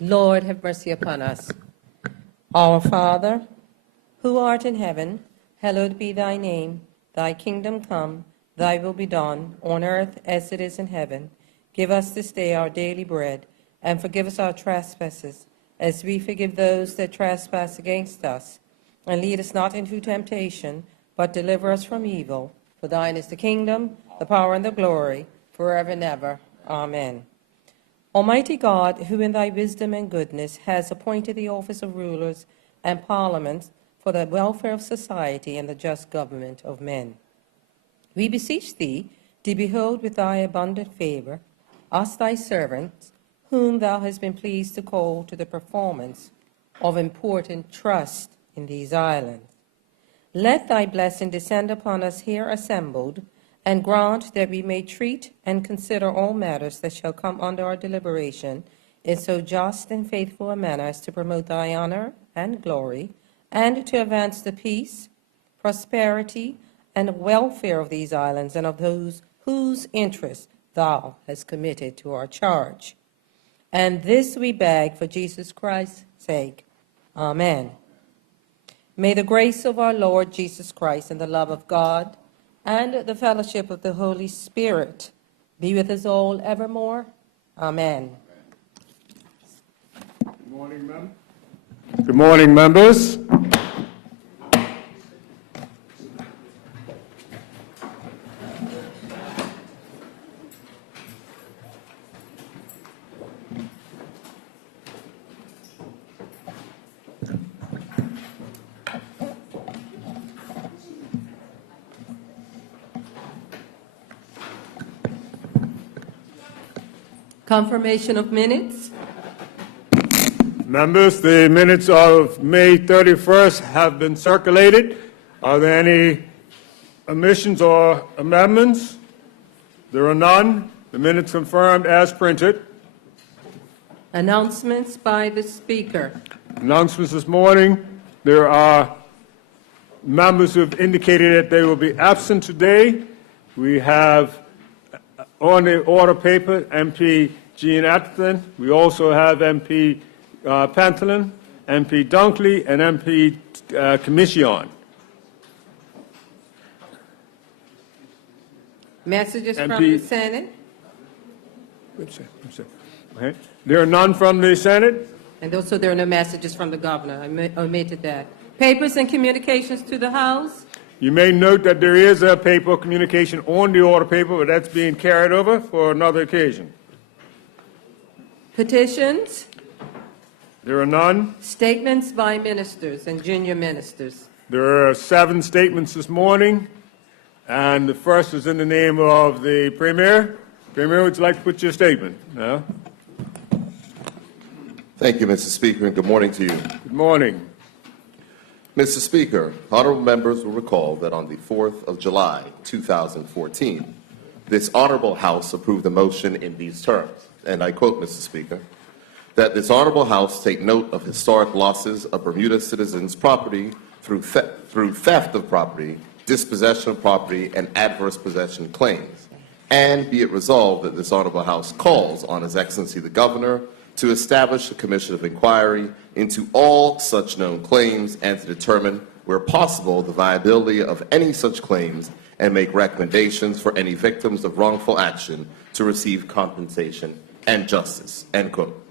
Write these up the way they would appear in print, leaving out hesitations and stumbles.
Lord, have mercy upon us. Our Father, who art in heaven, hallowed be thy name. Thy kingdom come, thy will be done, on earth as it is in heaven. Give us this day our daily bread, and forgive us our trespasses, as we forgive those that trespass against us. And lead us not into temptation, but deliver us from evil. For thine is the kingdom, the power, and the glory, forever and ever. Amen. Almighty God, who in thy wisdom and goodness has appointed the office of rulers and parliaments for the welfare of society and the just government of men, we beseech thee to behold with thy abundant favor us thy servants, whom thou hast been pleased to call to the performance of important trust in these islands. Let thy blessing descend upon us here assembled, and grant that we may treat and consider all matters that shall come under our deliberation in so just and faithful a manner as to promote thy honor and glory, and to advance the peace, prosperity, and welfare of these islands and of those whose interests thou hast committed to our charge. And this we beg for Jesus Christ's sake. Amen. May the grace of our Lord Jesus Christ and the love of God and the fellowship of the Holy Spirit be with us all evermore. Amen. Good morning, ma'am. Good morning, members. Confirmation of minutes. Members, the minutes of May 31st have been circulated. Are there any omissions or amendments? There are none. The minutes confirmed as printed. Announcements by the Speaker. Announcements this morning. There are members who have indicated that they will be absent today. We have on the order paper MP Gina Atherton. We also have MP Pantolin, MP Dunkley, and MP Commission. Messages from the Senate. Okay. There are none from the Senate. And also there are no messages from the governor. I omitted that. Papers and communications to the House. You may note that there is a paper communication on the order paper, but that's being carried over for another occasion. Petitions. There are none. Statements by ministers and junior ministers. There are 7 statements this morning, and the first is in the name of the Premier. Premier, would you like to put your statement? No? Thank you, Mr. Speaker, and good morning to you. Good morning. Mr. Speaker, honorable members will recall that on the 4th of July, 2014, this honorable House approved a motion in these terms, and I quote, Mr. Speaker, that this honorable House take note of historic losses of Bermuda citizens' property through theft of property, dispossession of property, and adverse possession claims, and be it resolved that this honorable House calls on His Excellency the Governor to establish a commission of inquiry into all such known claims and to determine, where possible, the viability of any such claims and make recommendations for any victims of wrongful action to receive compensation and justice, end quote.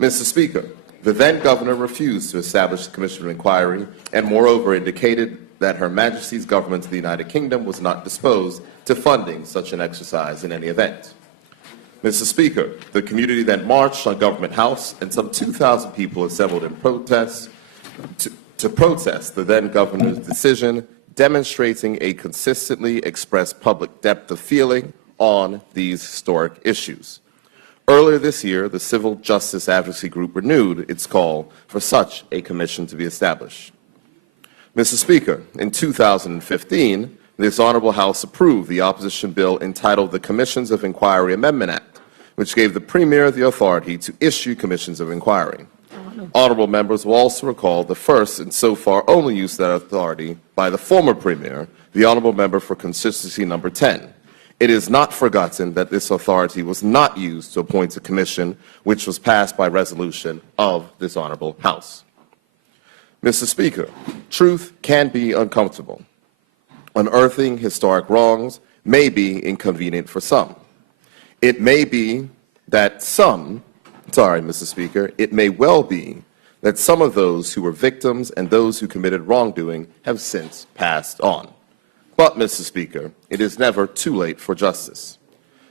Mr. Speaker, the then governor refused to establish the commission of inquiry and moreover indicated that Her Majesty's government of the United Kingdom was not disposed to funding such an exercise in any event. Mr. Speaker, the community then marched on Government House, and some 2,000 people assembled in protest to protest the then governor's decision, demonstrating a consistently expressed public depth of feeling on these historic issues. Earlier this year, the Civil Justice Advocacy Group renewed its call for such a commission to be established. Mr. Speaker, in 2015, this Honourable House approved the opposition bill entitled the Commissions of Inquiry Amendment Act, which gave the Premier the authority to issue commissions of inquiry. Honourable members will also recall the first and so far only use of that authority by the former Premier, the Honourable Member for Constituency Number 10, It is not forgotten that this authority was not used to appoint a commission which was passed by resolution of this Honourable House. Mr. Speaker, truth can be uncomfortable. Unearthing historic wrongs may be inconvenient for some. It may be that Mr. Speaker, it may well be that some of those who were victims and those who committed wrongdoing have since passed on. But, Mr. Speaker, it is never too late for justice.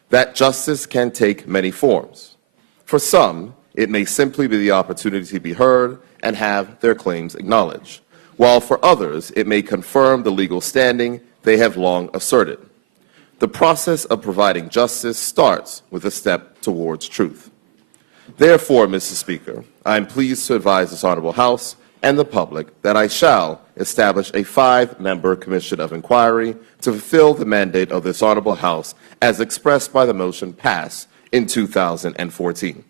That justice can take many forms. For some, it may simply be the opportunity to be heard and have their claims acknowledged, while for others, it may confirm the legal standing they have long asserted. The process of providing justice starts with a step towards truth. Therefore, Mr. Speaker, I am pleased to advise this Honourable House and the public that I shall establish a 5-member commission of inquiry to fulfill the mandate of this Honourable House as expressed by the motion passed in 2014.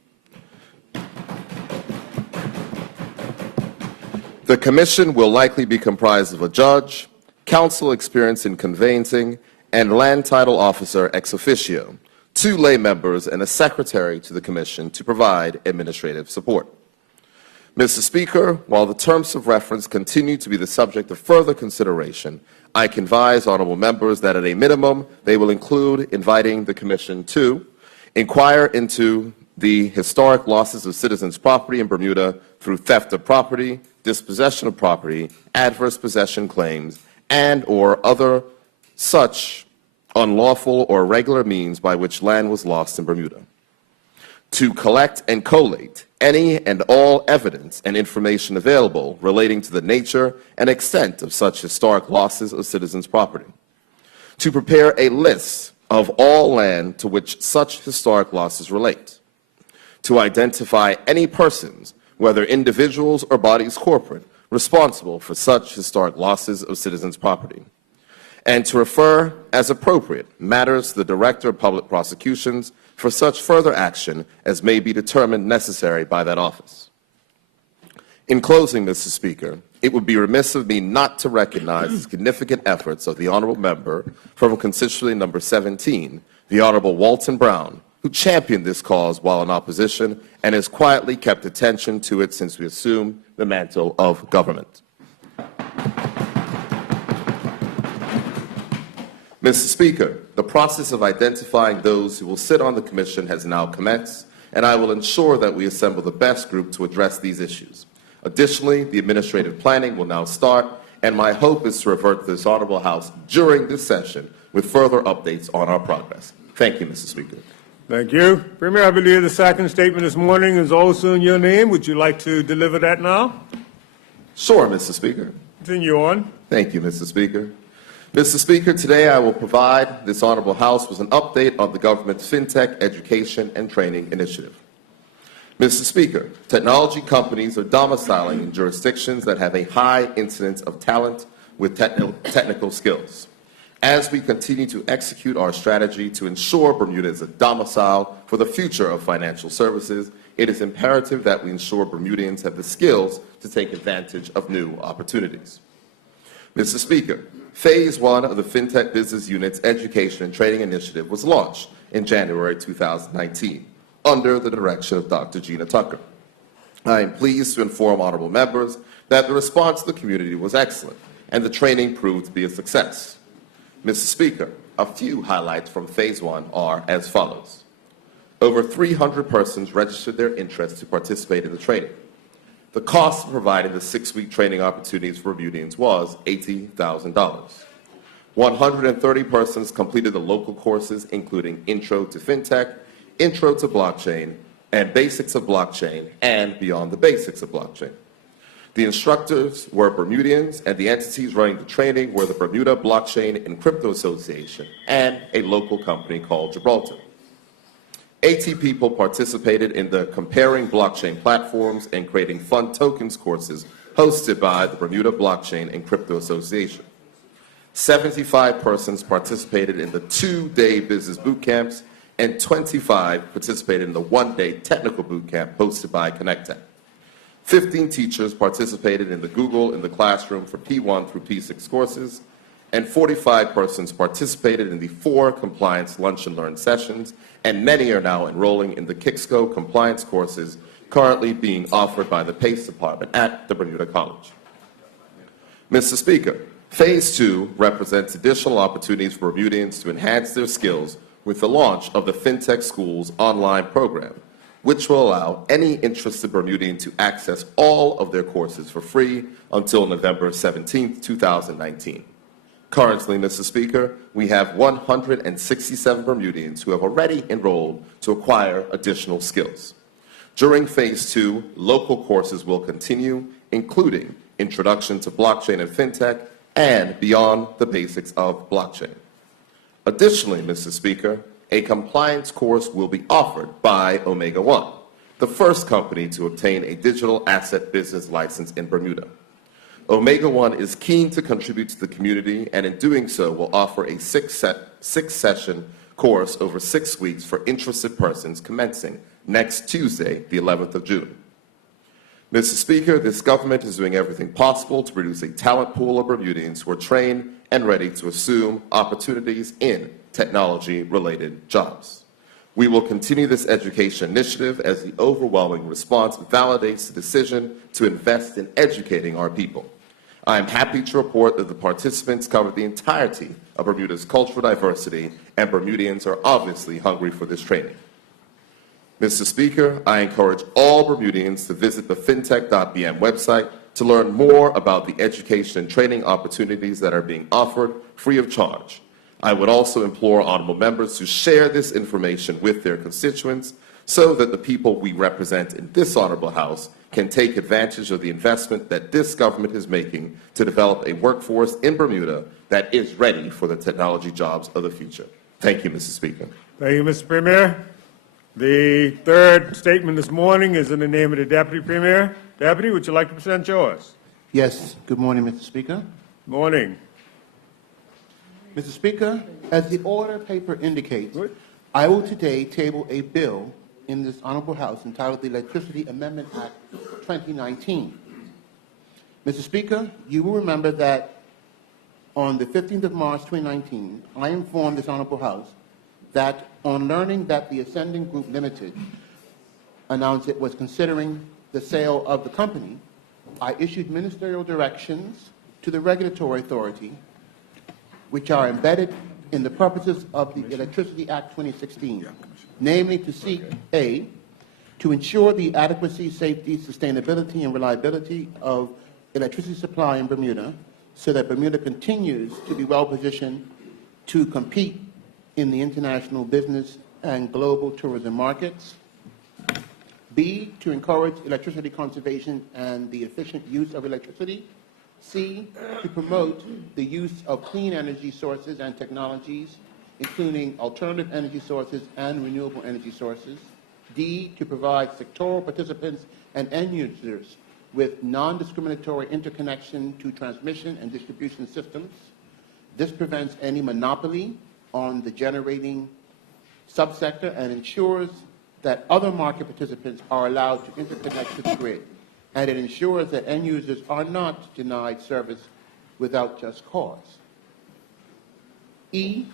The commission will likely be comprised of a judge, counsel experienced in conveyancing, and land title officer ex officio, 2 lay members, and a secretary to the commission to provide administrative support. Mr. Speaker, while the terms of reference continue to be the subject of further consideration, I can advise honourable members that at a minimum, they will include inviting the Commission to inquire into the historic losses of citizens' property in Bermuda through theft of property, dispossession of property, adverse possession claims, and or other such unlawful or irregular means by which land was lost in Bermuda. To collect and collate any and all evidence and information available relating to the nature and extent of such historic losses of citizens' property. To prepare a list of all land to which such historic losses relate. To identify any persons, whether individuals or bodies corporate, responsible for such historic losses of citizens' property. And to refer, as appropriate, matters to the Director of Public Prosecutions for such further action as may be determined necessary by that office. In closing, Mr. Speaker, it would be remiss of me not to recognize the significant efforts of the Honourable Member from constituency number 17, the Honourable Walton Brown, who championed this cause while in opposition and has quietly kept attention to it since we assumed the mantle of government. Mr. Speaker, the process of identifying those who will sit on the Commission has now commenced, and I will ensure that we assemble the best group to address these issues. Additionally, the administrative planning will now start, and my hope is to revert to this Honourable House during this session with further updates on our progress. Thank you, Mr. Speaker. Thank you. Premier, I believe the second statement this morning is also in your name. Would you like to deliver that now? Sure, Mr. Speaker. Continue on. Thank you, Mr. Speaker. Mr. Speaker, today I will provide this Honourable House with an update on the government's Fintech Education and Training Initiative. Mr. Speaker, technology companies are domiciling in jurisdictions that have a high incidence of talent with technical skills. As we continue to execute our strategy to ensure Bermuda is a domicile for the future of financial services, it is imperative that we ensure Bermudians have the skills to take advantage of new opportunities. Mr. Speaker, Phase 1 of the Fintech Business Unit's Education and Training Initiative was launched in January 2019 under the direction of Dr. Gina Tucker. I am pleased to inform honourable members that the response of the community was excellent and the training proved to be a success. Mr. Speaker, a few highlights from Phase 1 are as follows. Over 300 persons registered their interest to participate in the training. The cost of providing the 6-week training opportunities for Bermudians was $80,000. 130 persons completed the local courses, including Intro to Fintech, Intro to Blockchain, and Basics of Blockchain, and Beyond the Basics of Blockchain. The instructors were Bermudians, and the entities running the training were the Bermuda Blockchain and Crypto Association and a local company called Gibraltar. 80 people participated in the Comparing Blockchain Platforms and Creating Fund Tokens courses hosted by the Bermuda Blockchain and Crypto Association. 75 persons participated in the 2-day business boot camps, and 25 participated in the 1-day technical boot camp hosted by Connectech. 15 teachers participated in the Google in the Classroom for P1 through P6 courses, and 45 persons participated in the 4 compliance lunch and learn sessions, and many are now enrolling in the Kicksco compliance courses currently being offered by the PACE Department at the Bermuda College. Mr. Speaker, Phase 2 represents additional opportunities for Bermudians to enhance their skills with the launch of the Fintech Schools online program, which will allow any interested Bermudian to access all of their courses for free until November 17, 2019. Currently, Mr. Speaker, we have 167 Bermudians who have already enrolled to acquire additional skills. During Phase 2, local courses will continue, including Introduction to Blockchain and Fintech and Beyond the Basics of Blockchain. Additionally, Mr. Speaker, a compliance course will be offered by Omega One, the first company to obtain a digital asset business license in Bermuda. Omega One is keen to contribute to the community, and in doing so will offer a six-session course over 6 weeks for interested persons commencing next Tuesday, the 11th of June. Mr. Speaker, this government is doing everything possible to produce a talent pool of Bermudians who are trained and ready to assume opportunities in technology-related jobs. We will continue this education initiative as the overwhelming response validates the decision to invest in educating our people. I am happy to report that the participants covered the entirety of Bermuda's cultural diversity, and Bermudians are obviously hungry for this training. Mr. Speaker, I encourage all Bermudians to visit the fintech.bm website to learn more about the education and training opportunities that are being offered free of charge. I would also implore honorable members to share this information with their constituents so that the people we represent in this honorable House can take advantage of the investment that this government is making to develop a workforce in Bermuda that is ready for the technology jobs of the future. Thank you, Mr. Speaker. Thank you, Mr. Premier. The third statement this morning is in the name of the Deputy Premier. Deputy, would you like to present yours? Yes. Good morning, Mr. Speaker. Morning. Mr. Speaker, as the order paper indicates, I will today table a bill in this honorable House entitled the Electricity Amendment Act 2019. Mr. Speaker, you will remember that on the 15th of March 2019, I informed this honorable House that on learning that the Ascending Group Limited announced it was considering the sale of the company, I issued ministerial directions to the regulatory authority, which are embedded in the purposes of the Electricity Act 2016, namely to seek, A, to ensure the adequacy, safety, sustainability, and reliability of electricity supply in Bermuda so that Bermuda continues to be well-positioned to compete in the international business and global tourism markets. B, to encourage electricity conservation and the efficient use of electricity. C, to promote the use of clean energy sources and technologies, including alternative energy sources and renewable energy sources. D, to provide sectoral participants and end users with non-discriminatory interconnection to transmission and distribution systems. This prevents any monopoly on the generating subsector and ensures that other market participants are allowed to interconnect to the grid. And it ensures that end users are not denied service without just cause. E,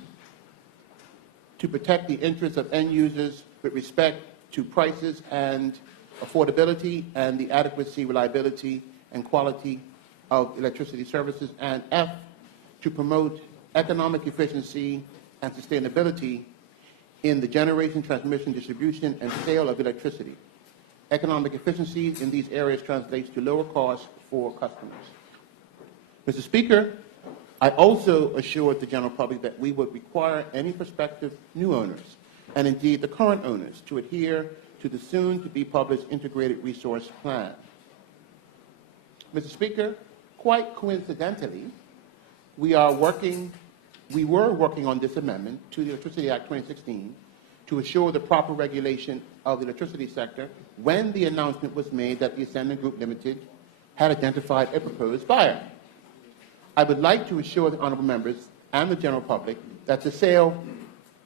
to protect the interests of end users with respect to prices and affordability and the adequacy, reliability, and quality of electricity services. And F, to promote economic efficiency and sustainability in the generation, transmission, distribution, and sale of electricity. Economic efficiencies in these areas translates to lower costs for customers. Mr. Speaker, I also assured the general public that we would require any prospective new owners, and indeed the current owners, to adhere to the soon-to-be-published Integrated Resource Plan. Mr. Speaker, quite coincidentally, we were working on this amendment to the Electricity Act 2016 to assure the proper regulation of the electricity sector when the announcement was made that the Ascending Group Limited had identified a proposed buyer. I would like to assure the honorable members and the general public that the sale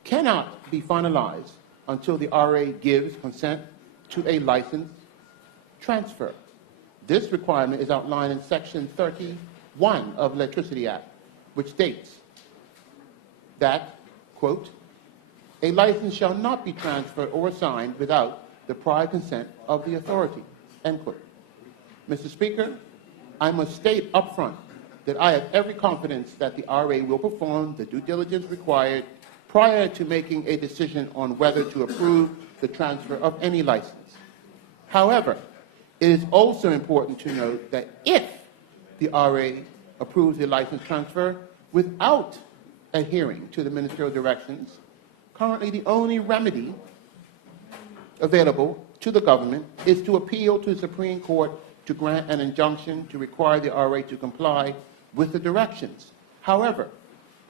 cannot be finalized until the RA gives consent to a license transfer. This requirement is outlined in Section 31 of the Electricity Act, which states that, quote, a license shall not be transferred or assigned without the prior consent of the authority, end quote. Mr. Speaker, I must state upfront that I have every confidence that the RA will perform the due diligence required prior to making a decision on whether to approve the transfer of any license. However, it is also important to note that if the RA approves the license transfer without adhering to the ministerial directions, currently the only remedy available to the government is to appeal to the Supreme Court to grant an injunction to require the RA to comply with the directions. However,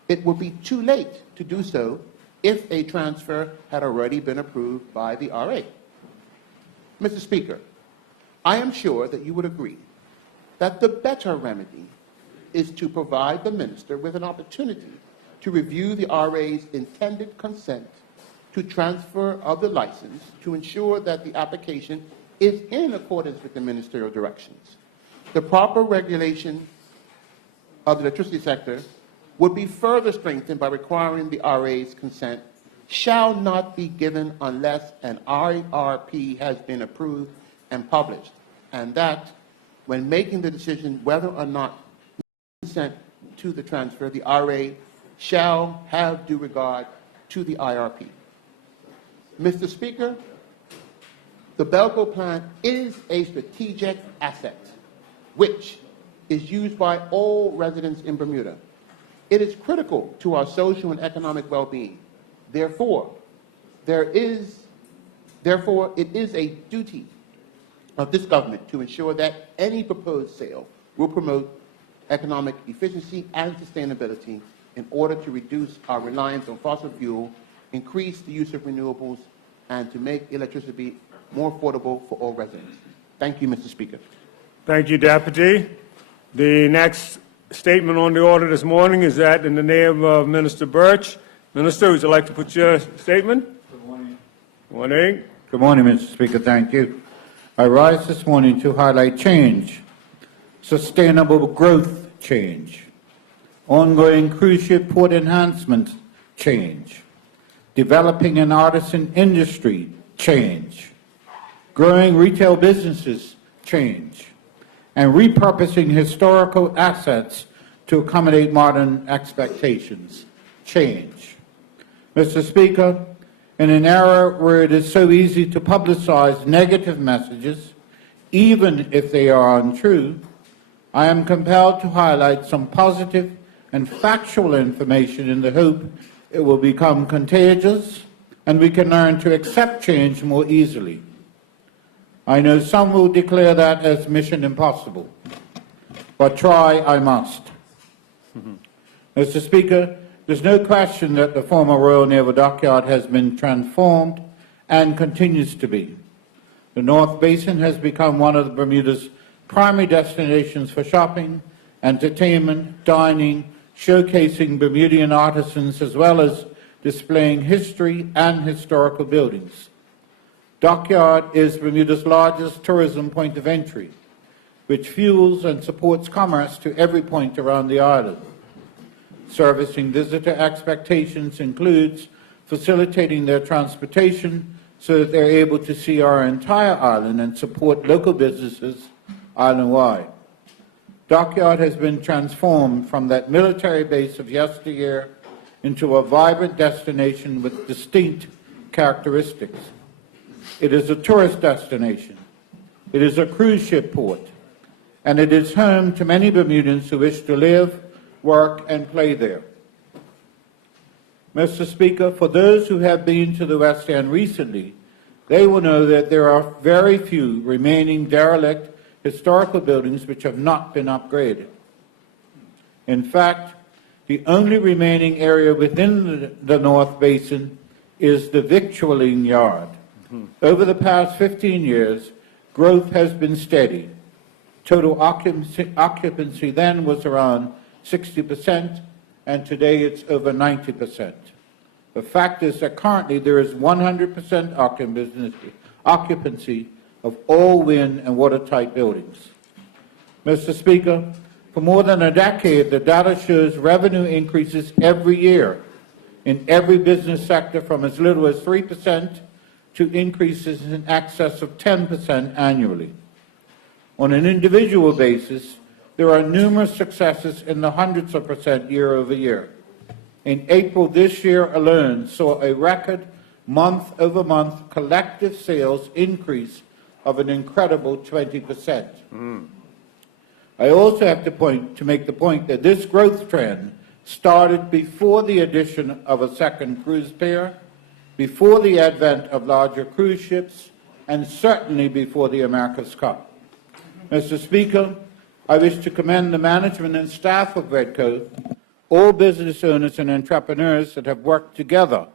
it would be too late to do so if a transfer had already been approved by the RA. Mr. Speaker, I am sure that you would agree that the better remedy is to provide the minister with an opportunity to review the RA's intended consent to transfer of the license to ensure that the application is in accordance with the ministerial directions. The proper regulation of the electricity sector would be further strengthened by requiring the RA's consent shall not be given unless an IRP has been approved and published, and that when making the decision whether or not consent to the transfer, the RA shall have due regard to the IRP. Mr. Speaker, the Belko plant is a strategic asset which is used by all residents in Bermuda. It is critical to our social and economic well-being. Therefore, it is a duty of this government to ensure that any proposed sale will promote economic efficiency and sustainability in order to reduce our reliance on fossil fuel, increase the use of renewables, and to make electricity more affordable for all residents. Thank you, Mr. Speaker. Thank you, Deputy. The next statement on the order this morning is that in the name of Minister Birch. Minister, would you like to put your statement? Good morning. Morning. Good morning, Mr. Speaker. Thank you. I rise this morning to highlight change, sustainable growth change, ongoing cruise ship port enhancements change, developing an artisan industry change, growing retail businesses change, and repurposing historical assets to accommodate modern expectations change. Mr. Speaker, in an era where it is so easy to publicize negative messages, even if they are untrue, I am compelled to highlight some positive and factual information in the hope it will become contagious and we can learn to accept change more easily. I know some will declare that as mission impossible, but try I must. Mr. Speaker, there's no question that the former Royal Naval Dockyard has been transformed and continues to be. The North Basin has become one of Bermuda's primary destinations for shopping, entertainment, dining, showcasing Bermudian artisans, as well as displaying history and historical buildings. Dockyard is Bermuda's largest tourism point of entry, which fuels and supports commerce to every point around the island. Servicing visitor expectations includes facilitating their transportation so that they're able to see our entire island and support local businesses island-wide. Dockyard has been transformed from that military base of yesteryear into a vibrant destination with distinct characteristics. It is a tourist destination. It is a cruise ship port. And it is home to many Bermudians who wish to live, work, and play there. Mr. Speaker, for those who have been to the West End recently, they will know that there are very few remaining derelict historical buildings which have not been upgraded. In fact, the only remaining area within the North Basin is the victualling yard. Over the past 15 years, growth has been steady. Total occupancy then was around 60%, and today it's over 90%. The fact is that currently there is 100% occupancy of all wind and watertight buildings. Mr. Speaker, For more than a decade, the data shows revenue increases every year in every business sector from as little as 3% to increases in excess of 10% annually. On an individual basis, there are numerous successes in the hundreds of percent year over year. In April this year alone saw a record month-over-month collective sales increase of an incredible 20%. I also have to make the point that this growth trend started before the addition of a second cruise pier, before the advent of larger cruise ships, and certainly before the America's Cup. Mr. Speaker, I wish to commend the management and staff of Belko, all business owners and entrepreneurs that have worked together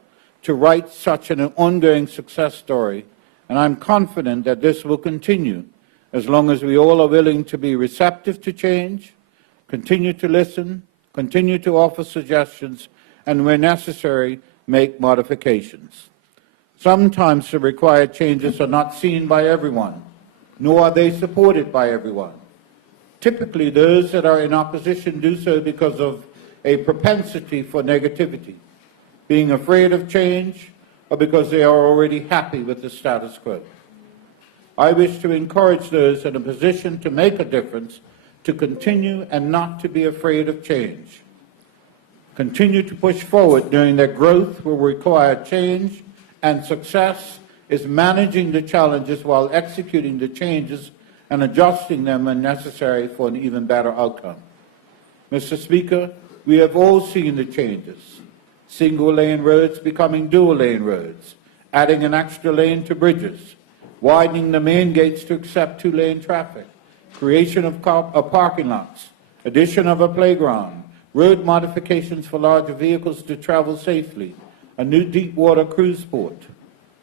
to write such an ongoing success story, and I'm confident that this will continue as long as we all are willing to be receptive to change, continue to listen, continue to offer suggestions, and where necessary, make modifications. Sometimes the required changes are not seen by everyone, nor are they supported by everyone. Typically, those that are in opposition do so because of a propensity for negativity, being afraid of change, or because they are already happy with the status quo. I wish to encourage those in a position to make a difference to continue and not to be afraid of change. Continue to push forward, knowing that growth will require change, and success is managing the challenges while executing the changes and adjusting them when necessary for an even better outcome. Mr. Speaker, we have all seen the changes. Single-lane roads becoming dual-lane roads, adding an extra lane to bridges, widening the main gates to accept two-lane traffic, creation of parking lots, addition of a playground, road modifications for larger vehicles to travel safely, a new deep-water cruise port,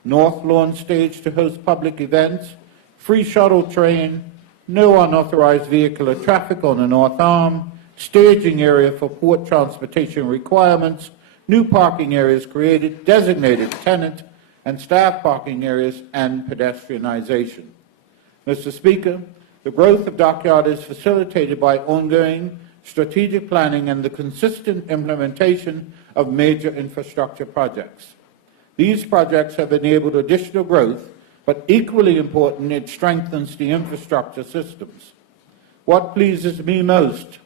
North Lawn stage to host public events, free shuttle train, no unauthorized vehicular traffic on the North Arm, staging area for port transportation requirements, new parking areas created, designated tenant and staff parking areas, and pedestrianization. Mr. Speaker, the growth of Dockyard is facilitated by ongoing strategic planning and the consistent implementation of major infrastructure projects. These projects have enabled additional growth, but equally important, it strengthens the infrastructure systems. What pleases me most,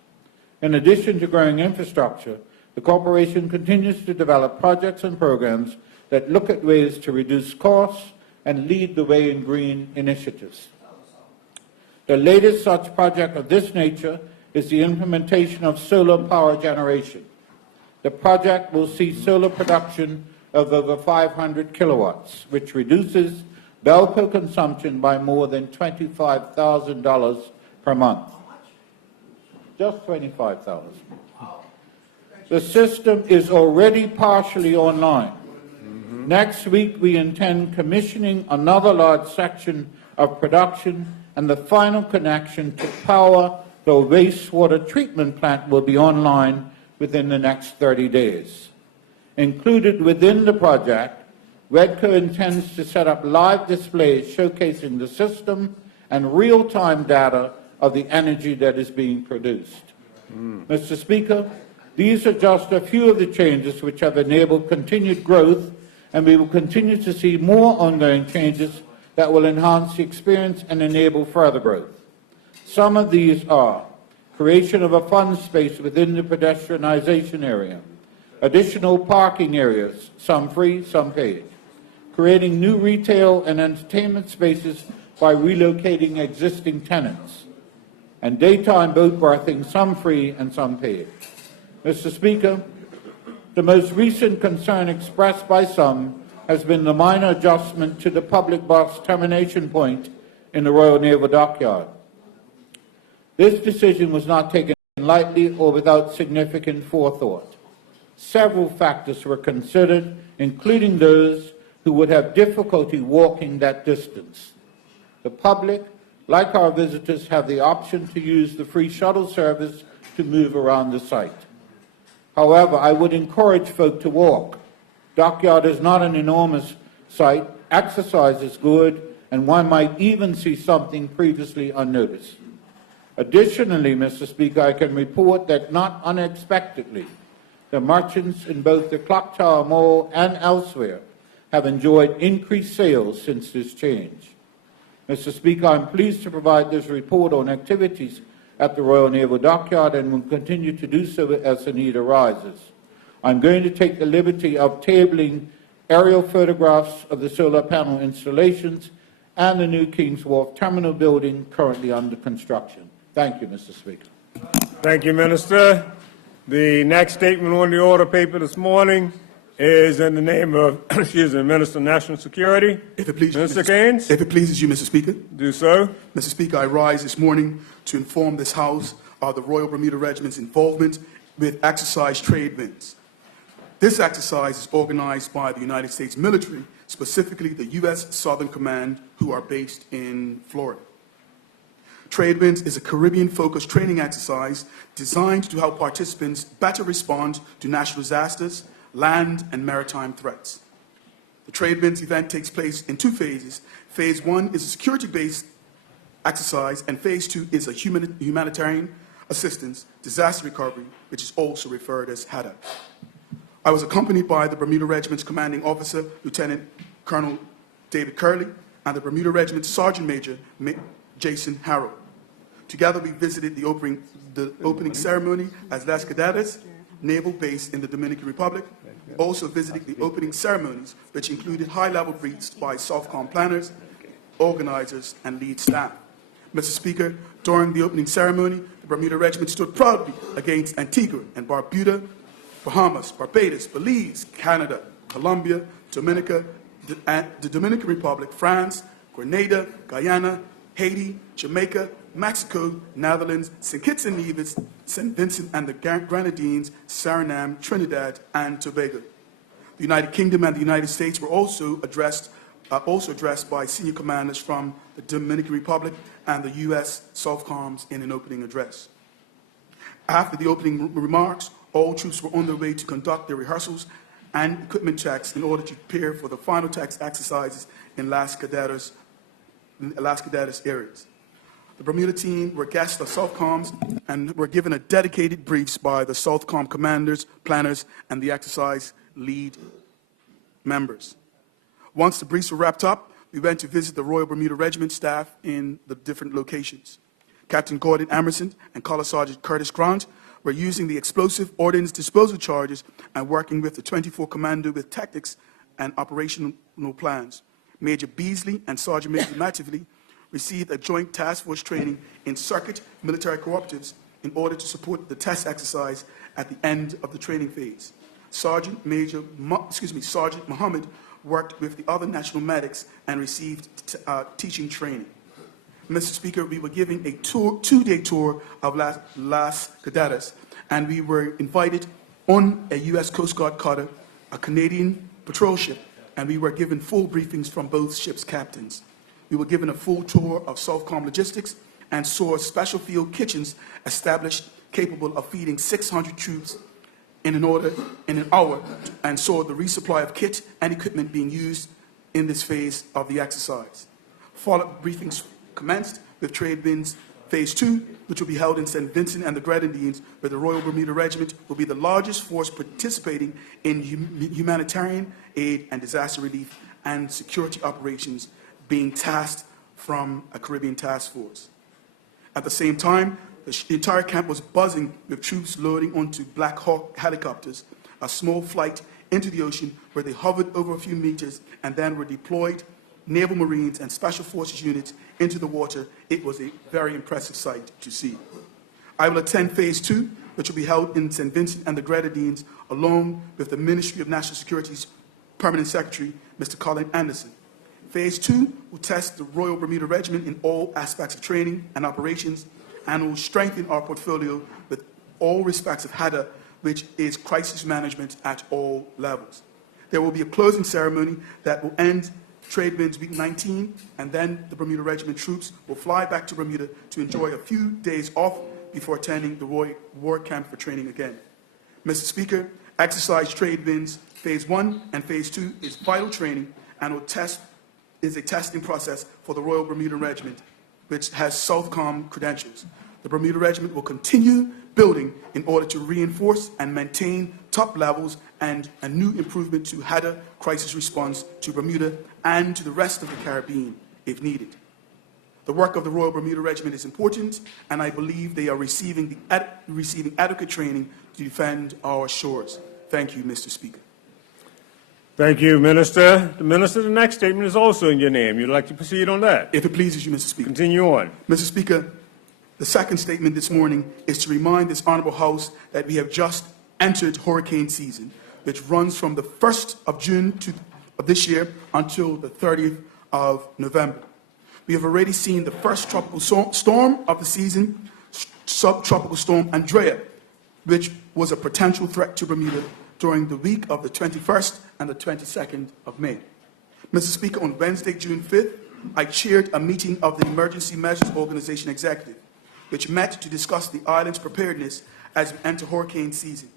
in addition to growing infrastructure, the corporation continues to develop projects and programs that look at ways to reduce costs and lead the way in green initiatives. The latest such project of this nature is the implementation of solar power generation. The project will see solar production of over 500 kilowatts, which reduces Belko consumption by more than $25,000 per month. Just $25,000. The system is already partially online. Next week, we intend commissioning another large section of production, and the final connection to power the wastewater treatment plant will be online within the next 30 days. Included within the project, Belko intends to set up live displays showcasing the system and real-time data of the energy that is being produced. Mr. Speaker, these are just a few of the changes which have enabled continued growth, and we will continue to see more ongoing changes that will enhance the experience and enable further growth. Some of these are creation of a fun space within the pedestrianization area, additional parking areas, some free, some paid, creating new retail and entertainment spaces by relocating existing tenants, and daytime boat berthing, some free and some paid. Mr. Speaker, the most recent concern expressed by some has been the minor adjustment to the public bus termination point in the Royal Naval Dockyard. This decision was not taken lightly or without significant forethought. Several factors were considered, including those who would have difficulty walking that distance. The public, like our visitors, have the option to use the free shuttle service to move around the site. However, I would encourage folk to walk. Dockyard is not an enormous site, exercise is good, and one might even see something previously unnoticed. Additionally, Mr. Speaker, I can report that not unexpectedly, the merchants in both the Clock Tower Mall and elsewhere have enjoyed increased sales since this change. Mr. Speaker, I'm pleased to provide this report on activities at the Royal Naval Dockyard and will continue to do so as the need arises. I'm going to take the liberty of tabling aerial photographs of the solar panel installations and the new King's Wharf Terminal building currently under construction. Thank you, Mr. Speaker. Thank you, Minister. The next statement on the order paper this morning is in the name of, Minister of National Security. If it pleases Mr. Keynes. If it pleases you, Mr. Speaker. Do so. Mr. Speaker, I rise this morning to inform this House of the Royal Bermuda Regiment's involvement with exercise trade winds. This exercise is organized by the United States military, specifically the U.S. Southern Command, who are based in Florida. Trade winds is a Caribbean-focused training exercise designed to help participants better respond to natural disasters, land and maritime threats. The Trade Winds event takes place in two phases. Phase 1 is a security-based exercise, and Phase 2 is a humanitarian assistance, disaster recovery, which is also referred as HADA. I was accompanied by the Bermuda Regiment's commanding officer, Lieutenant Colonel David Curley, and the Bermuda Regiment's Sergeant Major, Jason Harrow. Together, we visited the opening ceremony at Las Cadetas Naval Base in the Dominican Republic, also visiting the opening ceremonies, which included high-level briefs by SOFCOM planners, organizers, and lead staff. Mr. Speaker, during the opening ceremony, the Bermuda Regiment stood proudly against Antigua and Barbuda, Bahamas, Barbados, Belize, Canada, Colombia, Dominica, the Dominican Republic, France, Grenada, Guyana, Haiti, Jamaica, Mexico, Netherlands, St. Kitts and Nevis, St. Vincent and the Grenadines, Suriname, Trinidad, and Tobago. The United Kingdom and the United States were also addressed by senior commanders from the Dominican Republic and the U.S. SOFCOMs in an opening address. After the opening remarks, all troops were on their way to conduct their rehearsals and equipment checks in order to prepare for the final test exercises in Las Cadetas areas. The Bermuda team were guests of SOFCOMs and were given a dedicated briefs by the SOFCOM commanders, planners, and the exercise lead members. Once the briefs were wrapped up, we went to visit the Royal Bermuda Regiment staff in the different locations. Captain Gordon Emerson and Color Sergeant Curtis Grant were using the explosive ordnance disposal charges and working with the 24 Commando with tactics and operational plans. Major Beasley and Sergeant Major Mattively received a joint task force training in circuit military cooperatives in order to support the test exercise at the end of the training phase. Sergeant Muhammad worked with the other national medics and received teaching training. Mr. Speaker, we were giving a two-day tour of Las Cadetas, and we were invited on a U.S. Coast Guard cutter, a Canadian patrol ship, and we were given full briefings from both ships' captains. We were given a full tour of SOFCOM logistics and saw special field kitchens established capable of feeding 600 troops in an hour, and saw the resupply of kit and equipment being used in this phase of the exercise. Follow-up briefings commenced with Trade Winds Phase 2, which will be held in St. Vincent and the Grenadines, where the Royal Bermuda Regiment will be the largest force participating in humanitarian aid and disaster relief and security operations, being tasked from a Caribbean task force. At the same time, the entire camp was buzzing with troops loading onto Black Hawk helicopters, a small flight into the ocean where they hovered over a few meters and then were deployed Naval Marines and Special Forces units into the water. It was a very impressive sight to see. I will attend Phase 2, which will be held in St. Vincent and the Grenadines, along with the Ministry of National Security's Permanent Secretary, Mr. Colin Anderson. Phase 2 will test the Royal Bermuda Regiment in all aspects of training and operations, and will strengthen our portfolio with all respects of HADA, which is crisis management at all levels. There will be a closing ceremony that will end Trade Winds Week 19, and then the Bermuda Regiment troops will fly back to Bermuda to enjoy a few days off before attending the Roy War Camp for training again. Mr. Speaker, exercise Trade Winds Phase 1 and Phase 2 is vital training and is a testing process for the Royal Bermuda Regiment, which has SOFCOM credentials. The Bermuda Regiment will continue building in order to reinforce and maintain top levels and a new improvement to HADA crisis response to Bermuda and to the rest of the Caribbean if needed. The work of the Royal Bermuda Regiment is important, and I believe they are receiving adequate training to defend our shores. Thank you, Mr. Speaker. Thank you, Minister. The Minister, the next statement is also in your name. You'd like to proceed on that? If it pleases you, Mr. Speaker. Continue on. Mr. Speaker, the second statement this morning is to remind this Honourable House that we have just entered hurricane season, which runs from the 1st of June of this year until the 30th of November. We have already seen the first tropical storm of the season, Subtropical Storm Andrea, which was a potential threat to Bermuda during the week of the 21st and the 22nd of May. Mr. Speaker, on Wednesday, June 5th, I chaired a meeting of the Emergency Measures Organization Executive, which met to discuss the island's preparedness as we enter hurricane season.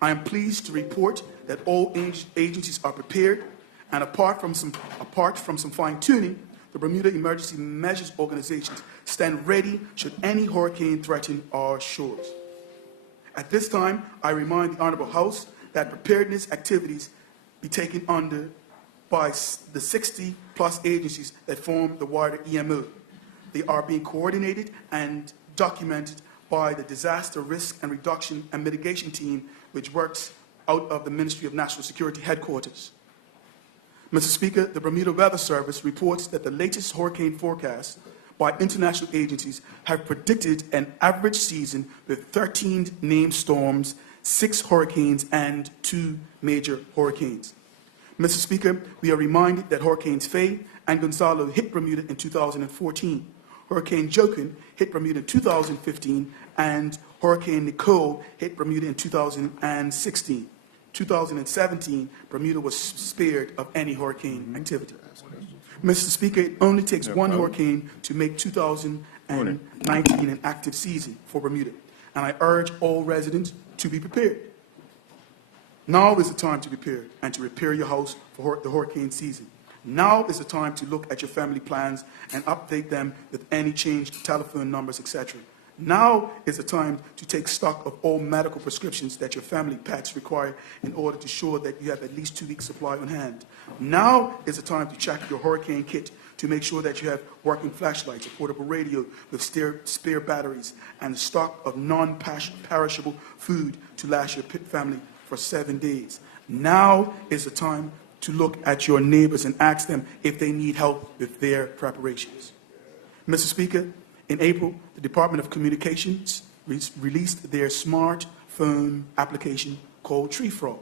I am pleased to report that all agencies are prepared, and apart from some fine-tuning, the Bermuda Emergency Measures Organizations stand ready should any hurricane threaten our shores. At this time, I remind the Honourable House that preparedness activities be taken under by the 60-plus agencies that form the wider EMO. They are being coordinated and documented by the Disaster Risk and Reduction and Mitigation Team, which works out of the Ministry of National Security headquarters. Mr. Speaker, the Bermuda Weather Service reports that the latest hurricane forecasts by international agencies have predicted an average season with 13 named storms, 6 hurricanes, and 2 major hurricanes. Mr. Speaker, we are reminded that Hurricanes Faye and Gonzalo hit Bermuda in 2014. Hurricane Joaquin hit Bermuda in 2015, and Hurricane Nicole hit Bermuda in 2016. 2017, Bermuda was spared of any hurricane activity. Mr. Speaker, it only takes one hurricane to make 2019 an active season for Bermuda, and I urge all residents to be prepared. Now is the time to prepare and to repair your house for the hurricane season. Now is the time to look at your family plans and update them with any changed telephone numbers, etc. Now is the time to take stock of all medical prescriptions that your family pets require in order to ensure that you have at least 2 weeks' supply on hand. Now is the time to check your hurricane kit to make sure that you have working flashlights, a portable radio with spare batteries, and a stock of non-perishable food to last your pet family for 7 days. Now is the time to look at your neighbors and ask them if they need help with their preparations. Mr. Speaker, in April, the Department of Communications released their smartphone application called TreeFrog.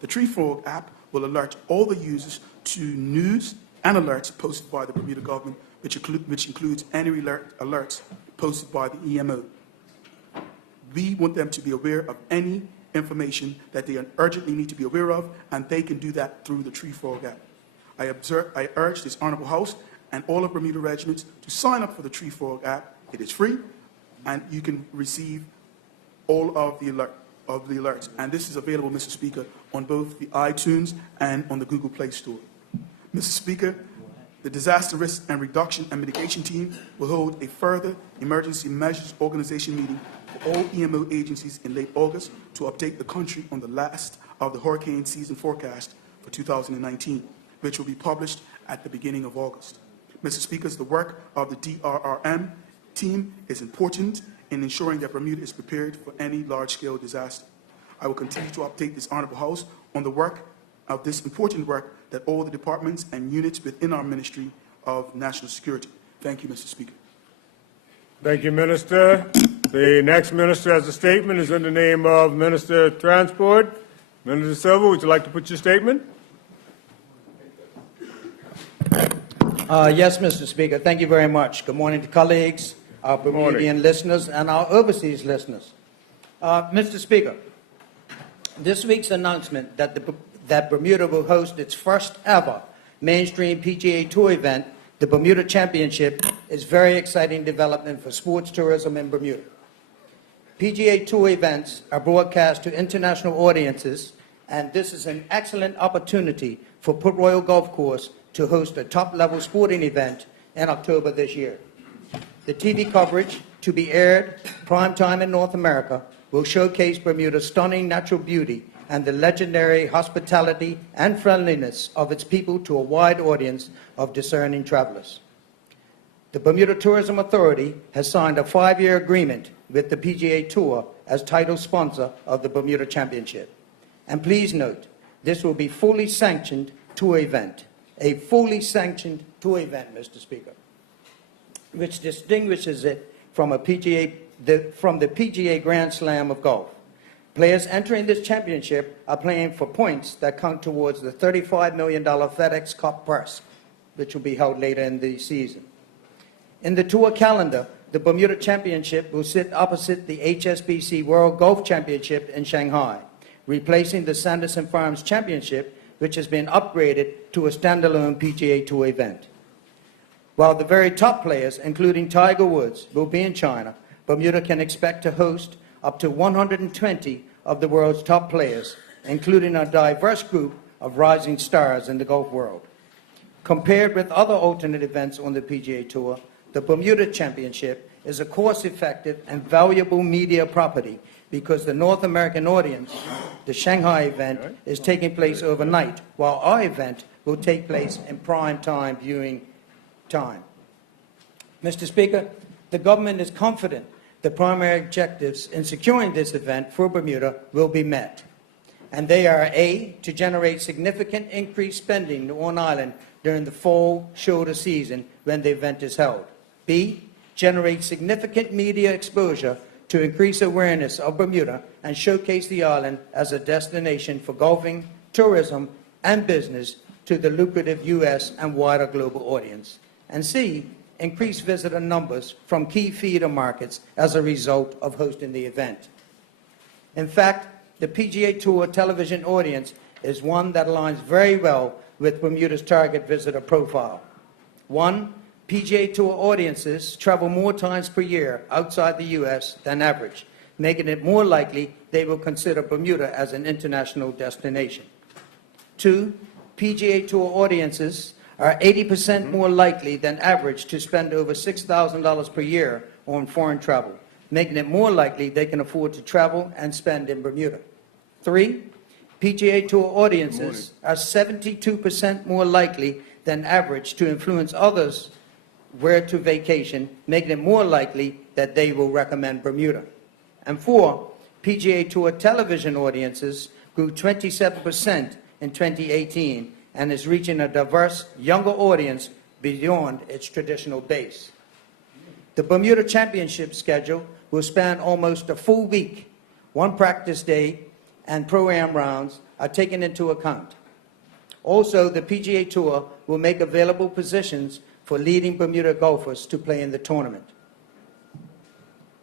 The TreeFrog app will alert all the users to news and alerts posted by the Bermuda government, which includes any alerts posted by the EMO. We want them to be aware of any information that they urgently need to be aware of, and they can do that through the TreeFrog app. I urge this Honourable House and all of Bermuda regiments to sign up for the TreeFrog app. It is free, and you can receive all of the alerts. And this is available, Mr. Speaker, on both the iTunes and on the Google Play Store. Mr. Speaker, the Disaster Risk and Reduction and Mitigation Team will hold a further Emergency Measures Organization meeting for all EMO agencies in late August to update the country on the last of the hurricane season forecast for 2019, which will be published at the beginning of August. Mr. Speaker, the work of the DRRM team is important in ensuring that Bermuda is prepared for any large-scale disaster. I will continue to update this Honourable House on the work of this important work that all the departments and units within our Ministry of National Security. Thank you, Mr. Speaker. Thank you, Minister. The next minister has a statement is in the name of Minister of Transport. Minister Silva, would you like to put your statement? Yes, Mr. Speaker. Thank you very much. Good morning to colleagues, our Bermudian listeners, and our overseas listeners. Mr. Speaker, this week's announcement that Bermuda will host its first ever mainstream PGA Tour event, the Bermuda Championship, is very exciting development for sports tourism in Bermuda. PGA Tour events are broadcast to international audiences, and this is an excellent opportunity for Port Royal Golf Course to host a top-level sporting event in October this year. The TV coverage to be aired prime time in North America, will showcase Bermuda's stunning natural beauty and the legendary hospitality and friendliness of its people to a wide audience of discerning travelers. The Bermuda Tourism Authority has signed a 5-year agreement with the PGA Tour as title sponsor of the Bermuda Championship. And please note, this will be fully sanctioned tour event, a fully sanctioned tour event, Mr. Speaker, which distinguishes it from the PGA Grand Slam of golf. Players entering this championship are playing for points that count towards the $35 million FedEx Cup purse, which will be held later in the season. In the tour calendar, the Bermuda Championship will sit opposite the HSBC World Golf Championship in Shanghai, replacing the Sanderson Farms Championship, which has been upgraded to a standalone PGA Tour event. While the very top players, including Tiger Woods, will be in China, Bermuda can expect to host up to 120 of the world's top players, including a diverse group of rising stars in the golf world. Compared with other alternate events on the PGA Tour, the Bermuda Championship is a cost-effective and valuable media property because the North American audience, the Shanghai event, is taking place overnight, while our event will take place in prime time viewing time. Mr. Speaker, the government is confident the primary objectives in securing this event for Bermuda will be met. And they are A, to generate significant increased spending on island during the fall shoulder season when the event is held. B, generate significant media exposure to increase awareness of Bermuda and showcase the island as a destination for golfing, tourism, and business to the lucrative U.S. and wider global audience. And C, increase visitor numbers from key feeder markets as a result of hosting the event. In fact, the PGA Tour television audience is one that aligns very well with Bermuda's target visitor profile. 1, PGA Tour audiences travel more times per year outside the U.S. than average, making it more likely they will consider Bermuda as an international destination. 2, PGA Tour audiences are 80% more likely than average to spend over $6,000 per year on foreign travel, making it more likely they can afford to travel and spend in Bermuda. 3, PGA Tour audiences are 72% more likely than average to influence others where to vacation, making it more likely that they will recommend Bermuda. And 4, PGA Tour television audiences grew 27% in 2018 and is reaching a diverse, younger audience beyond its traditional base. The Bermuda Championship schedule will span almost a full week. 1 practice day and pro-am rounds are taken into account. Also, the PGA Tour will make available positions for leading Bermuda golfers to play in the tournament.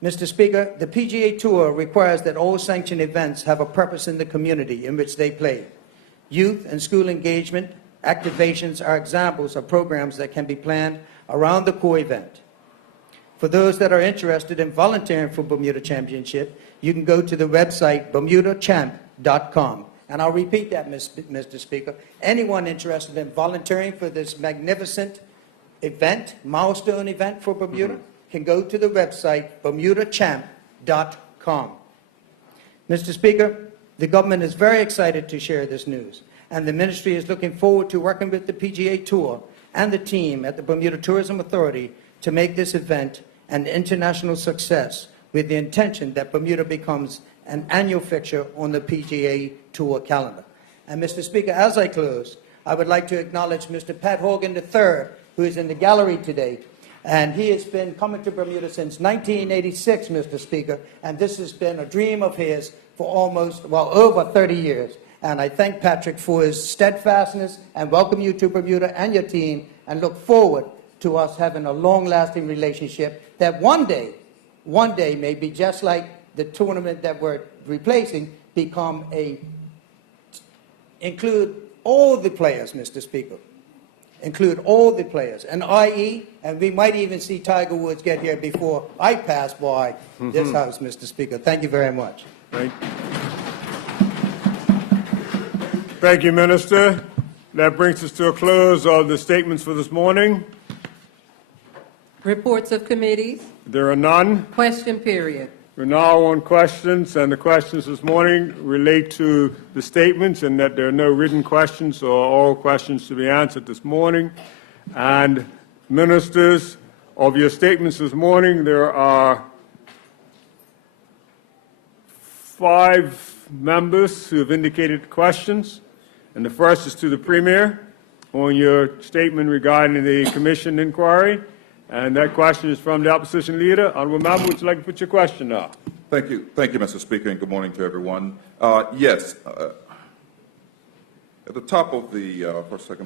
Mr. Speaker, the PGA Tour requires that all sanctioned events have a purpose in the community in which they play. Youth and school engagement activations are examples of programs that can be planned around the core event. For those that are interested in volunteering for Bermuda Championship, you can go to the website bermudachamp.com. And I'll repeat that, Mr. Speaker. Anyone interested in volunteering for this magnificent event, milestone event for Bermuda, can go to the website bermudachamp.com. Mr. Speaker, the government is very excited to share this news, and the ministry is looking forward to working with the PGA Tour and the team at the Bermuda Tourism Authority to make this event an international success with the intention that Bermuda becomes an annual fixture on the PGA Tour calendar. And Mr. Speaker, as I close, I would like to acknowledge Mr. Pat Hogan III, who is in the gallery today. And he has been coming to Bermuda since 1986, Mr. Speaker, and this has been a dream of his for over 30 years. And I thank Patrick for his steadfastness and welcome you to Bermuda and your team and look forward to us having a long-lasting relationship that one day may be just like the tournament that we're replacing, include all the players, Mr. Speaker. Include all the players, and we might even see Tiger Woods get here before I pass by this house, Mr. Speaker. Thank you very much. Thank you, Minister. That brings us to a close of the statements for this morning. Reports of committees. There are none. Question period. We're now on questions, and the questions this morning relate to the statements and that there are no written questions or oral questions to be answered this morning. And ministers, of your statements this morning, there are 5 members who have indicated questions. And the first is to the Premier on your statement regarding the commission inquiry. And that question is from the opposition leader. Honourable Member, would you like to put your question now? Thank you, Mr. Speaker, and good morning to everyone. Yes, at the top of the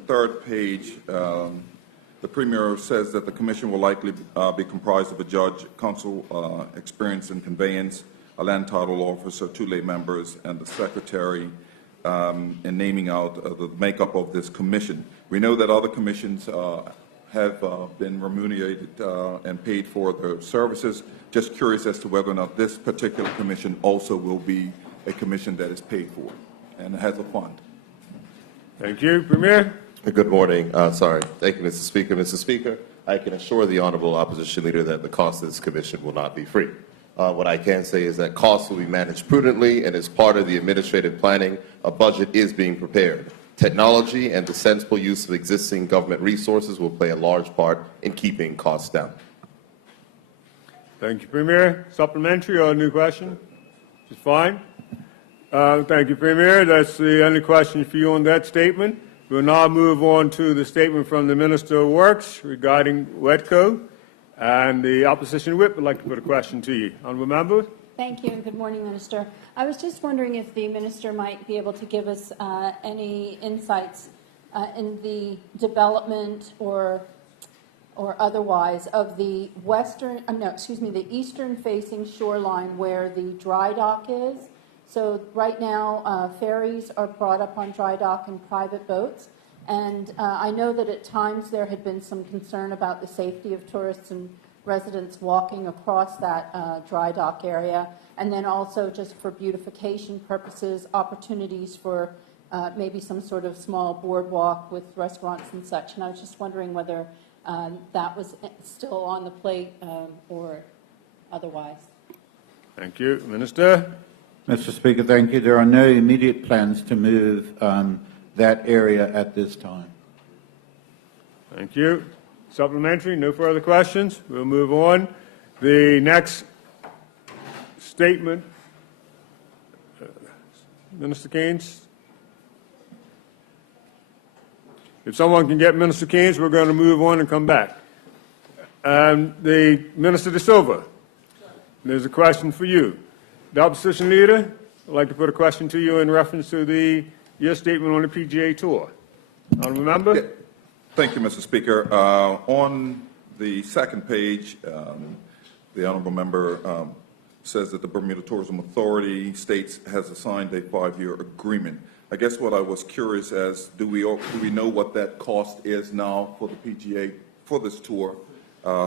third page, the Premier says that the Commission will likely be comprised of a judge, counsel experienced in conveyance, a land title officer, 2 lay members, and the Secretary, in naming out the makeup of this Commission. We know that other commissions have been remunerated and paid for their services. Just curious as to whether or not this particular commission also will be a commission that is paid for and has a fund. Thank you. Premier? Good morning. Thank you, Mr. Speaker. Mr. Speaker, I can assure the Honourable Opposition Leader that the cost of this commission will not be free. What I can say is that costs will be managed prudently, and as part of the administrative planning, a budget is being prepared. Technology and the sensible use of existing government resources will play a large part in keeping costs down. Thank you, Premier. Supplementary or a new question? It's fine. Thank you, Premier. That's the only question for you on that statement. We'll now move on to the statement from the Minister of Works regarding WETCO. And the opposition whip would like to put a question to you. Honourable Member? Thank you, and good morning, Minister. I was just wondering if the Minister might be able to give us any insights in the development or otherwise of the the eastern-facing shoreline where the dry dock is. So right now, ferries are brought up on dry dock in private boats, and I know that at times there had been some concern about the safety of tourists and residents walking across that dry dock area, and then also just for beautification purposes, opportunities for maybe some sort of small boardwalk with restaurants and such. And I was just wondering whether that was still on the plate or otherwise. Thank you. Minister? Mr. Speaker, thank you. There are no immediate plans to move that area at this time. Thank you. Supplementary, no further questions. We'll move on. The next statement, Minister Keynes. If someone can get Minister Keynes, we're going to move on and come back. The Minister De Silva, there's a question for you. The opposition leader would like to put a question to you in reference to your statement on the PGA Tour. Honourable Member? Yeah. Thank you, Mr. Speaker. On the second page, the Honourable Member says that the Bermuda Tourism Authority states has assigned a 5-year agreement. I guess what I was curious as, do we know what that cost is now for the PGA for this tour,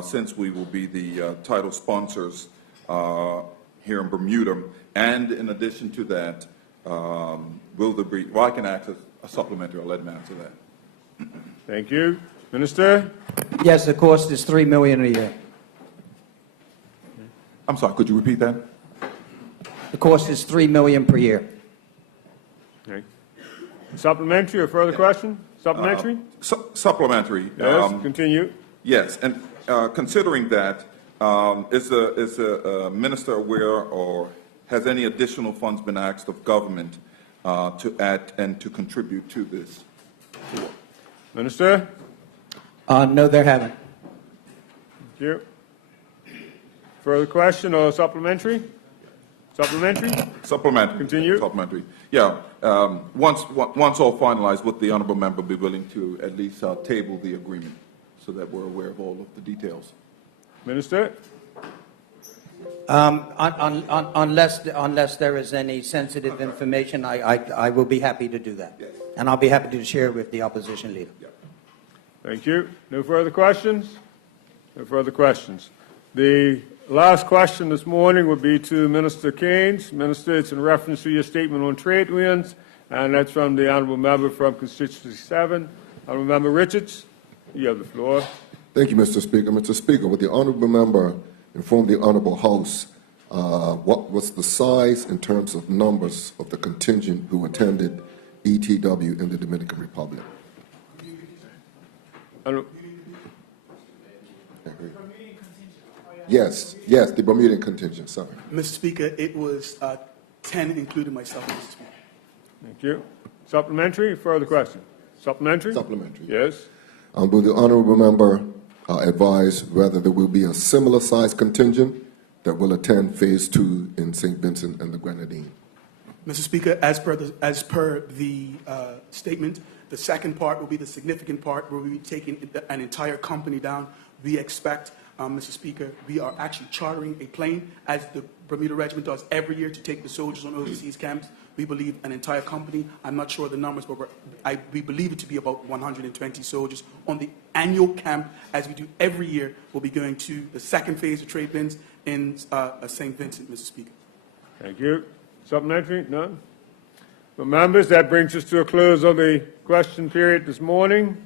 since we will be the title sponsors here in Bermuda? And in addition to that, will there be, well, I can access a supplementary, I'll let him answer that. Thank you. Minister? Yes, the cost is $3 million a year. I'm sorry, could you repeat that? The cost is $3 million per year. Okay. Supplementary or further question? Supplementary? Supplementary. Yes, continue. Yes, and considering that, is the minister aware or has any additional funds been asked of government to add and to contribute to this tour? Minister? No, there haven't. Thank you. Further question or supplementary? Supplementary? Supplementary. Continue. Supplementary. Yeah. Once all finalized, would the honourable member be willing to at least table the agreement so that we're aware of all of the details? Minister? Unless there is any sensitive information, I will be happy to do that. Yes. And I'll be happy to share with the opposition leader. Yeah. Thank you. No further questions? No further questions. The last question this morning would be to Minister Keynes. Minister, it's in reference to your statement on trade winds, and that's from the Honourable Member from Constituency 7. Honourable Member Richards, you have the floor. Thank you, Mr. Speaker. Mr. Speaker, would the honourable member inform the honourable House what was the size in terms of numbers of the contingent who attended ETW in the Dominican Republic? Yes, the Bermudian contingent, sorry. Mr. Speaker, it was 10, including myself, Mr. Speaker. Thank you. Supplementary, further question? Supplementary? Supplementary. Yes. Will the honourable member advise whether there will be a similar size contingent that will attend Phase 2 in St. Vincent and the Grenadine? Mr. Speaker, as per the statement, the second part will be the significant part where we'll be taking an entire company down. We expect, Mr. Speaker, we are actually chartering a plane, as the Bermuda Regiment does every year, to take the soldiers on overseas camps. We believe an entire company, I'm not sure the numbers, but we believe it to be about 120 soldiers on the annual camp, as we do every year. We'll be going to the second phase of trade winds in St. Vincent, Mr. Speaker. Thank you. Supplementary? None? Well, members, that brings us to a close of the question period this morning.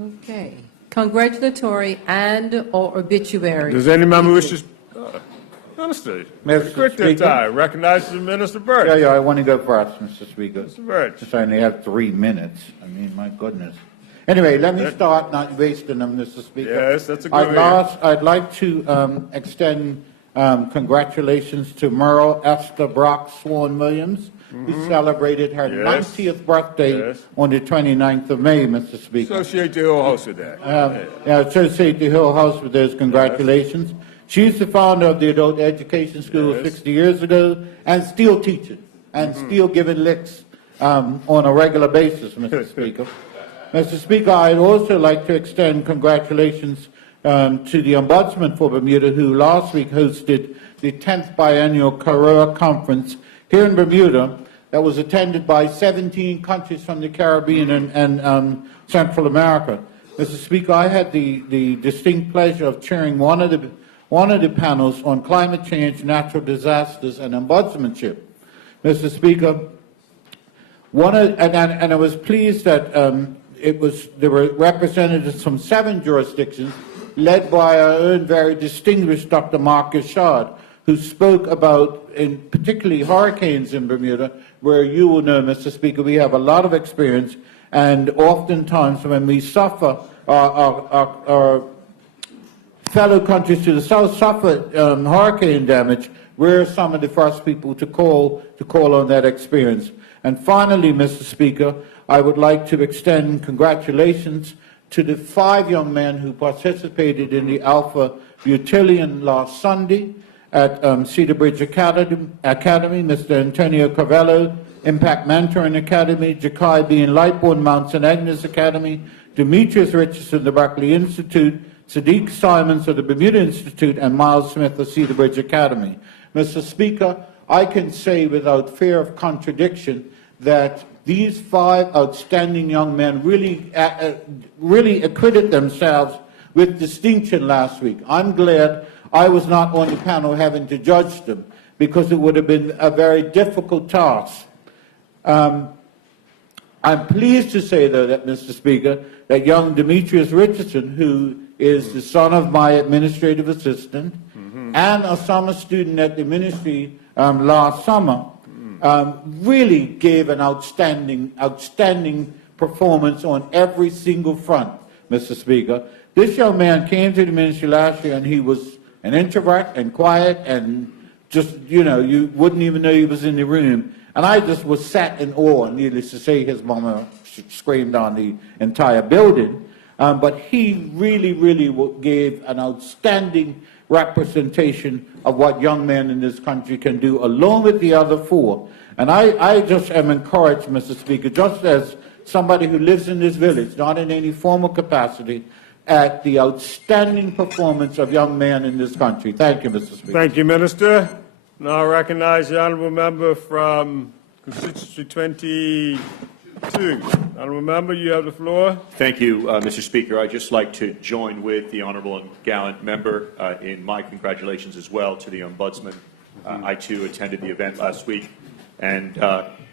Okay. Congratulatory and/or obituary. Does any member wish to? Minister, Mr. quick that Speaker. time. Recognizes Minister Birch. Yeah, I want to go first, Mr. Speaker. Mr. Birch. Just only have 3 minutes. I mean, my goodness. Anyway, let me start, not wasting them, Mr. Speaker. Yes, that's a good idea. I'd like to extend congratulations to Merle Esther Brock Swan Williams, who celebrated her Yes. 90th birthday Yes. on the 29th of May, Mr. Speaker. Associate the whole house with that. Associate the Hill House with those congratulations. She's the founder of the Adult Education School Yes. 60 years ago, and still teaching, and still giving licks on a regular basis, Mr. Speaker. Mr. Speaker, I'd also like to extend congratulations to the Ombudsman for Bermuda, who last week hosted the 10th Biennial Career Conference here in Bermuda that was attended by 17 countries from the Caribbean and Central America. Mr. Speaker, I had the distinct pleasure of chairing one of the panels on climate change, natural disasters, and ombudsmanship. Mr. Speaker, and I was pleased that there were representatives from 7 jurisdictions, led by our own very distinguished Dr. Marcus Shard, who spoke about, in particularly hurricanes in Bermuda, where you will know, Mr. Speaker, we have a lot of experience, and oftentimes when we suffer, our fellow countries to the south suffer hurricane damage, we're some of the first people to call on that experience. And finally, Mr. Speaker, I would like to extend congratulations to the 5 young men who participated in the Alpha Butillion last Sunday at Cedar Bridge Academy, Mr. Antonio Carvello, Impact Mentoring Academy, Jakai B. in Lightbourne, Mount St. Agnes Academy, Demetrius Richardson, the Berkeley Institute, Sadiq Simons of the Bermuda Institute, and Miles Smith of Cedar Bridge Academy. Mr. Speaker, I can say without fear of contradiction that these 5 outstanding young men really acquitted themselves with distinction last week. I'm glad I was not on the panel having to judge them, because it would have been a very difficult task. I'm pleased to say, though, that, Mr. Speaker, that young Demetrius Richardson, who is the son of my administrative assistant and a summer student at the ministry last summer, really gave an outstanding performance on every single front, Mr. Speaker. This young man came to the ministry last year, and he was an introvert and quiet and just, you wouldn't even know he was in the room. And I just was sat in awe, needless to say, his mama screamed on the entire building. But he really gave an outstanding representation of what young men in this country can do, along with the other 4. And I just am encouraged, Mr. Speaker, just as somebody who lives in this village, not in any formal capacity, at the outstanding performance of young men in this country. Thank you, Mr. Speaker. Thank you, Minister. Now I recognize the honourable member from constituency 22. Honourable member, you have the floor. Thank you, Mr. Speaker. I'd just like to join with the honourable and gallant member in my congratulations as well to the Ombudsman. I, too, attended the event last week, and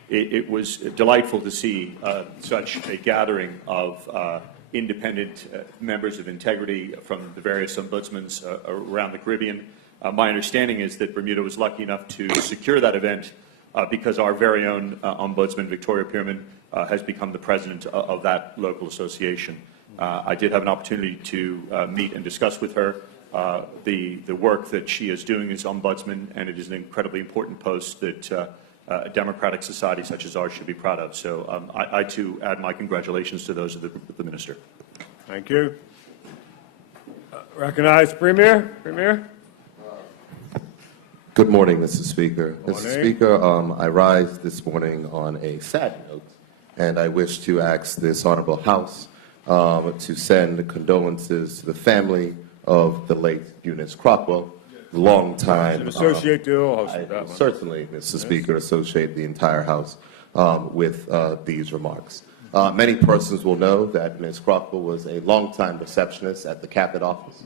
it was delightful to see such a gathering of independent members of integrity from the various ombudsmen around the Caribbean. My understanding is that Bermuda was lucky enough to secure that event because our very own ombudsman, Victoria Pearman, has become the president of that local association. I did have an opportunity to meet and discuss with her the work that she is doing as ombudsman, and it is an incredibly important post that a democratic society such as ours should be proud of. So I too add my congratulations to those of the minister. Thank you. Recognize Premier. Premier. Good morning, Mr. Speaker. Morning. Mr. Speaker, I rise this morning on a sad note, and I wish to ask this honorable House to send condolences to the family of the late Eunice Crockwell, long time. Associate the whole House with that one. Certainly, Mr. Speaker, associate the entire House with these remarks. Many persons will know that Ms. Crockwell was a longtime receptionist at the Cabinet Office.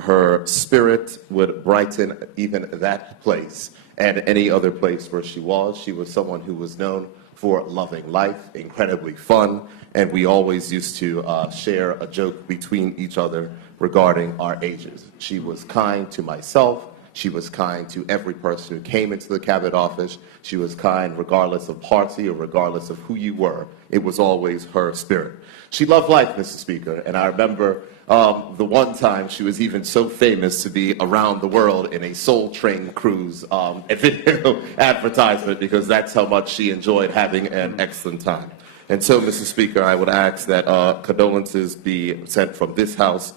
Her spirit would brighten even that place and any other place where she was. She was someone who was known for loving life, incredibly fun, and we always used to share a joke between each other regarding our ages. She was kind to myself. She was kind to every person who came into the Cabinet Office. She was kind regardless of party or regardless of who you were. It was always her spirit. She loved life, Mr. Speaker, and I remember the one time she was even so famous to be around the world in a Soul Train cruise video advertisement, because that's how much she enjoyed having an excellent time. And so, Mr. Speaker, I would ask that condolences be sent from this House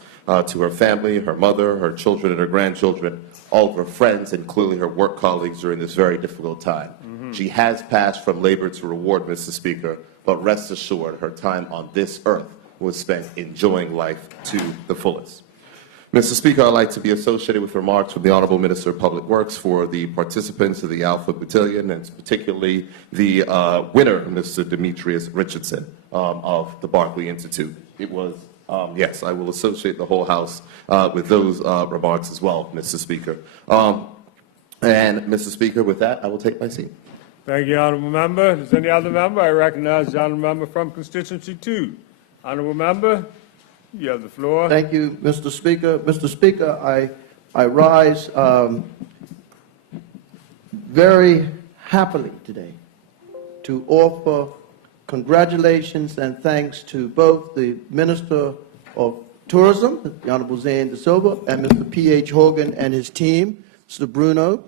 to her family, her mother, her children, and her grandchildren, all of her friends, and clearly her work colleagues during this very difficult time. She has passed from labor to reward, Mr. Speaker, but rest assured her time on this earth was spent enjoying life to the fullest. Mr. Speaker, I'd like to be associated with remarks from the Honourable Minister of Public Works for the participants of the Alpha Battalion, and particularly the winner, Mr. Demetrius Richardson of the Barclay Institute. It was, yes, I will associate the whole House with those remarks as well, Mr. Speaker. And, Mr. Speaker, with that, I will take my seat. Thank you, Honourable Member. Is any other member? I recognize the Honourable Member from Constituency 2. Honourable Member, you have the floor. Thank you, Mr. Speaker. Mr. Speaker, I rise very happily today to offer congratulations and thanks to both the Minister of Tourism, the Honourable Zane De Silva, and Mr. P.H. Hogan and his team, Mr. Bruno,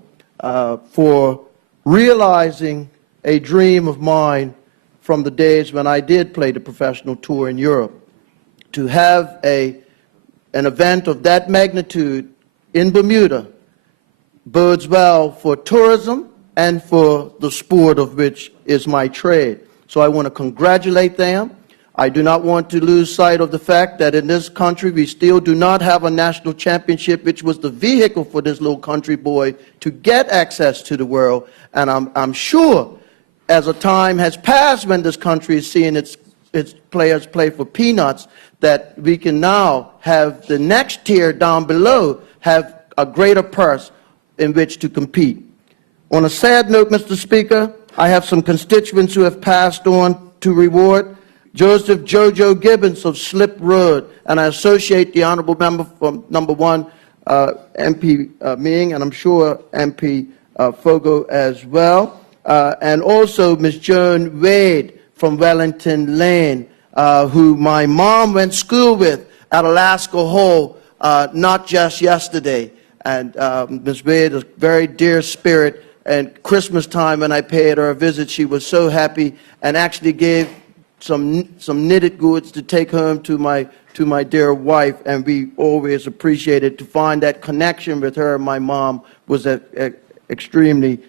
for realizing a dream of mine from the days when I did play the professional tour in Europe. To have an event of that magnitude in Bermuda bodes well for tourism and for the sport of which is my trade. So I want to congratulate them. I do not want to lose sight of the fact that in this country we still do not have a national championship, which was the vehicle for this little country boy to get access to the world. And I'm sure as a time has passed when this country is seeing its players play for peanuts, that we can now have the next tier down below have a greater purse in which to compete. On a sad note, Mr. Speaker, I have some constituents who have passed on to reward. Joseph Jojo Gibbons of Slip Road, and I associate the Honourable Member from number 1, MP Ming, and I'm sure MP Fogo as well, and also Ms. Joan Wade from Wellington Lane, who my mom went to school with at Alaska Hall not just yesterday. And Ms. Wade is a very dear spirit, and Christmas time when I paid her a visit, she was so happy and actually gave some knitted goods to take home to my dear wife, and we always appreciated to find that connection with her and my mom was extremely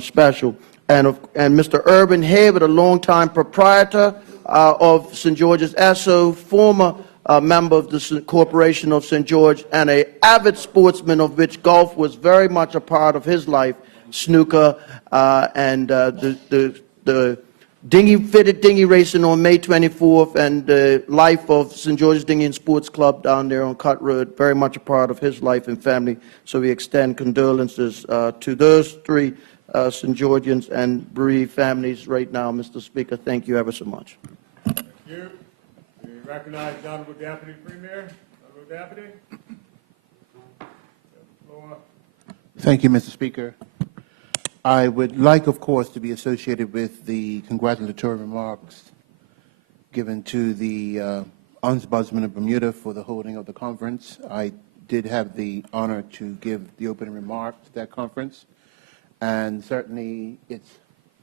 special. And Mr. Urban Hayward, a longtime proprietor of St. George's Esso, former member of the Corporation of St. George, and an avid sportsman of which golf was very much a part of his life, snooker, and the fitted dinghy racing on May 24th, and the life of St. George's Dinghy and Sports Club down there on Cut Road, very much a part of his life and family. So we extend condolences to those three St. Georgians and bereaved families right now, Mr. Speaker. Thank you ever so much. Thank you. We recognize the Honourable Deputy Premier. Honourable Deputy. The floor. Thank you, Mr. Speaker. I would like, of course, to be associated with the congratulatory remarks given to the Ombudsman of Bermuda for the holding of the conference. I did have the honor to give the opening remarks to that conference, and certainly its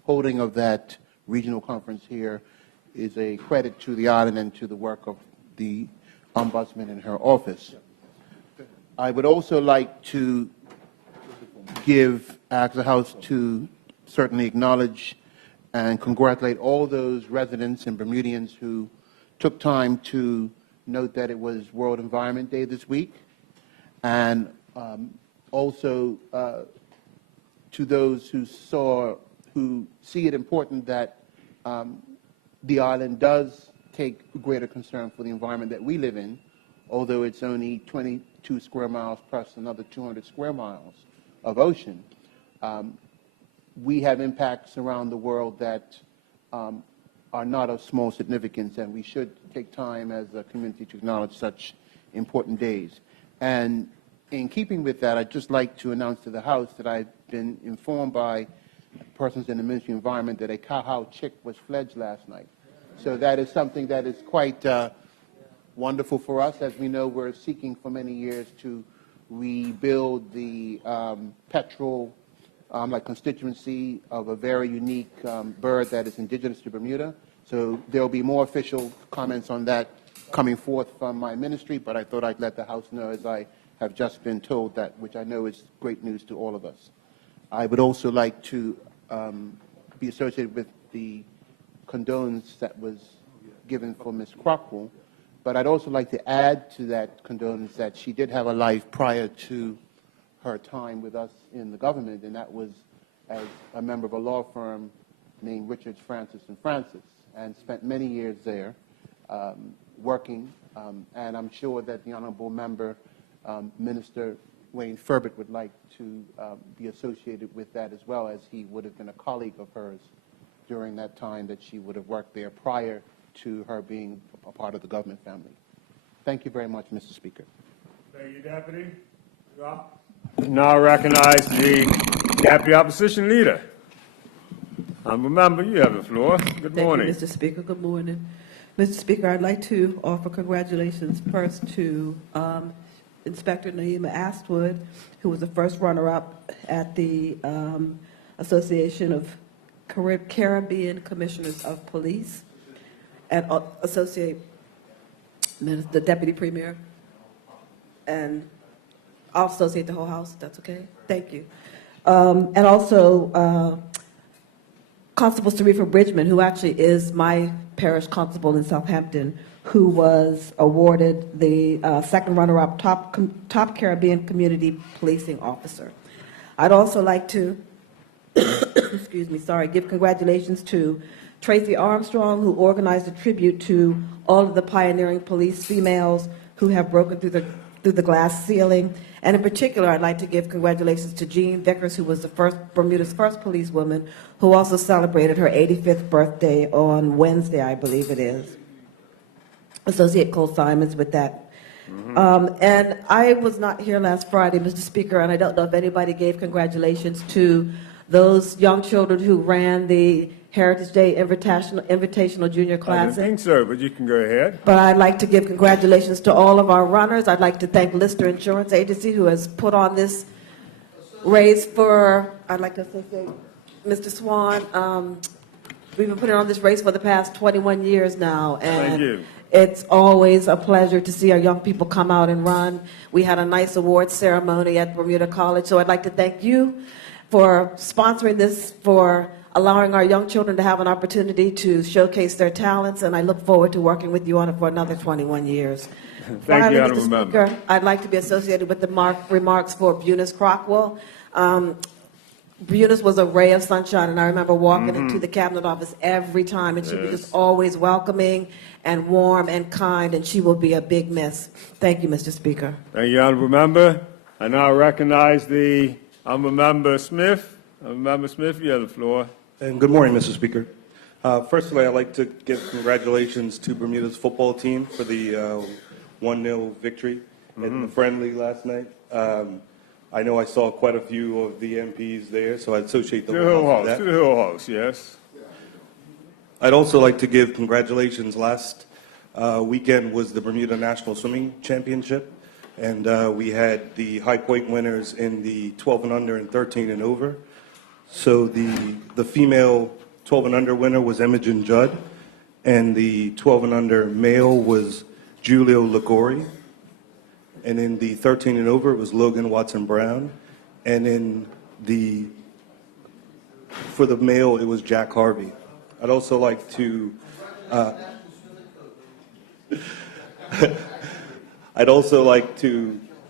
holding of that regional conference here is a credit to the island and to the work of the Ombudsman in her office. I would also like to ask the House to certainly acknowledge and congratulate all those residents and Bermudians who took time to note that it was World Environment Day this week, and also to those who see it important that the island does take greater concern for the environment that we live in, although it's only 22 square miles plus another 200 square miles of ocean. We have impacts around the world that are not of small significance, and we should take time as a community to acknowledge such important days. And in keeping with that, I'd just like to announce to the House that I've been informed by persons in the Ministry of Environment that a cow chick was fledged last night. So that is something that is quite wonderful for us. As we know, we're seeking for many years to rebuild the petrel constituency of a very unique bird that is indigenous to Bermuda. So there will be more official comments on that coming forth from my ministry, but I thought I'd let the House know, as I have just been told that, which I know is great news to all of us. I would also like to be associated with the condolence that was given for Ms. Crockwell, but I'd also like to add to that condolence that she did have a life prior to her time with us in the government, and that was as a member of a law firm named Richards, Francis & Francis, and spent many years there working, and I'm sure that the Honourable Member, Minister Wayne Furbett, would like to be associated with that as well, as he would have been a colleague of hers during that time that she would have worked there prior to her being a part of the government family. Thank you very much, Mr. Speaker. Thank you, Deputy. Now recognize the Deputy Opposition Leader. Remember, you have the floor. Good morning. Thank you, Mr. Speaker. Good morning. Mr. Speaker, I'd like to offer congratulations first to Inspector Naima Astwood, who was the first runner-up at the Association of Caribbean Commissioners of Police, and Associate Minister, the Deputy Premier, and I'll associate the whole House, if that's okay? Thank you. And also Constable Sarifa Bridgman, who actually is my parish constable in Southampton, who was awarded the second runner-up top Caribbean Community Policing Officer. I'd also like to, excuse me, sorry, give congratulations to Tracy Armstrong, who organized a tribute to all of the pioneering police females who have broken through the glass ceiling. And in particular, I'd like to give congratulations to Jean Vickers, who was Bermuda's first policewoman, who also celebrated her 85th birthday on Wednesday, I believe it is. Associate Cole Simons with that. And I was not here last Friday, Mr. Speaker, and I don't know if anybody gave congratulations to those young children who ran the Heritage Day Invitational Junior Classic. I didn't think so, but you can go ahead. But I'd like to give congratulations to all of our runners. I'd like to thank Lister Insurance Agency, who has put on this race for, I'd like to associate Mr. Swan. We've been putting on this race for the past 21 years now. And thank you. It's always a pleasure to see our young people come out and run. We had a nice awards ceremony at Bermuda College, so I'd like to thank you for sponsoring this, for allowing our young children to have an opportunity to showcase their talents, and I look forward to working with you on it for another 21 years. Thank you, Mr. Honourable Member. Speaker, I'd like to be associated with the remarks for Eunice Crockwell. Eunice was a ray of sunshine, and I remember walking into the cabinet office every time, and she was just always welcoming and warm and kind, and she will be a big miss. Thank you, Mr. Speaker. Thank you, Honourable Member. I now recognize the Honourable Member Smith Member Smith, you have the floor. And good morning, Mr. Speaker. Firstly, I'd like to give congratulations to Bermuda's football team for the 1-0 victory in the friendly last night. I know I saw quite a few of the MPs there, so I associate the Hill whole House, that. to the Hill House, yes. I'd also like to give congratulations. Last weekend was the Bermuda National Swimming Championship, and we had the high point winners in the 12 and under and 13 and over. So the female 12 and under winner was Imogen Judd, and the 12 and under male was Giulio Ligori. And in the 13 and over, it was Logan Watson Brown. And for the male, it was Jack Harvey. I'd also like to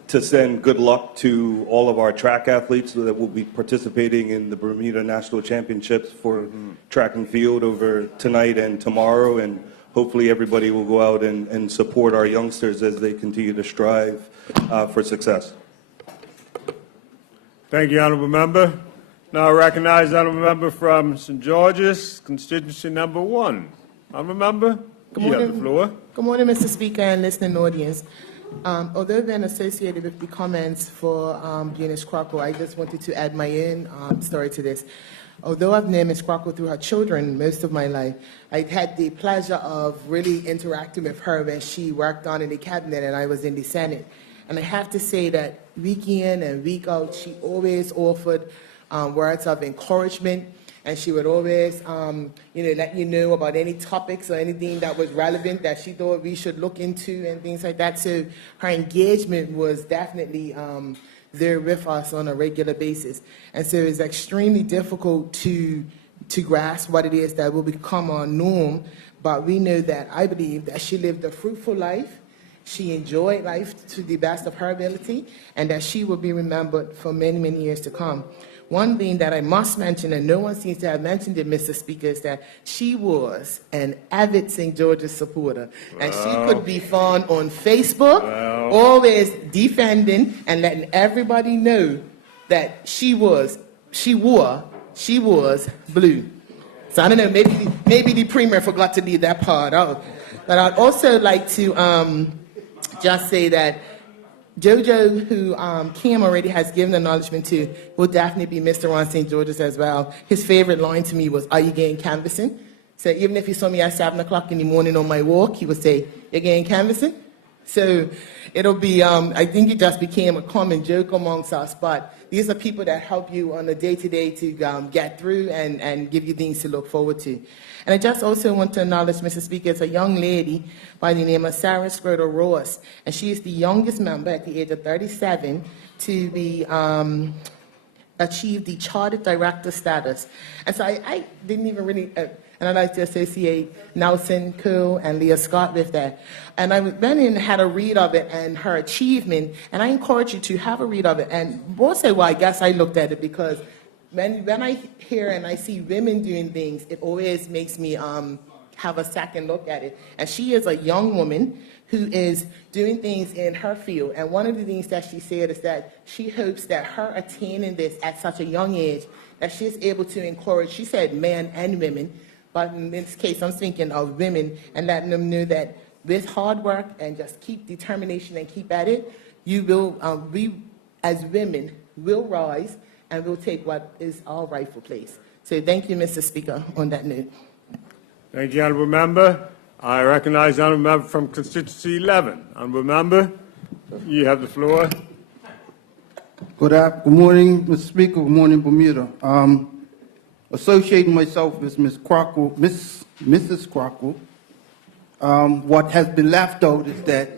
send good luck to all of our track athletes that will be participating in the Bermuda National Championships for track and field over tonight and tomorrow, and hopefully everybody will go out and support our youngsters as they continue to strive for success. Thank you, Honourable Member. Now I recognize the Honourable Member from St. George's, constituency number 1. Honourable Member, you have the floor. Good morning, Mr. Speaker and listening audience. Although being associated with the comments for Gina Crocker, I just wanted to add my own story to this. Although I've known Ms. Crocker through her children most of my life, I had the pleasure of really interacting with her when she worked on in the cabinet and I was in the Senate. And I have to say that week in and week out, she always offered words of encouragement, and she would always, let you know about any topics or anything that was relevant that she thought we should look into and things like that. So her engagement was definitely there with us on a regular basis. And so it's extremely difficult to grasp what it is that will become our norm. But we know that I believe that she lived a fruitful life. She enjoyed life to the best of her ability, and that she will be remembered for many, many years to come. One thing that I must mention, and no one seems to have mentioned it, Mr. Speaker, is that she was an avid St. George's supporter. And she could be found on Facebook, always defending and letting everybody know that she wore blue. So I don't know, maybe the Premier forgot to leave that part out. But I'd also like to just say that Jojo, who Kim already has given acknowledgement to, will definitely be Mr. on St. George's as well. His favorite line to me was, "Are you getting canvassing?" So even if he saw me at 7 o'clock in the morning on my walk, he would say, "You're getting canvassing?" So it'll be, I think it just became a common joke amongst us, but these are people that help you on a day-to-day to get through and give you things to look forward to. And I just also want to acknowledge, Mr. Speaker, it's a young lady by the name of Sarah Skirtle Ross, and she is the youngest member at the age of 37 to be achieve the Chartered Director status. And so I didn't even really, and I'd like to associate Nelson Cole and Leah Scott with that. And I went in and had a read of it and her achievement, and I encourage you to have a read of it. And also, well, I guess I looked at it because when I hear and I see women doing things, it always makes me have a second look at it. And she is a young woman who is doing things in her field. And one of the things that she said is that she hopes that her attaining this at such a young age, that she's able to encourage, she said men and women, but in this case I'm thinking of women, and letting them know that with hard work and just keep determination and keep at it, you will, we as women will rise and will take what is our rightful place. So thank you, Mr. Speaker, on that note. Thank you, Honourable Member. I recognize the Honourable Member from constituency 11. Honourable Member, you have the floor. Good morning, Mr. Speaker. Good morning, Bermuda. Associating myself with Mrs. Crocker, what has been left out is that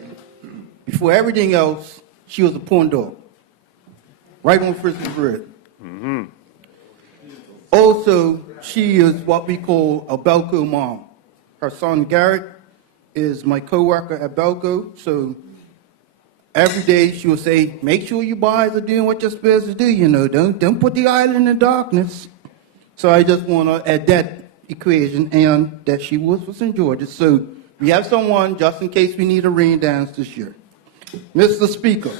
before everything else, she was a porn dog, right on Frisbee Bridge. Mm-hmm. Also, she is what we call a Belko mom. Her son Garrett is my co-worker at Belko, so every day she will say, "Make sure you boys are doing what you're supposed to do. You know, don't put the island in darkness." So I just want to add that equation and that she was for St. George's. So we have someone just in case we need a rain dance this year. Mr. Speaker,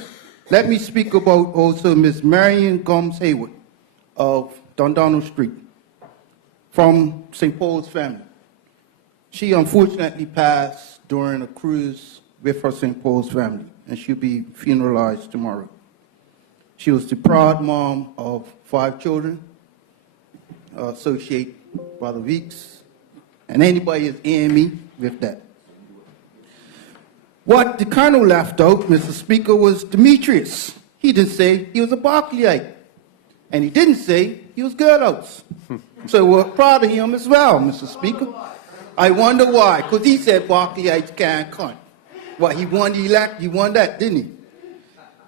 let me speak about also Miss Marion Gomes Hayward of Dundonald Street, from St. Paul's family. She unfortunately passed during a cruise with her St. Paul's family, and she'll be funeralized tomorrow. She was the proud mom of 5 children, Associate Brother Weeks, and anybody is in me with that. What the Colonel left out, Mr. Speaker, was Demetrius. He didn't say he was a Barclayite, and he didn't say he was Girlhouse. So we're proud of him as well, Mr. Speaker. I wonder why, because he said Barclayites can't cunt. What, he won the elect, he won that, didn't he?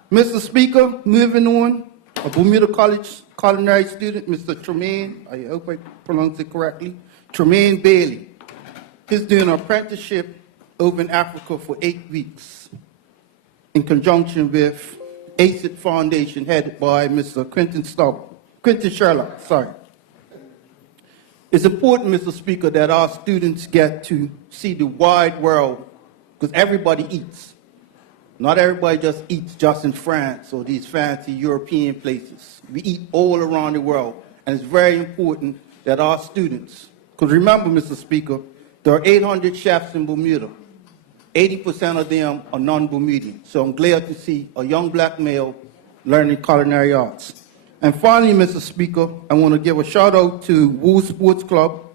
Mr. Speaker, moving on, a Bermuda College culinary student, Mr. Tremaine, I hope I pronounced it correctly, Tremaine Bailey. He's doing an apprenticeship over in Africa for 8 weeks in conjunction with Asserted Foundation headed by Mr. Quentin Sherlock, sorry. It's important, Mr. Speaker, that our students get to see the wide world, because everybody eats. Not everybody just eats just in France or these fancy European places. We eat all around the world, and it's very important that our students, because remember, Mr. Speaker, there are 800 chefs in Bermuda. 80% of them are non-Bermudian. So I'm glad to see a young black male learning culinary arts. And finally, Mr. Speaker, I want to give a shout out to Wool Sports Club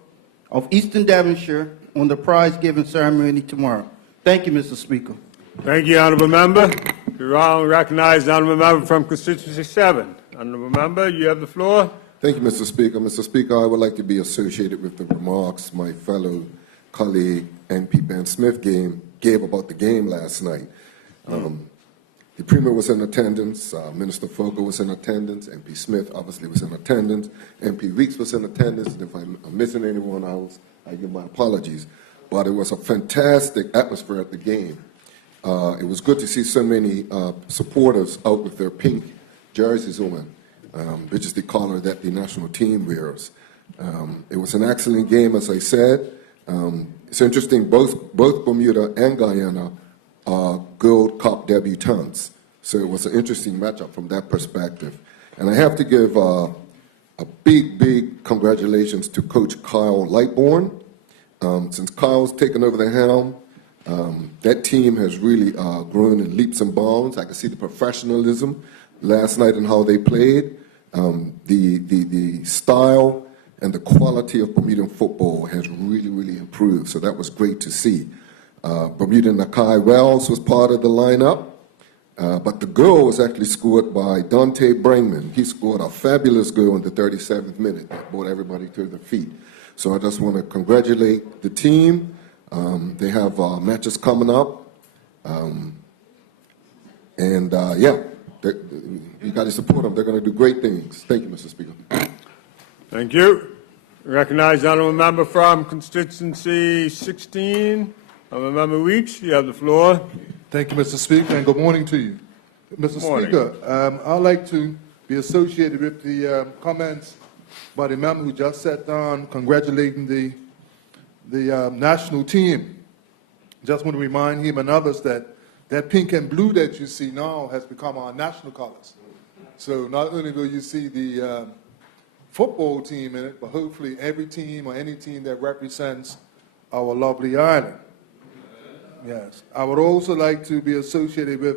of Eastern Devonshire on the prize giving ceremony tomorrow. Thank you, Mr. Speaker. Thank you, Honourable Member. You're all recognized, Honourable Member from Constituency 7. Honourable Member, you have the floor. Thank you, Mr. Speaker. Mr. Speaker, I would like to be associated with the remarks my fellow colleague MP Ben Smith gave about the game last night. The Premier was in attendance, Minister Fogel was in attendance, MP Smith obviously was in attendance, MP Weeks was in attendance, and if I'm missing anyone else, I give my apologies. But it was a fantastic atmosphere at the game. It was good to see so many supporters out with their pink jerseys on, which is the color that the national team wears. It was an excellent game, as I said. It's interesting, both Bermuda and Guyana are Gold Cup debutantes. So it was an interesting matchup from that perspective. And I have to give a big congratulations to Coach Kyle Lightbourne. Since Kyle's taken over the helm, that team has really grown in leaps and bounds. I could see the professionalism last night and how they played. The style and the quality of Bermudian football has really improved. So that was great to see. Bermudian Nakai Wells was part of the lineup, but the goal was actually scored by Dante Brangman. He scored a fabulous goal in the 37th minute that brought everybody to their feet. So I just want to congratulate the team. They have matches coming up. You got to support them. They're going to do great things. Thank you, Mr. Speaker. Thank you. Recognize the Honourable Member from Constituency 16. Honourable Member Weeks, you have the floor. Thank you, Mr. Speaker, and good morning to you. Mr. Speaker, I'd like to be associated with the comments by the member who just sat down congratulating the national team. Just want to remind him and others that that pink and blue that you see now has become our national colors. So not only will you see the football team in it, but hopefully every team or any team that represents our lovely island. Yes. I would also like to be associated with,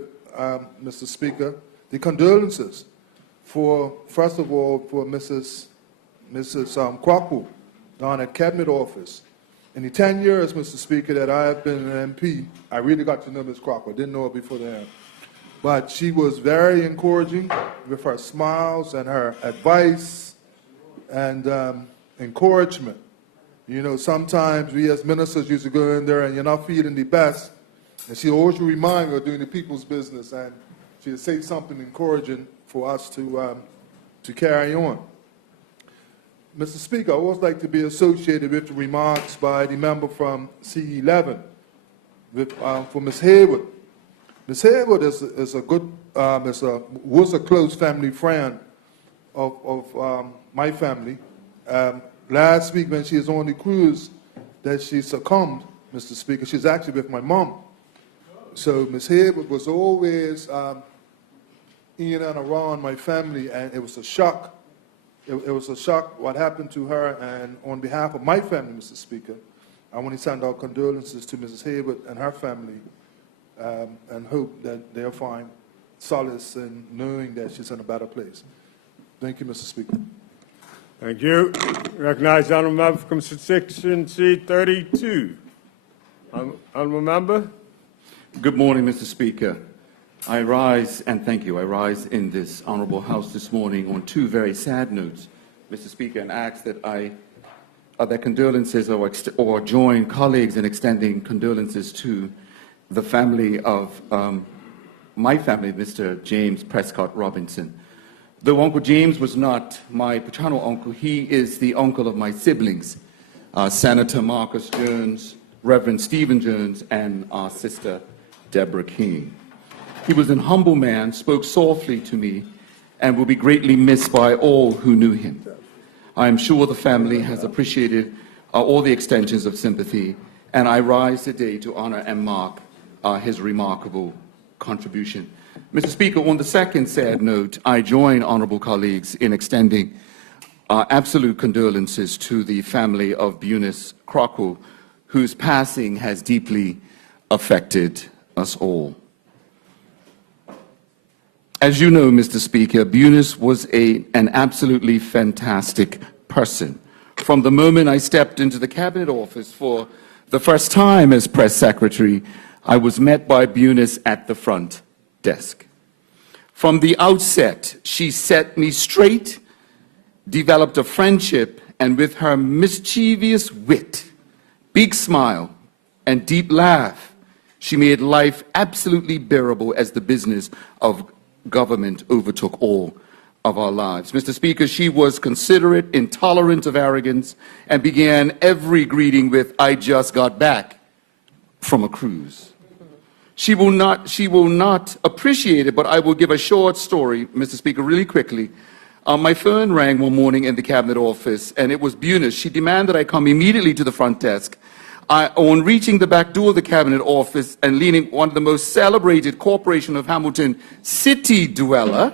Mr. Speaker, the condolences for, first of all, for Mrs. Crockpool down at Cabinet Office. In the 10 years, Mr. Speaker, that I have been an MP, I really got to know Ms. Crockpool. I didn't know her before that. But she was very encouraging with her smiles and her advice and encouragement. You know, sometimes we as ministers used to go in there and you're not feeling the best. And she always would remind me of doing the people's business, and she would say something encouraging for us to carry on. Mr. Speaker, I always like to be associated with the remarks by the member from C11 for Ms. Hallowed. Ms. Hallowed was a close family friend of my family. Last week when she was on the cruise that she succumbed, Mr. Speaker, she's actually with my mom. So Ms. Hallowed was always in and around my family, and it was a shock it was a shock what happened to her, and on behalf of my family, Mr. Speaker, I want to send our condolences to Mrs. Hayward and her family, and hope that they'll find solace in knowing that she's in a better place. Thank you, Mr. Speaker. Thank you. Recognize the honourable member for constituency 32. Honourable member. Good morning, Mr. Speaker. I rise, and thank you, I rise in this honourable House this morning on two very sad notes, Mr. Speaker, and ask that that condolences or join colleagues in extending condolences to the family of my family, Mr. James Prescott Robinson. Though Uncle James was not my paternal uncle, he is the uncle of my siblings, Senator Marcus Jones, Reverend Stephen Jones, and our sister Deborah King. He was an humble man, spoke softly to me, and will be greatly missed by all who knew him. I am sure the family has appreciated all the extensions of sympathy, and I rise today to honor and mark his remarkable contribution. Mr. Speaker, on the second sad note, I join honourable colleagues in extending absolute condolences to the family of Eunice Crockle, whose passing has deeply affected us all. As you know, Mr. Speaker, Eunice was an absolutely fantastic person. From the moment I stepped into the Cabinet Office for the first time as Press Secretary, I was met by Eunice at the front desk. From the outset, she set me straight, developed a friendship, and with her mischievous wit, big smile, and deep laugh, she made life absolutely bearable as the business of government overtook all of our lives. Mr. Speaker, she was considerate, intolerant of arrogance, and began every greeting with, "I just got back from a cruise." She will not appreciate it, but I will give a short story, Mr. Speaker, really quickly. My phone rang one morning in the Cabinet Office, and it was Eunice. She demanded I come immediately to the front desk. On reaching the back door of the Cabinet Office and leaning one of the most celebrated Corporation of Hamilton city dweller,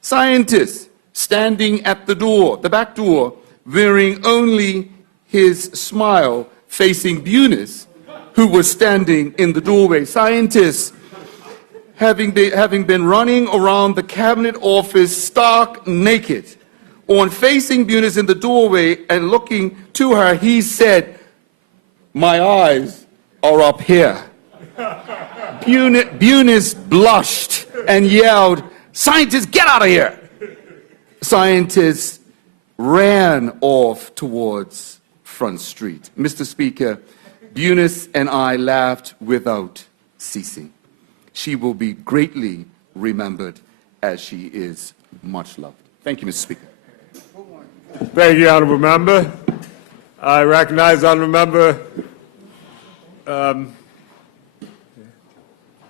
scientist, standing at the door, the back door, wearing only his smile, facing Eunice, who was standing in the doorway. Scientists, having been running around the Cabinet Office stark naked, on facing Eunice in the doorway and looking to her, he said, "My eyes are up here." Eunice blushed and yelled, "Scientists, get out of here!" Scientists ran off towards Front Street. Mr. Speaker, Eunice and I laughed without ceasing. She will be greatly remembered as she is much loved. Thank you, Mr. Speaker. Thank you, honourable member. I recognize honourable member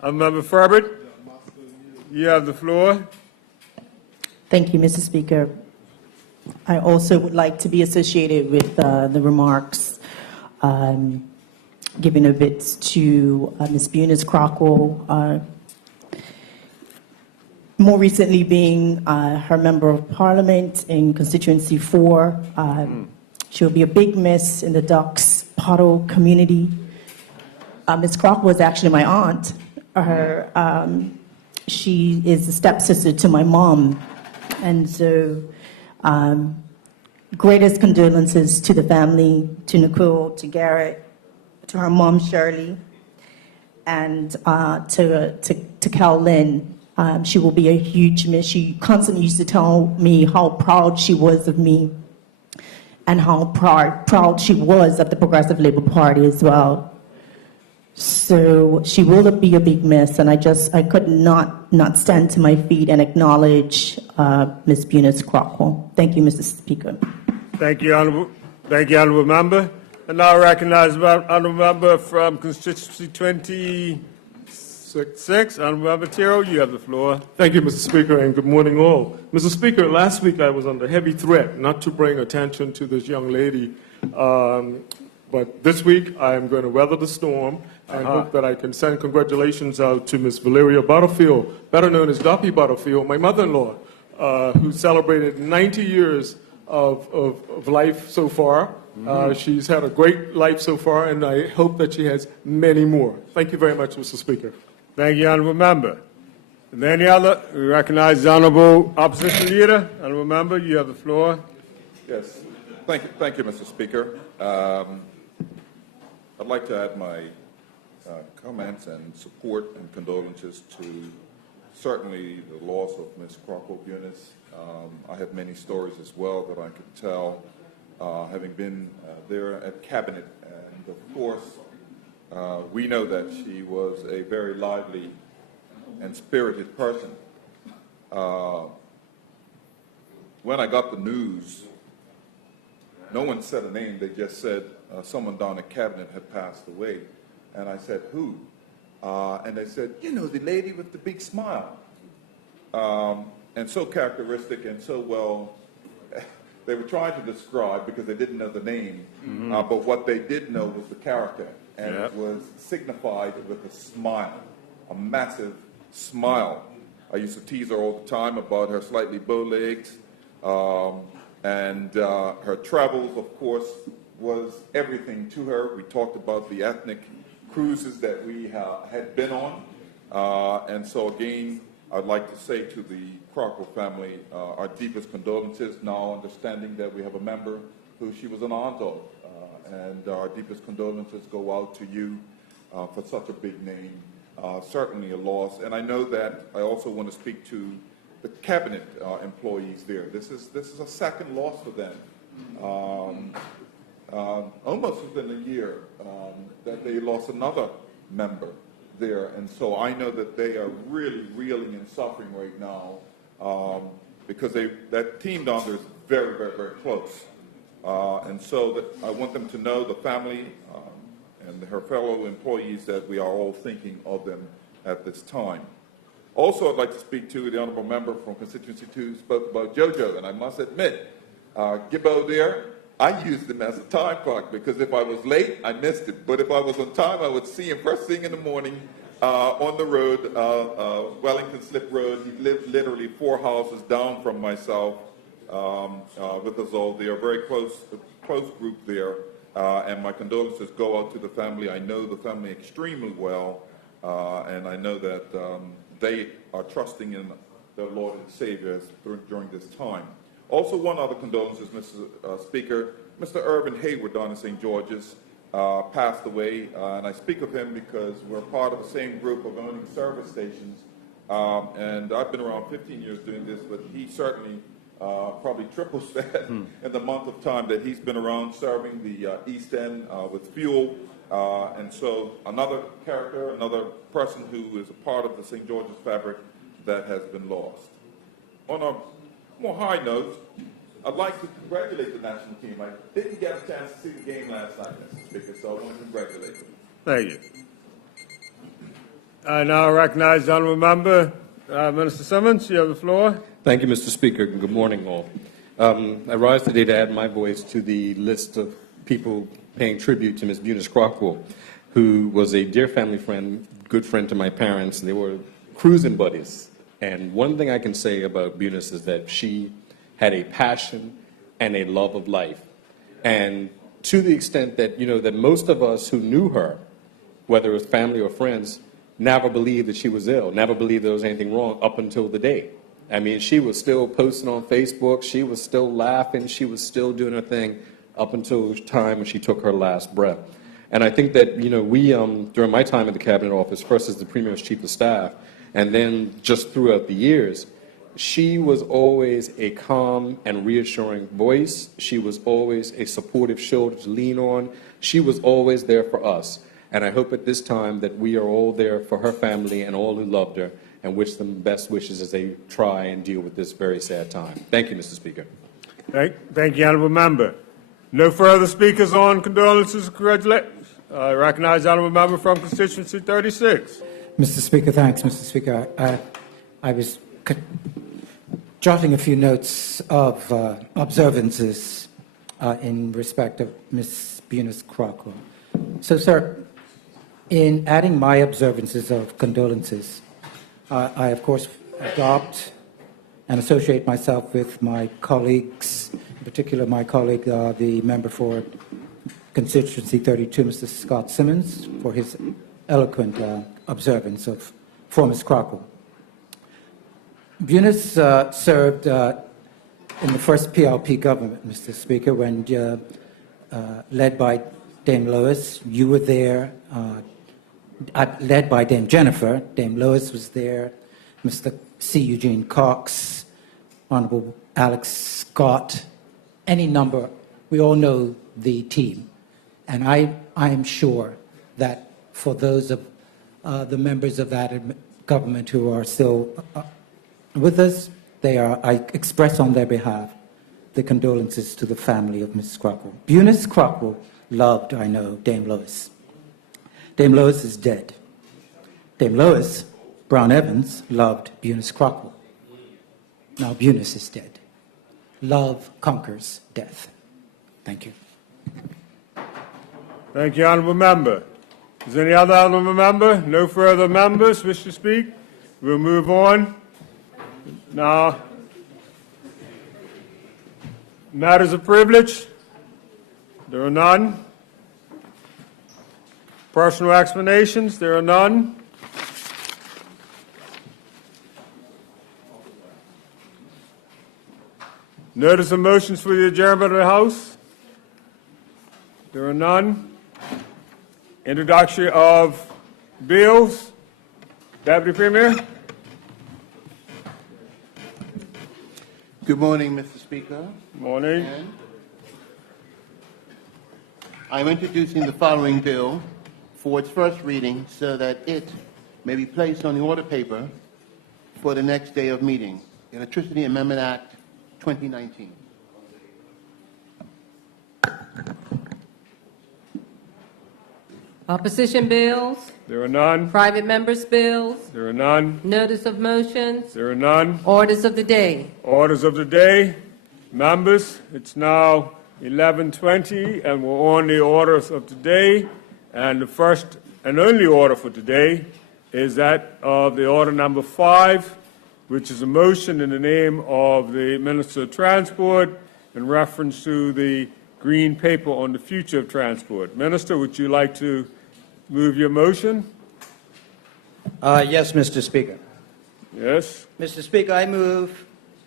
Honourable Favour. You have the floor. Thank you, Mr. Speaker. I also would like to be associated with the remarks given a bit to Ms. Eunice Crockle, more recently being her Member of Parliament in Constituency 4. She'll be a big miss in the Ducks Puddle community. Ms. Crockle was actually my aunt. She is a stepsister to my mom. And so greatest condolences to the family, to Nicole, to Garrett, to her mom, Shirley, and to Cal Lynn. She will be a huge miss. She constantly used to tell me how proud she was of me and how proud she was of the Progressive Labour Party as well. So she will be a big miss, and I could not stand to my feet and acknowledge Ms. Eunice Crockle. Thank you, Mr. Speaker. Thank you, honourable member. And now I recognize honourable member from constituency 26, honourable member Tiro. You have the floor. Thank you, Mr. Speaker, and good morning all. Mr. Speaker, last week I was under heavy threat not to bring attention to this young lady, but this week I am going to weather the storm and hope that I can send congratulations out to Ms. Valeria Butterfield, better known as Duppy Butterfield, my mother-in-law. who celebrated 90 years of life so far. She's had a great life so far, and I hope that she has many more. Thank you very much, Mr. Speaker. Thank you, Honourable Member. Is there any other? We recognize the Honourable Opposition Leader. Honourable Member, you have the floor. Yes. Thank you, Mr. Speaker. I'd like to add my comments and support and condolences to certainly the loss of Ms. Crockett-Bunis. I have many stories as well that I could tell, having been there at Cabinet. And of course, we know that she was a very lively and spirited person. When I got the news, no one said a name. They just said someone down at Cabinet had passed away. And I said, who? And they said, you know, the lady with the big smile. And so characteristic and so well, they were trying to describe because they didn't know the name, but what they did know was the character. And it was signified with a smile, a massive smile. I used to tease her all the time about her slightly bow legs, and her travels, of course, was everything to her. We talked about the ethnic cruises that we had been on, and so again, I'd like to say to the Crockett family our deepest condolences, now understanding that we have a member who she was an aunt of, and our deepest condolences go out to you for such a big name. Certainly a loss, and I know that I also want to speak to the Cabinet employees there. This is a second loss for them. Almost within a year that they lost another member there, and so I know that they are really reeling and suffering right now because that team down there is very, very, very close, and so that I want them to know, the family and her fellow employees, that we are all thinking of them at this time. Also, I'd like to speak to the Honourable Member from Constituency 2 who spoke about JoJo, and I must admit, Gibbo there, I used him as a time clock because if I was late, I missed it. But if I was on time, I would see him first thing in the morning on the road, Wellington Slip Road. He lived literally 4 houses down from myself with us all. They are a very close group there. And my condolences go out to the family. I know the family extremely well, and I know that they are trusting in their Lord and Savior during this time. Also, one other condolences, Mr. Speaker. Mr. Irvin Hayward down in St. George's passed away, and I speak of him because we're part of the same group of owning service stations, and I've been around 15 years doing this, but he certainly probably triples that in the month of time that he's been around serving the East End with fuel, and so another character, another person who is a part of the St. George's fabric that has been lost. On a more high note, I'd like to congratulate the national team. I didn't get a chance to see the game last night, Mr. Speaker, so I want to congratulate them. Thank you. I now recognize the Honourable Member, Minister Simmons. You have the floor. Thank you, Mr. Speaker. Good morning, all. I rise today to add my voice to the list of people paying tribute to Ms. Bunis Crockett, who was a dear family friend, good friend to my parents. They were cruising buddies. And one thing I can say about Bunis is that she had a passion and a love of life. And to the extent that, that most of us who knew her, whether it was family or friends, never believed that she was ill, never believed there was anything wrong up until the day. I mean, she was still posting on Facebook, she was still laughing, she was still doing her thing up until the time when she took her last breath. And I think that, we, during my time at the Cabinet Office, first as the Premier's Chief of Staff, and then just throughout the years, she was always a calm and reassuring voice. She was always a supportive shoulder to lean on. She was always there for us. And I hope at this time that we are all there for her family and all who loved her, and wish them best wishes as they try and deal with this very sad time. Thank you, Mr. Speaker. Thank you, Honourable Member. No further speakers on condolences. Congratulations. I recognize the Honourable Member from Constituency 36. Mr. Speaker, thanks, Mr. Speaker. I was jotting a few notes of observances in respect of Ms. Bunis Crockett. So, sir, in adding my observances of condolences, I, of course, adopt and associate myself with my colleagues, in particular my colleague, the member for Constituency 32, Mr. Scott Simmons, for his eloquent observance of for Ms. Crockle. Bunis served in the first PLP government, Mr. Speaker, when led by Dame Lois. You were there, led by Dame Jennifer. Dame Lois was there, Mr. C. Eugene Cox, Honourable Alex Scott, any number. We all know the team. And I am sure that for those of the members of that government who are still with us, I express on their behalf the condolences to the family of Mrs. Crockle. Bunis Crockle loved, I know, Dame Lois. Dame Lois is dead. Dame Lois Brown Evans loved Bunis Crockle. Now Bunis is dead. Love conquers death. Thank you. Thank you, Honourable Member. Is there any other Honourable Member? No further members wish to speak? We'll move on. Now, matters of privilege? There are none. Personal explanations? There are none. Notice of motions for the adjournment of the House? There are none. Introduction of bills. Deputy Premier. Good morning, Mr. Speaker. Good morning. And I'm introducing the following bill for its first reading so that it may be placed on the order paper for the next day of meeting. Electricity Amendment Act 2019. Opposition bills? There are none. Private members' bills? There are none. Notice of motions? There are none. Orders of the day? Orders of the day. Members, it's now 11:20, and we're on the orders of today. And the first and only order for today is that of the order number 5, which is a motion in the name of the Minister of Transport in reference to the green paper on the future of transport. Minister, would you like to move your motion? Yes, Mr. Speaker. Yes. Mr. Speaker, I move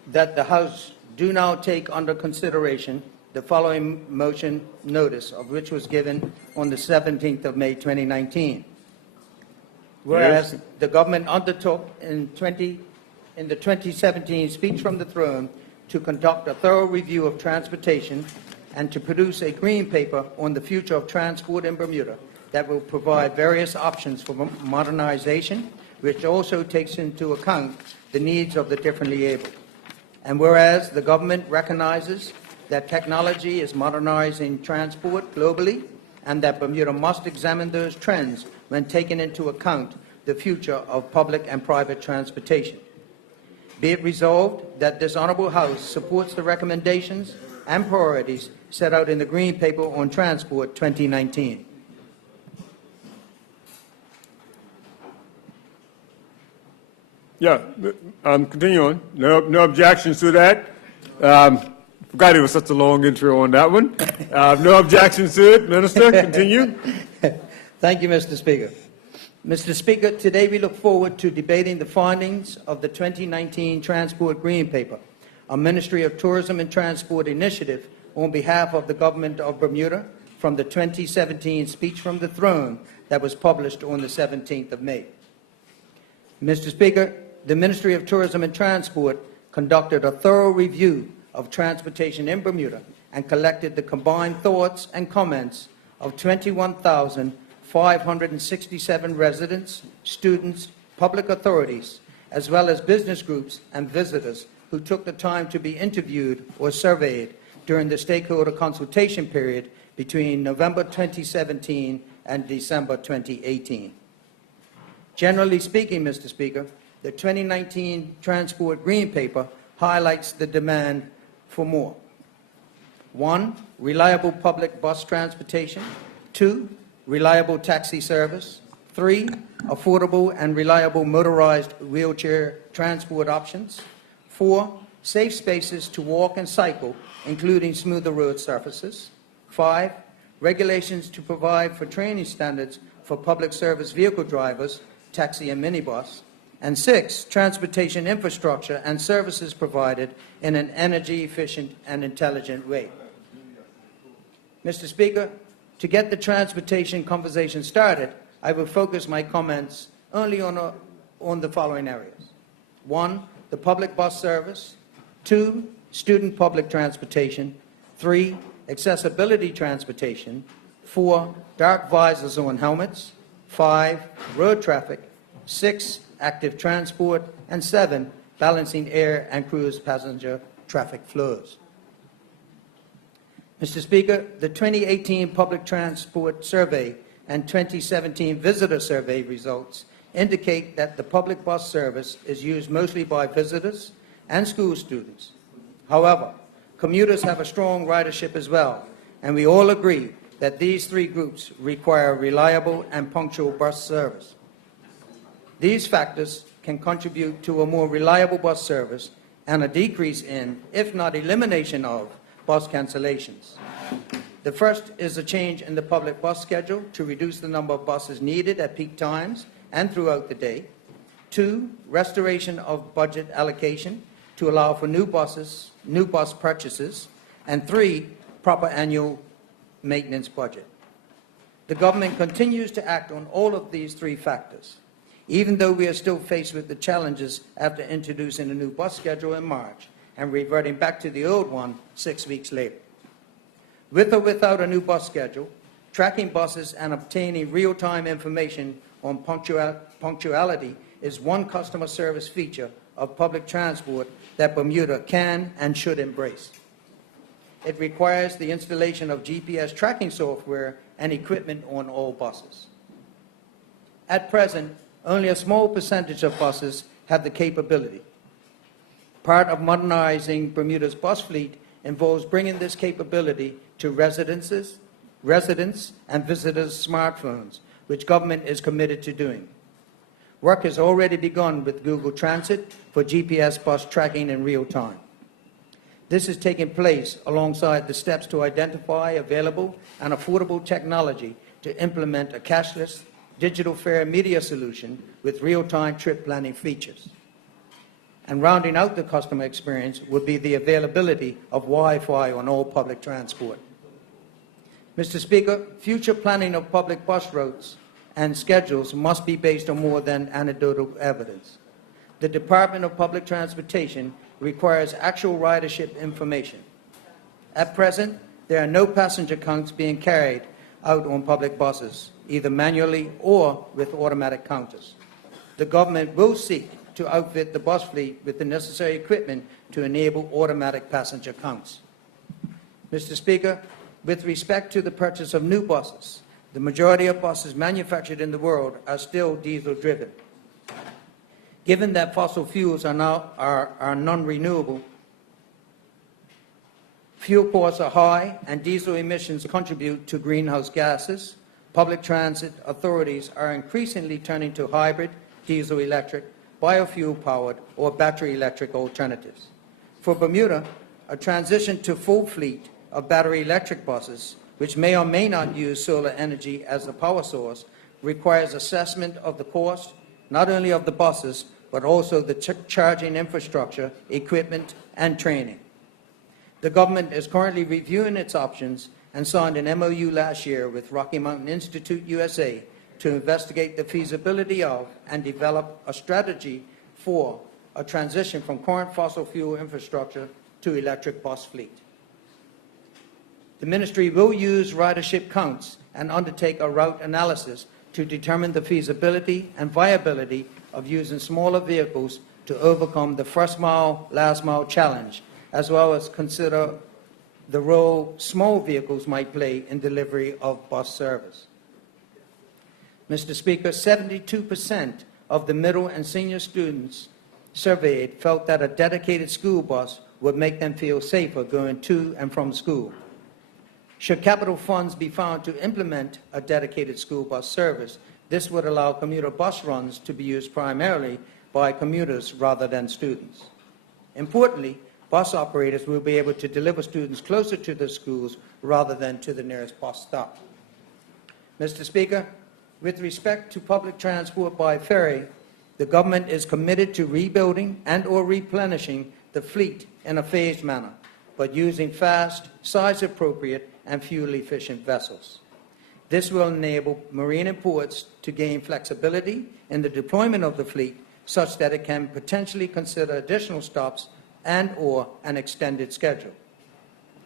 that the House do now take under consideration the following motion notice, of which was given on the 17th of May 2019. Whereas the government undertook in the 2017 speech from the throne to conduct a thorough review of transportation and to produce a green paper on the future of transport in Bermuda that will provide various options for modernization, which also takes into account the needs of the differently able. And whereas the government recognizes that technology is modernizing transport globally and that Bermuda must examine those trends when taking into account the future of public and private transportation. Be it resolved that this Honourable House supports the recommendations and priorities set out in the Green Paper on Transport 2019. Yeah, continue on. No objections to that. Forgot it was such a long intro on that one. No objections to it. Minister, continue. Thank you, Mr. Speaker. Mr. Speaker, today we look forward to debating the findings of the 2019 Transport Green Paper, a Ministry of Tourism and Transport initiative on behalf of the Government of Bermuda from the 2017 speech from the throne that was published on the 17th of May. Mr. Speaker, the Ministry of Tourism and Transport conducted a thorough review of transportation in Bermuda and collected the combined thoughts and comments of 21,567 residents, students, public authorities, as well as business groups and visitors who took the time to be interviewed or surveyed during the stakeholder consultation period between November 2017 and December 2018. Generally speaking, Mr. Speaker, the 2019 Transport Green Paper highlights the demand for more. 1, reliable public bus transportation. 2, reliable taxi service. 3, affordable and reliable motorized wheelchair transport options. 4, safe spaces to walk and cycle, including smoother road surfaces. 5, regulations to provide for training standards for public service vehicle drivers, taxi and minibus. And 6, transportation infrastructure and services provided in an energy efficient and intelligent way. Mr. Speaker, to get the transportation conversation started, I will focus my comments only on the following areas. 1, the public bus service. 2, student public transportation. 3, accessibility transportation. 4, dark visors on helmets. 5, road traffic. 6, active transport. And 7, balancing air and cruise passenger traffic flows. Mr. Speaker, the 2018 Public Transport Survey and 2017 Visitor Survey results indicate that the public bus service is used mostly by visitors and school students. However, commuters have a strong ridership as well, and we all agree that these three groups require reliable and punctual bus service. These factors can contribute to a more reliable bus service and a decrease in, if not elimination of, bus cancellations. The first is a change in the public bus schedule to reduce the number of buses needed at peak times and throughout the day. 2, restoration of budget allocation to allow for new bus purchases. And 3, proper annual maintenance budget. The government continues to act on all of these three factors, even though we are still faced with the challenges after introducing a new bus schedule in March and reverting back to the old one 6 weeks later. With or without a new bus schedule, tracking buses and obtaining real-time information on punctuality is one customer service feature of public transport that Bermuda can and should embrace. It requires the installation of GPS tracking software and equipment on all buses. At present, only a small percentage of buses have the capability. Part of modernizing Bermuda's bus fleet involves bringing this capability to residents and visitors' smartphones, which government is committed to doing. Work has already begun with Google Transit for GPS bus tracking in real time. This is taking place alongside the steps to identify available and affordable technology to implement a cashless digital fare media solution with real-time trip planning features. And rounding out the customer experience would be the availability of Wi-Fi on all public transport. Mr. Speaker, future planning of public bus routes and schedules must be based on more than anecdotal evidence. The Department of Public Transportation requires actual ridership information. At present, there are no passenger counts being carried out on public buses, either manually or with automatic counters. The government will seek to outfit the bus fleet with the necessary equipment to enable automatic passenger counts. Mr. Speaker, with respect to the purchase of new buses, the majority of buses manufactured in the world are still diesel-driven. Given that fossil fuels are non-renewable, fuel costs are high, and diesel emissions contribute to greenhouse gases, public transit authorities are increasingly turning to hybrid, diesel-electric, biofuel-powered, or battery-electric alternatives. For Bermuda, a transition to full fleet of battery-electric buses, which may or may not use solar energy as the power source, requires assessment of the cost, not only of the buses, but also the charging infrastructure, equipment, and training. The government is currently reviewing its options and signed an MOU last year with Rocky Mountain Institute USA to investigate the feasibility of and develop a strategy for a transition from current fossil fuel infrastructure to electric bus fleet. The ministry will use ridership counts and undertake a route analysis to determine the feasibility and viability of using smaller vehicles to overcome the first mile, last mile challenge, as well as consider the role small vehicles might play in delivery of bus service. Mr. Speaker, 72% of the middle and senior students surveyed felt that a dedicated school bus would make them feel safer going to and from school. Should capital funds be found to implement a dedicated school bus service, this would allow commuter bus runs to be used primarily by commuters rather than students. Importantly, bus operators will be able to deliver students closer to the schools rather than to the nearest bus stop. Mr. Speaker, with respect to public transport by ferry, the government is committed to rebuilding and/or replenishing the fleet in a phased manner, but using fast, size-appropriate, and fuel-efficient vessels. This will enable marine and ports to gain flexibility in the deployment of the fleet such that it can potentially consider additional stops and/or an extended schedule.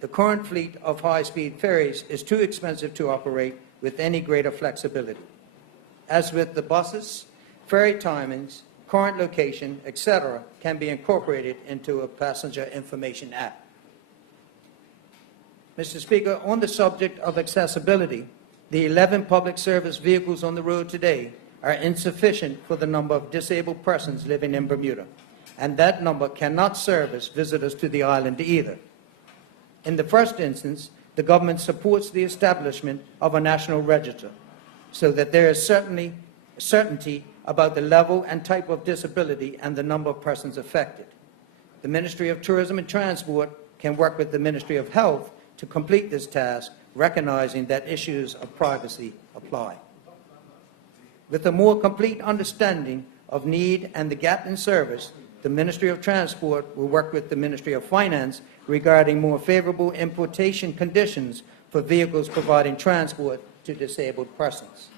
The current fleet of high-speed ferries is too expensive to operate with any greater flexibility. As with the buses, ferry timings, current location, etc., can be incorporated into a passenger information app. Mr. Speaker, on the subject of accessibility, the 11 public service vehicles on the road today are insufficient for the number of disabled persons living in Bermuda, and that number cannot service visitors to the island either. In the first instance, the government supports the establishment of a national register so that there is certainty about the level and type of disability and the number of persons affected. The Ministry of Tourism and Transport can work with the Ministry of Health to complete this task, recognizing that issues of privacy apply. With a more complete understanding of need and the gap in service, the Ministry of Transport will work with the Ministry of Finance regarding more favorable importation conditions for vehicles providing transport to disabled persons.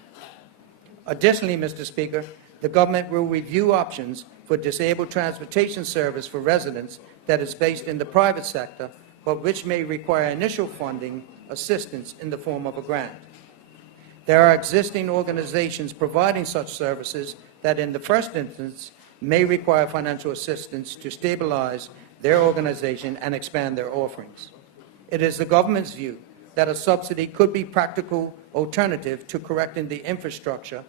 Additionally, Mr. Speaker, the government will review options for disabled transportation service for residents that is based in the private sector, but which may require initial funding assistance in the form of a grant. There are existing organizations providing such services that in the first instance may require financial assistance to stabilize their organization and expand their offerings. It is the government's view that a subsidy could be a practical alternative to correcting the infrastructure,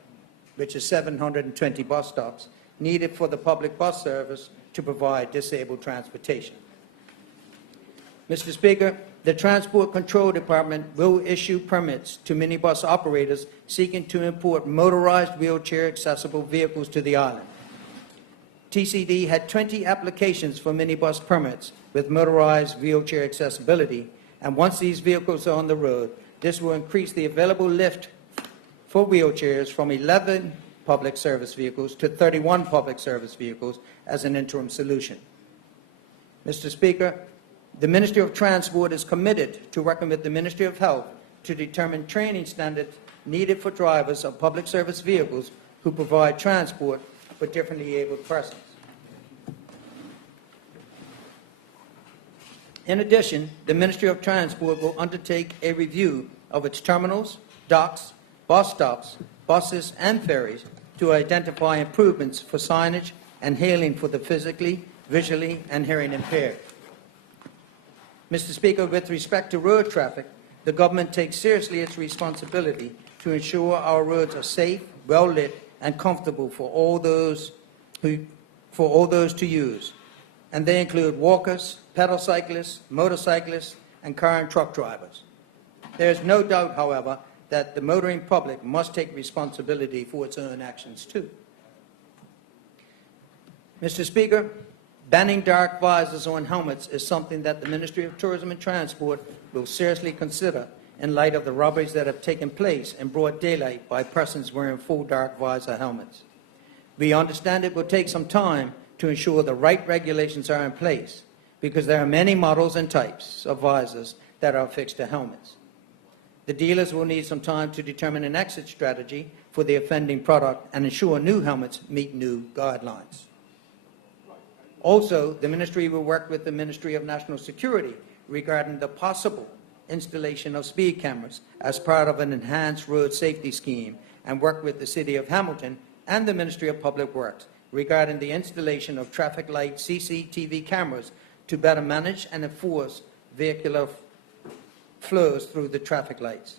which is 720 bus stops, needed for the public bus service to provide disabled transportation. Mr. Speaker, the Transport Control Department will issue permits to minibus operators seeking to import motorized wheelchair-accessible vehicles to the island. TCD had 20 applications for minibus permits with motorized wheelchair accessibility, and once these vehicles are on the road, this will increase the available lift for wheelchairs from 11 public service vehicles to 31 public service vehicles as an interim solution. Mr. Speaker, the Ministry of Transport is committed to working with the Ministry of Health to determine training standards needed for drivers of public service vehicles who provide transport for differently abled persons. In addition, the Ministry of Transport will undertake a review of its terminals, docks, bus stops, buses, and ferries to identify improvements for signage and hailing for the physically, visually, and hearing impaired. Mr. Speaker, with respect to road traffic, the government takes seriously its responsibility to ensure our roads are safe, well-lit, and comfortable for all those to use. And they include walkers, pedal cyclists, motorcyclists, and car and truck drivers. There is no doubt, however, that the motoring public must take responsibility for its own actions too. Mr. Speaker, banning dark visors on helmets is something that the Ministry of Tourism and Transport will seriously consider in light of the robberies that have taken place in broad daylight by persons wearing full dark visor helmets. We understand it will take some time to ensure the right regulations are in place because there are many models and types of visors that are affixed to helmets. The dealers will need some time to determine an exit strategy for the offending product and ensure new helmets meet new guidelines. Also, the Ministry will work with the Ministry of National Security regarding the possible installation of speed cameras as part of an enhanced road safety scheme and work with the City of Hamilton and the Ministry of Public Works regarding the installation of traffic light CCTV cameras to better manage and enforce vehicular flows through the traffic lights.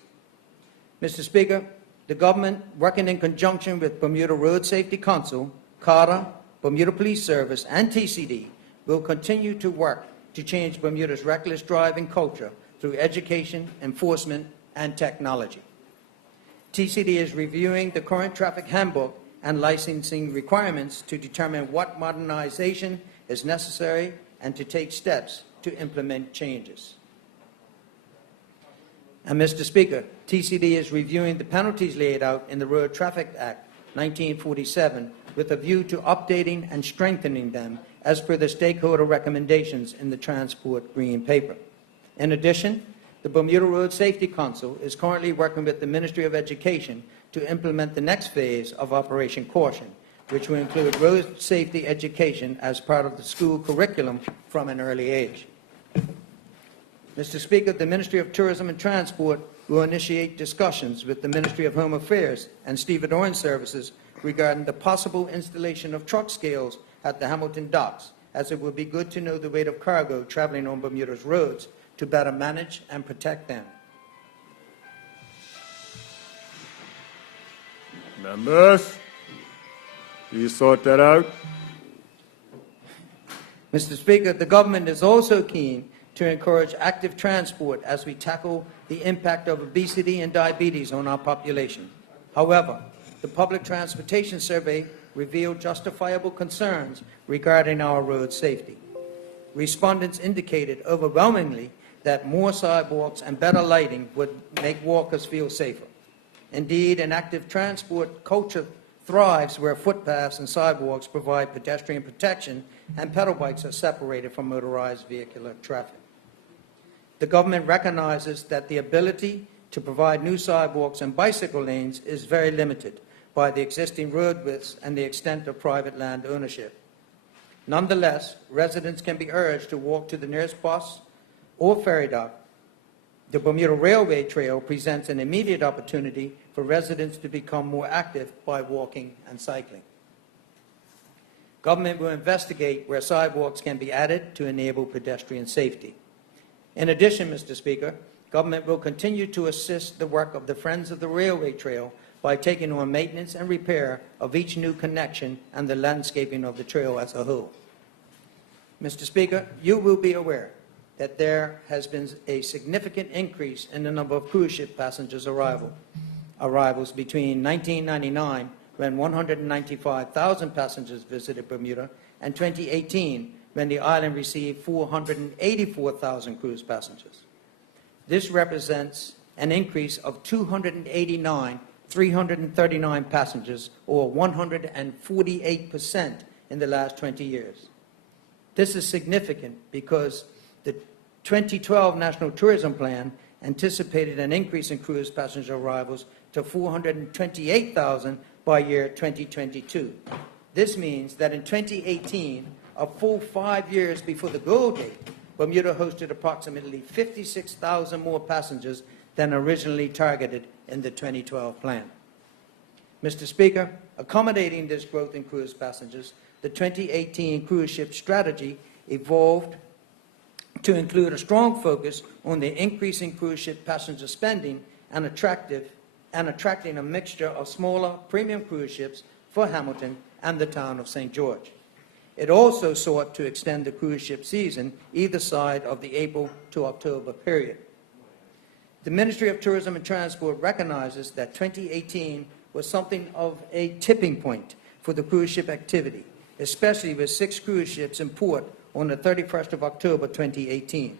Mr. Speaker, the government, working in conjunction with Bermuda Road Safety Council, CARTA, Bermuda Police Service, and TCD, will continue to work to change Bermuda's reckless driving culture through education, enforcement, and technology. TCD is reviewing the current traffic handbook and licensing requirements to determine what modernization is necessary and to take steps to implement changes. And Mr. Speaker, TCD is reviewing the penalties laid out in the Road Traffic Act 1947 with a view to updating and strengthening them as per the stakeholder recommendations in the Transport Green Paper. In addition, the Bermuda Road Safety Council is currently working with the Ministry of Education to implement the next phase of Operation Caution, which will include road safety education as part of the school curriculum from an early age. Mr. Speaker, the Ministry of Tourism and Transport will initiate discussions with the Ministry of Home Affairs and stevedoring services regarding the possible installation of truck scales at the Hamilton docks, as it would be good to know the weight of cargo traveling on Bermuda's roads to better manage and protect them. Members, you sort that out? Mr. Speaker, the government is also keen to encourage active transport as we tackle the impact of obesity and diabetes on our population. However, the Public Transportation Survey revealed justifiable concerns regarding our road safety. Respondents indicated overwhelmingly that more sidewalks and better lighting would make walkers feel safer. Indeed, an active transport culture thrives where footpaths and sidewalks provide pedestrian protection and pedal bikes are separated from motorized vehicular traffic. The government recognizes that the ability to provide new sidewalks and bicycle lanes is very limited by the existing road widths and the extent of private land ownership. Nonetheless, residents can be urged to walk to the nearest bus or ferry dock. The Bermuda Railway Trail presents an immediate opportunity for residents to become more active by walking and cycling. Government will investigate where sidewalks can be added to enable pedestrian safety. In addition, Mr. Speaker, government will continue to assist the work of the Friends of the Railway Trail by taking on maintenance and repair of each new connection and the landscaping of the trail as a whole. Mr. Speaker, you will be aware that there has been a significant increase in the number of cruise ship passengers arrivals between 1999, when 195,000 passengers visited Bermuda, and 2018, when the island received 484,000 cruise passengers. This represents an increase of 339 passengers, or 148% in the last 20 years. This is significant because the 2012 National Tourism Plan anticipated an increase in cruise passenger arrivals to 428,000 by year 2022. This means that in 2018, a full 5 years before the goal date, Bermuda hosted approximately 56,000 more passengers than originally targeted in the 2012 plan. Mr. Speaker, accommodating this growth in cruise passengers, the 2018 cruise ship strategy evolved to include a strong focus on the increasing cruise ship passenger spending and attracting a mixture of smaller premium cruise ships for Hamilton and the town of St. George. It also sought to extend the cruise ship season either side of the April to October period. The Ministry of Tourism and Transport recognizes that 2018 was something of a tipping point for the cruise ship activity, especially with 6 cruise ships in port on the 31st of October 2018.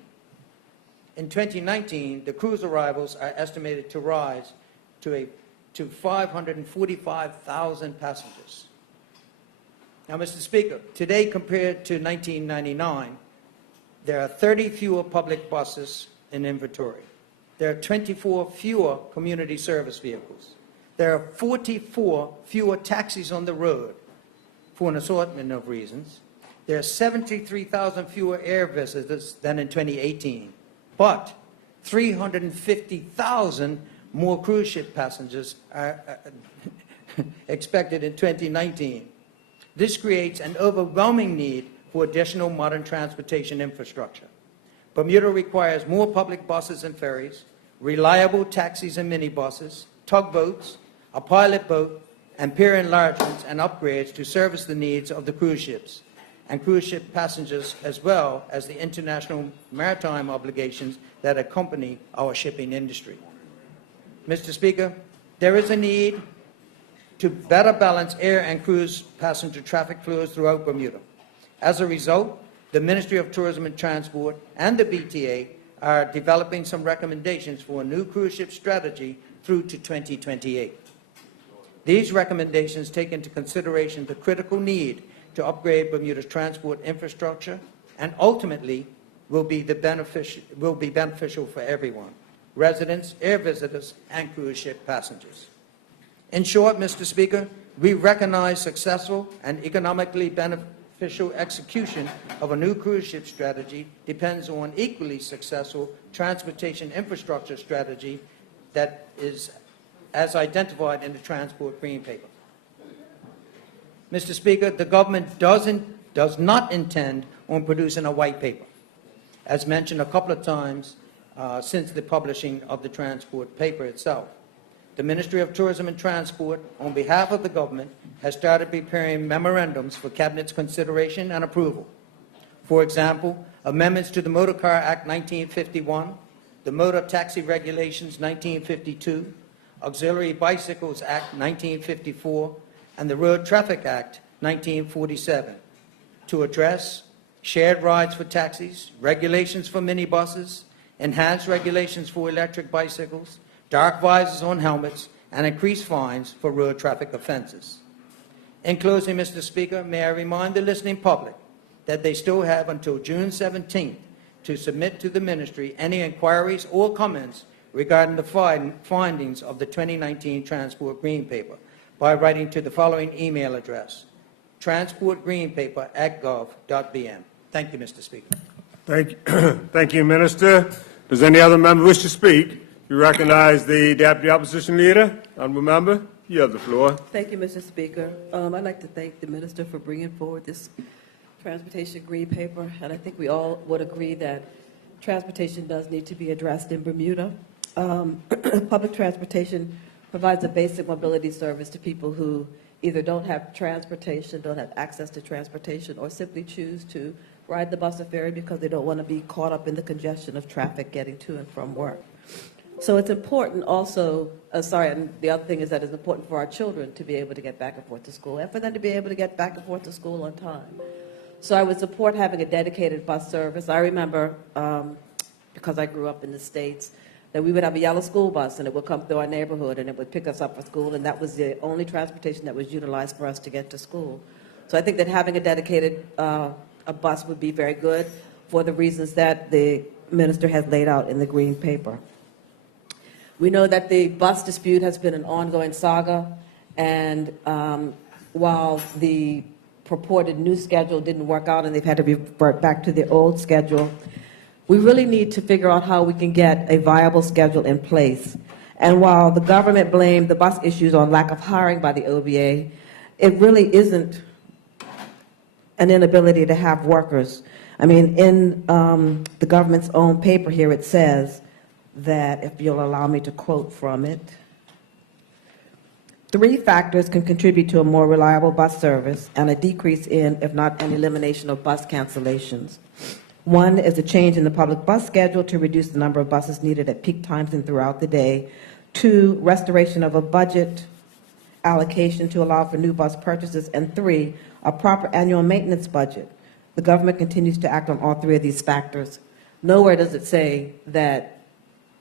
In 2019, the cruise arrivals are estimated to rise to 545,000 passengers. Now, Mr. Speaker, today compared to 1999, there are 30 fewer public buses in inventory. There are 24 fewer community service vehicles. There are 44 fewer taxis on the road for an assortment of reasons. There are 73,000 fewer air visitors than in 2018, but 350,000 more cruise ship passengers are expected in 2019. This creates an overwhelming need for additional modern transportation infrastructure. Bermuda requires more public buses and ferries, reliable taxis and minibuses, tugboats, a pilot boat, and pier enlargements and upgrades to service the needs of the cruise ships and cruise ship passengers, as well as the international maritime obligations that accompany our shipping industry. Mr. Speaker, there is a need to better balance air and cruise passenger traffic flows throughout Bermuda. As a result, the Ministry of Tourism and Transport and the BTA are developing some recommendations for a new cruise ship strategy through to 2028. These recommendations take into consideration the critical need to upgrade Bermuda's transport infrastructure and ultimately will be beneficial for everyone, residents, air visitors, and cruise ship passengers. In short, Mr. Speaker, we recognize successful and economically beneficial execution of a new cruise ship strategy depends on equally successful transportation infrastructure strategy that is as identified in the Transport Green Paper. Mr. Speaker, the government does not intend on producing a white paper, as mentioned a couple of times since the publishing of the transport paper itself. The Ministry of Tourism and Transport, on behalf of the government, has started preparing memorandums for Cabinet's consideration and approval. For example, amendments to the Motor Car Act 1951, the Motor Taxi Regulations 1952, Auxiliary Bicycles Act 1954, and the Road Traffic Act 1947 to address shared rides for taxis, regulations for minibuses, enhanced regulations for electric bicycles, dark visors on helmets, and increased fines for road traffic offenses. In closing, Mr. Speaker, may I remind the listening public that they still have until June 17th to submit to the Ministry any inquiries or comments regarding the findings of the 2019 Transport Green Paper by writing to the following email address, transportgreenpaper@gov.bm. Thank you, Mr. Speaker. Thank you, Thank you, Minister. Does any other member wish to speak? We recognize the Deputy Opposition Leader. Honourable Member, you have the floor. Thank you, Mr. Speaker. I'd like to thank the Minister for bringing forward this Transportation Green Paper, and I think we all would agree that transportation does need to be addressed in Bermuda. Public transportation provides a basic mobility service to people who either don't have transportation, don't have access to transportation, or simply choose to ride the bus or ferry because they don't want to be caught up in the congestion of traffic getting to and from work. So it's important also, and the other thing is that it's important for our children to be able to get back and forth to school and for them to be able to get back and forth to school on time. So I would support having a dedicated bus service. I remember, because I grew up in the States, that we would have a yellow school bus and it would come through our neighborhood and it would pick us up for school, and that was the only transportation that was utilized for us to get to school. So I think that having a dedicated a bus would be very good for the reasons that the Minister has laid out in the Green Paper. We know that the bus dispute has been an ongoing saga, and while the purported new schedule didn't work out and they've had to revert back to the old schedule, we really need to figure out how we can get a viable schedule in place. And while the government blamed the bus issues on lack of hiring by the OBA, it really isn't an inability to have workers. I mean, in the government's own paper here, it says that, if you'll allow me to quote from it, 3 factors can contribute to a more reliable bus service and a decrease in, if not an elimination of, bus cancellations. 1 is a change in the public bus schedule to reduce the number of buses needed at peak times and throughout the day. 2, restoration of a budget allocation to allow for new bus purchases. And 3, a proper annual maintenance budget. The government continues to act on all 3 of these factors. Nowhere does it say that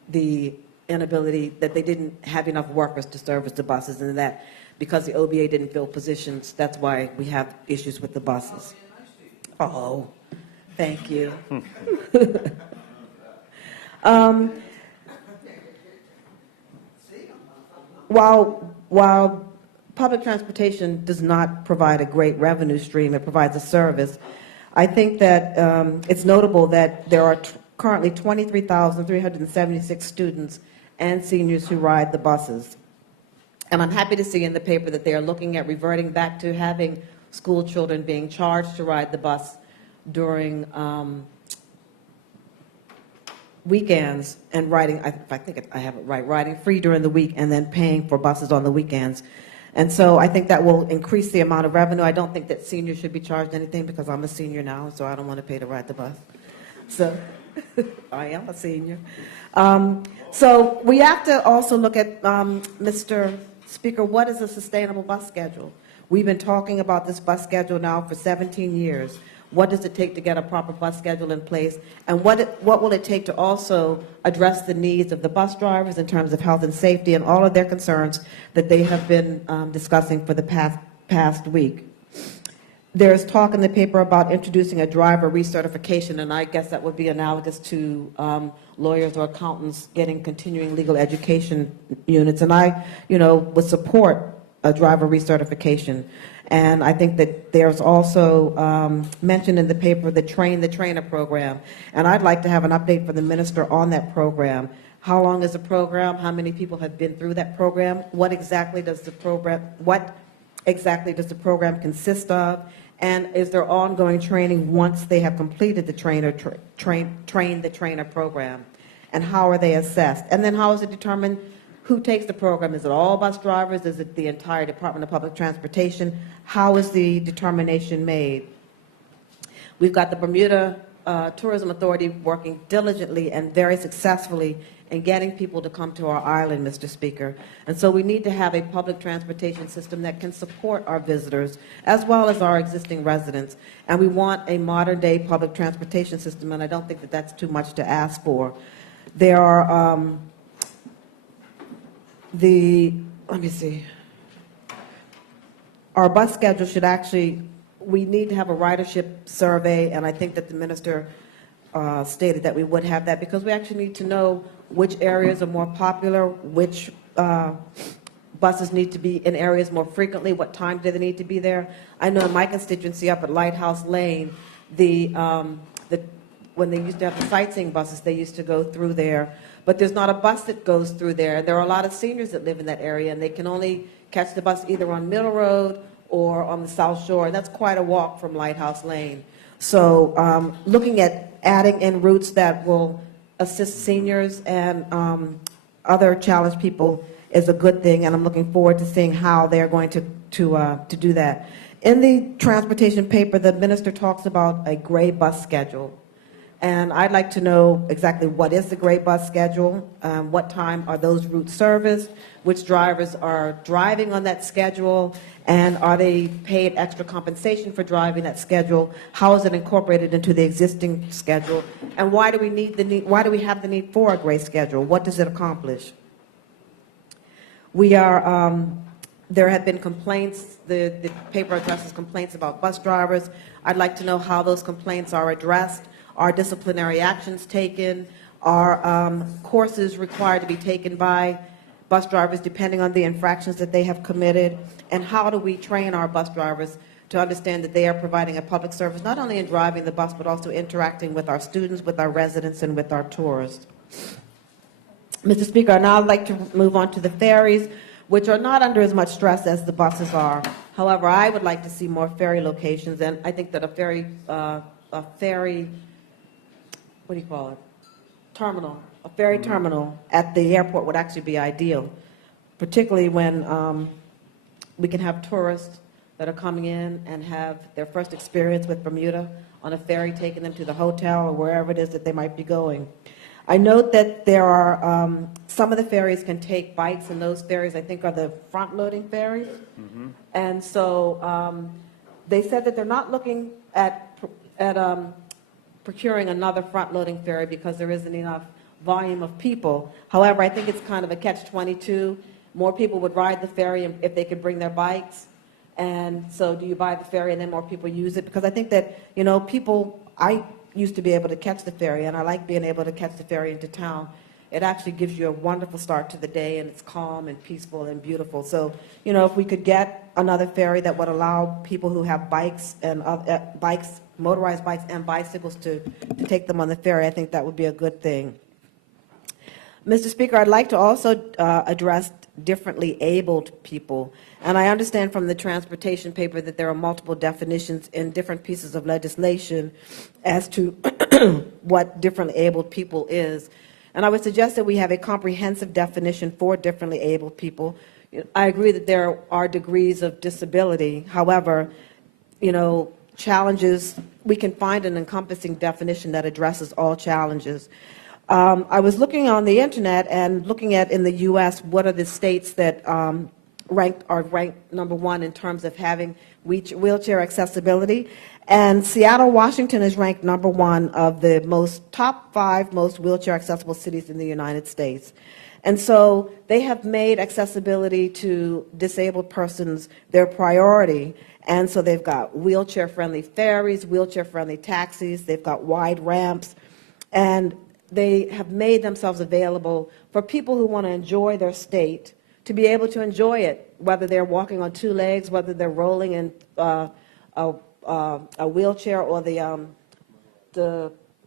the inability, that they didn't have enough workers to service the buses, and that because the OBA didn't fill positions, that's why we have issues with the buses. Oh, thank you. While public transportation does not provide a great revenue stream, it provides a service. I think that it's notable that there are currently 23,376 students and seniors who ride the buses. And I'm happy to see in the paper that they are looking at reverting back to having school children being charged to ride the bus during weekends, and riding, I think I have it right, riding free during the week and then paying for buses on the weekends. And so I think that will increase the amount of revenue. I don't think that seniors should be charged anything because I'm a senior now, so I don't want to pay to ride the bus. So I am a senior. So we have to also look at, Mr. Speaker, what is a sustainable bus schedule? We've been talking about this bus schedule now for 17 years. What does it take to get a proper bus schedule in place? And what will it take to also address the needs of the bus drivers in terms of health and safety and all of their concerns that they have been discussing for the past week? There's talk in the paper about introducing a driver recertification, and I guess that would be analogous to lawyers or accountants getting continuing legal education units. And I, would support a driver recertification. And I think that there's also mentioned in the paper the Train the Trainer program. And I'd like to have an update from the minister on that program. How long is the program? How many people have been through that program? What exactly does the program consist of? And is there ongoing training once they have completed the Train the Trainer program? And how are they assessed? And then how is it determined who takes the program? Is it all bus drivers? Is it the entire Department of Public Transportation? How is the determination made? We've got the Bermuda Tourism Authority working diligently and very successfully in getting people to come to our island, Mr. Speaker. And so we need to have a public transportation system that can support our visitors as well as our existing residents. And we want a modern-day public transportation system, and I don't think that that's too much to ask for. There are let me see. Our bus schedule should actually, we need to have a ridership survey, and I think that the minister stated that we would have that, because we actually need to know which areas are more popular, which buses need to be in areas more frequently, what time do they need to be there. I know in my constituency up at Lighthouse Lane, when they used to have the sightseeing buses, they used to go through there. But there's not a bus that goes through there. There are a lot of seniors that live in that area, and they can only catch the bus either on Middle Road or on the South Shore, and that's quite a walk from Lighthouse Lane. So looking at adding in routes that will assist seniors and other challenged people is a good thing, and I'm looking forward to seeing how they're going to do that. In the transportation paper, the minister talks about a gray bus schedule. And I'd like to know exactly what is the gray bus schedule, what time are those routes serviced, which drivers are driving on that schedule, and are they paid extra compensation for driving that schedule? How is it incorporated into the existing schedule? And why do we have the need for a gray schedule? What does it accomplish? There have been complaints, the paper addresses complaints about bus drivers. I'd like to know how those complaints are addressed. Are disciplinary actions taken? Are courses required to be taken by bus drivers depending on the infractions that they have committed? And how do we train our bus drivers to understand that they are providing a public service, not only in driving the bus, but also interacting with our students, with our residents, and with our tourists? Mr. Speaker, now I'd like to move on to the ferries, which are not under as much stress as the buses are. However, I would like to see more ferry locations, and I think that a ferry terminal, a ferry terminal at the airport would actually be ideal, particularly when we can have tourists that are coming in and have their first experience with Bermuda on a ferry, taking them to the hotel or wherever it is that they might be going. I note that there are, some of the ferries can take bikes, and those ferries, I think, are the front-loading ferries. Mm-hmm. And so they said that they're not looking at procuring another front-loading ferry because there isn't enough volume of people. However, I think it's kind of a catch-22. More people would ride the ferry if they could bring their bikes. And so do you buy the ferry and then more people use it? Because I think that, I used to be able to catch the ferry, and I like being able to catch the ferry into town. It actually gives you a wonderful start to the day, and it's calm and peaceful and beautiful. So, if we could get another ferry that would allow people who have bikes and motorized bikes and bicycles to take them on the ferry, I think that would be a good thing. Mr. Speaker, I'd like to also address differently abled people. And I understand from the transportation paper that there are multiple definitions in different pieces of legislation as to what differently abled people is. And I would suggest that we have a comprehensive definition for differently abled people. I agree that there are degrees of disability. However, challenges, we can find an encompassing definition that addresses all challenges. I was looking on the internet and looking at in the U.S. what are the states that are ranked number one in terms of having wheelchair accessibility. And Seattle, Washington is ranked number 1 of the top 5 most wheelchair accessible cities in the United States. And so they have made accessibility to disabled persons their priority. And so they've got wheelchair-friendly ferries, wheelchair-friendly taxis, they've got wide ramps, and they have made themselves available for people who want to enjoy their state to be able to enjoy it, whether they're walking on 2 legs, whether they're rolling in a wheelchair, or the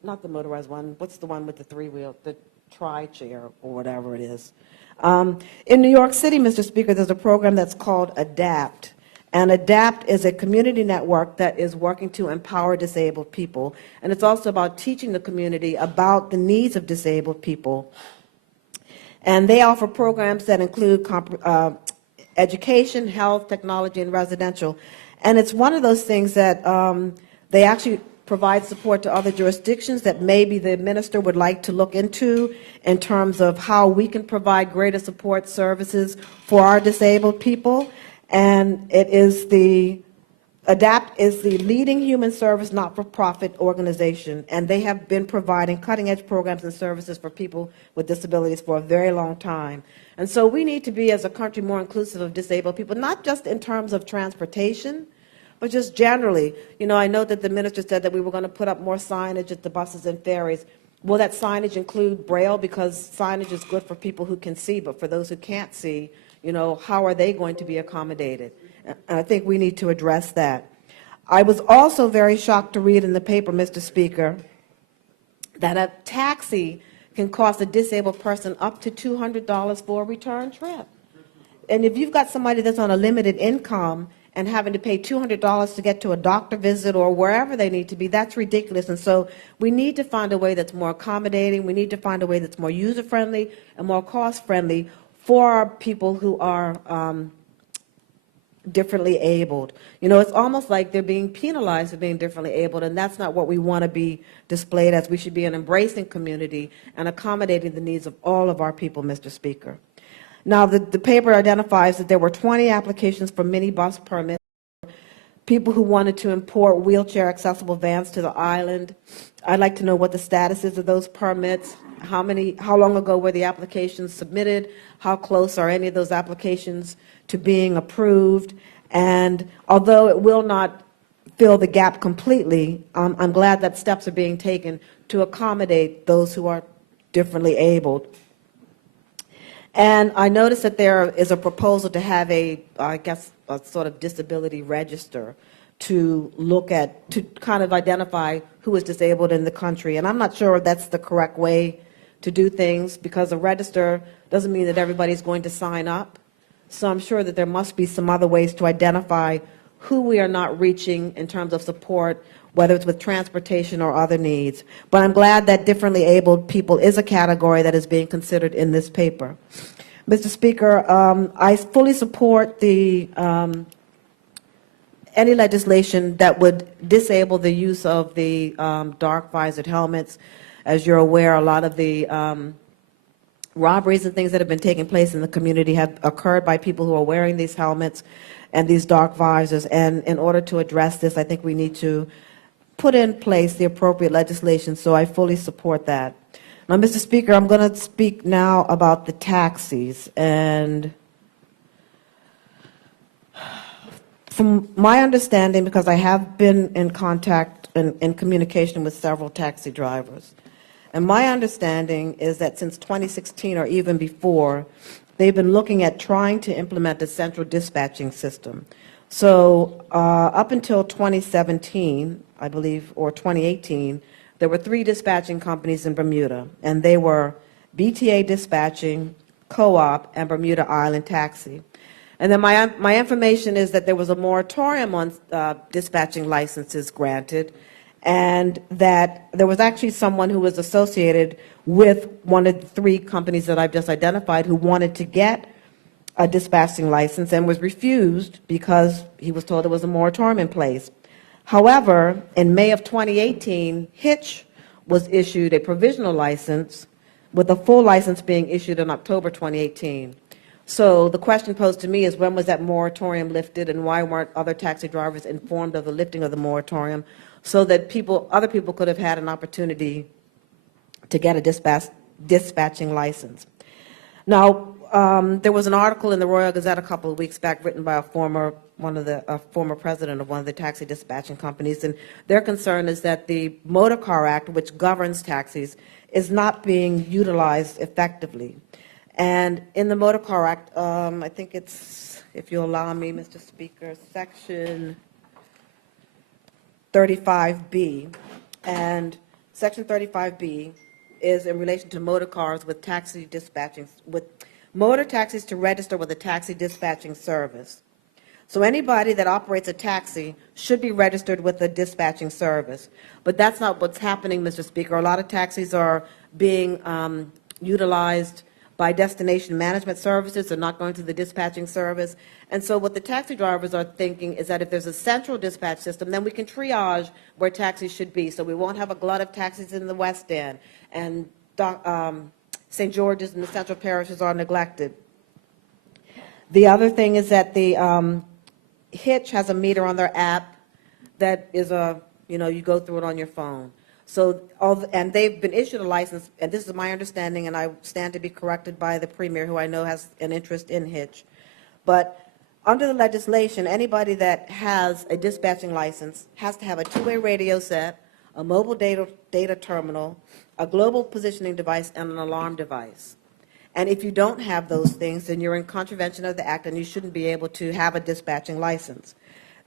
not the motorized one, what's the one with the 3 wheel, the tri-chair or whatever it is. In New York City, Mr. Speaker, there's a program that's called ADAPT. And ADAPT is a community network that is working to empower disabled people. And it's also about teaching the community about the needs of disabled people. And they offer programs that include education, health, technology, and residential. And it's one of those things that they actually provide support to other jurisdictions that maybe the minister would like to look into in terms of how we can provide greater support services for our disabled people. And it is ADAPT is the leading human service not-for-profit organization, and they have been providing cutting-edge programs and services for people with disabilities for a very long time. And so we need to be, as a country, more inclusive of disabled people, not just in terms of transportation, but just generally. You know, I know that the minister said that we were going to put up more signage at the buses and ferries. Will that signage include Braille? Because signage is good for people who can see, but for those who can't see, you know, how are they going to be accommodated? And I think we need to address that. I was also very shocked to read in the paper, Mr. Speaker, that a taxi can cost a disabled person up to $200 for a return trip. And if you've got somebody that's on a limited income and having to pay $200 to get to a doctor visit or wherever they need to be, that's ridiculous. And so we need to find a way that's more accommodating. We need to find a way that's more user-friendly and more cost-friendly for our people who are differently abled. You know, it's almost like they're being penalized for being differently abled, and that's not what we want to be displayed as. We should be an embracing community and accommodating the needs of all of our people, Mr. Speaker. Now, the paper identifies that there were 20 applications for minibus permits, people who wanted to import wheelchair-accessible vans to the island. I'd like to know what the status is of those permits, how long ago were the applications submitted, how close are any of those applications to being approved, and although it will not fill the gap completely, I'm glad that steps are being taken to accommodate those who are differently abled. And I noticed that there is a proposal to have a sort of disability register to look at, to kind of identify who is disabled in the country. And I'm not sure if that's the correct way to do things, because a register doesn't mean that everybody's going to sign up. So I'm sure that there must be some other ways to identify who we are not reaching in terms of support, whether it's with transportation or other needs. But I'm glad that differently abled people is a category that is being considered in this paper. Mr. Speaker, I fully support the any legislation that would disable the use of the dark visored helmets. As you're aware, a lot of the robberies and things that have been taking place in the community have occurred by people who are wearing these helmets and these dark visors. And in order to address this, I think we need to put in place the appropriate legislation, so I fully support that. Now, Mr. Speaker, I'm going to speak now about the taxis. And from my understanding, because I have been in contact and in communication with several taxi drivers, and my understanding is that since 2016 or even before, they've been looking at trying to implement a central dispatching system. So up until 2017, I believe, or 2018, there were 3 dispatching companies in Bermuda, and they were BTA Dispatching, Co-op, and Bermuda Island Taxi. And then my information is that there was a moratorium on dispatching licenses granted, and that there was actually someone who was associated with one of the 3 companies that I've just identified who wanted to get a dispatching license and was refused because he was told there was a moratorium in place. However, in May of 2018, Hitch was issued a provisional license, with a full license being issued in October 2018. So the question posed to me is, when was that moratorium lifted, and why weren't other taxi drivers informed of the lifting of the moratorium so that other people could have had an opportunity to get a dispatching license? Now, there was an article in the Royal Gazette a couple of weeks back written by a former president of one of the taxi dispatching companies, and their concern is that the Motor Car Act, which governs taxis, is not being utilized effectively. And in the Motor Car Act, I think it's, if you'll allow me, Mr. Speaker, Section 35B, and Section 35B is in relation to motor cars with taxi dispatching, with motor taxis to register with a taxi dispatching service. So anybody that operates a taxi should be registered with a dispatching service. But that's not what's happening, Mr. Speaker. A lot of taxis are being utilized by destination management services. They're not going through the dispatching service. And so what the taxi drivers are thinking is that if there's a central dispatch system, then we can triage where taxis should be. So we won't have a glut of taxis in the West End, and St. George's and the central parishes are neglected. The other thing is that the Hitch has a meter on their app that is you go through it on your phone. So, and they've been issued a license, and this is my understanding, and I stand to be corrected by the Premier, who I know has an interest in Hitch. But under the legislation, anybody that has a dispatching license has to have a two-way radio set, a mobile data terminal, a global positioning device, and an alarm device. And if you don't have those things, then you're in contravention of the Act, and you shouldn't be able to have a dispatching license.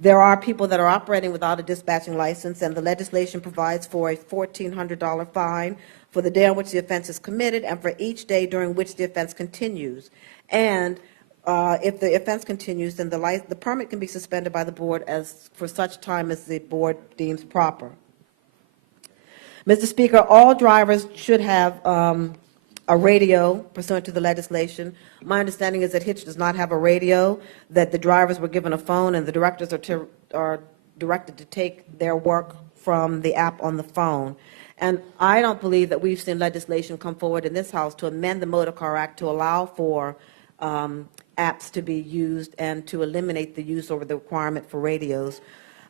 There are people that are operating without a dispatching license, and the legislation provides for a $1,400 fine for the day on which the offense is committed and for each day during which the offense continues. And if the offense continues, then the permit can be suspended by the board for such time as the board deems proper. Mr. Speaker, all drivers should have a radio pursuant to the legislation. My understanding is that Hitch does not have a radio, that the drivers were given a phone, and the directors are directed to take their work from the app on the phone. And I don't believe that we've seen legislation come forward in this House to amend the Motor Car Act to allow for apps to be used and to eliminate the use or the requirement for radios.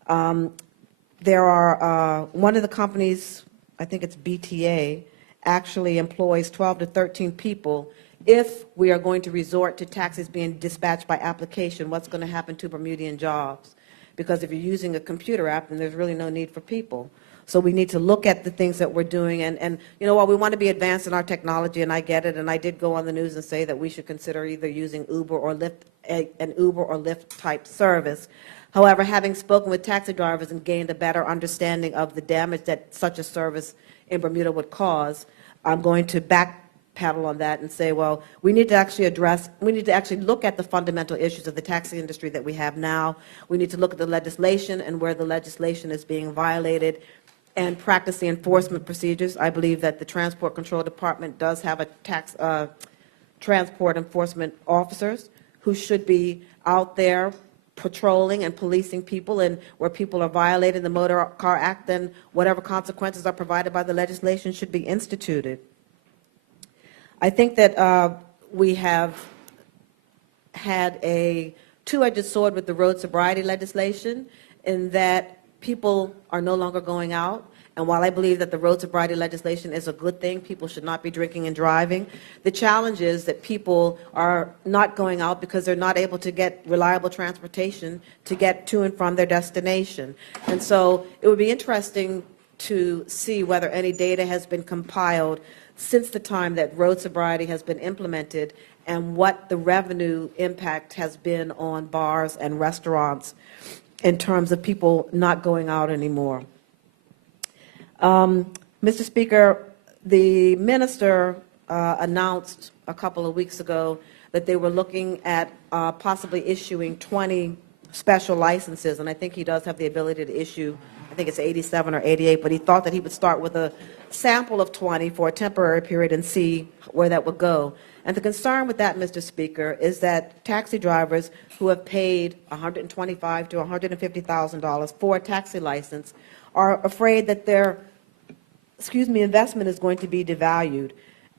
There are, one of the companies, I think it's BTA, actually employs 12 to 13 people. If we are going to resort to taxis being dispatched by application, what's going to happen to Bermudian jobs? Because if you're using a computer app, then there's really no need for people. So we need to look at the things that we're doing. And you know what, we want to be advanced in our technology, and I get it. And I did go on the news and say that we should consider either using Uber or Lyft, an Uber or Lyft type service. However, having spoken with taxi drivers and gained a better understanding of the damage that such a service in Bermuda would cause, I'm going to backpedal on that and say, well, we need to actually look at the fundamental issues of the taxi industry that we have now. We need to look at the legislation and where the legislation is being violated and practice the enforcement procedures. I believe that the Transport Control Department does have a transport enforcement officers who should be out there patrolling and policing people, and where people are violating the Motor Car Act, then whatever consequences are provided by the legislation should be instituted. I think that we have had a two-edged sword with the road sobriety legislation in that people are no longer going out. And while I believe that the road sobriety legislation is a good thing, people should not be drinking and driving, the challenge is that people are not going out because they're not able to get reliable transportation to get to and from their destination. And so it would be interesting to see whether any data has been compiled since the time that road sobriety has been implemented and what the revenue impact has been on bars and restaurants in terms of people not going out anymore. Mr. Speaker, the minister announced a couple of weeks ago that they were looking at possibly issuing 20 special licenses, and I think he does have the ability to issue, I think it's 87 or 88, but he thought that he would start with a sample of 20 for a temporary period and see where that would go. And the concern with that, Mr. Speaker, is that taxi drivers who have paid $125,000 to $150,000 for a taxi license are afraid that their investment is going to be devalued.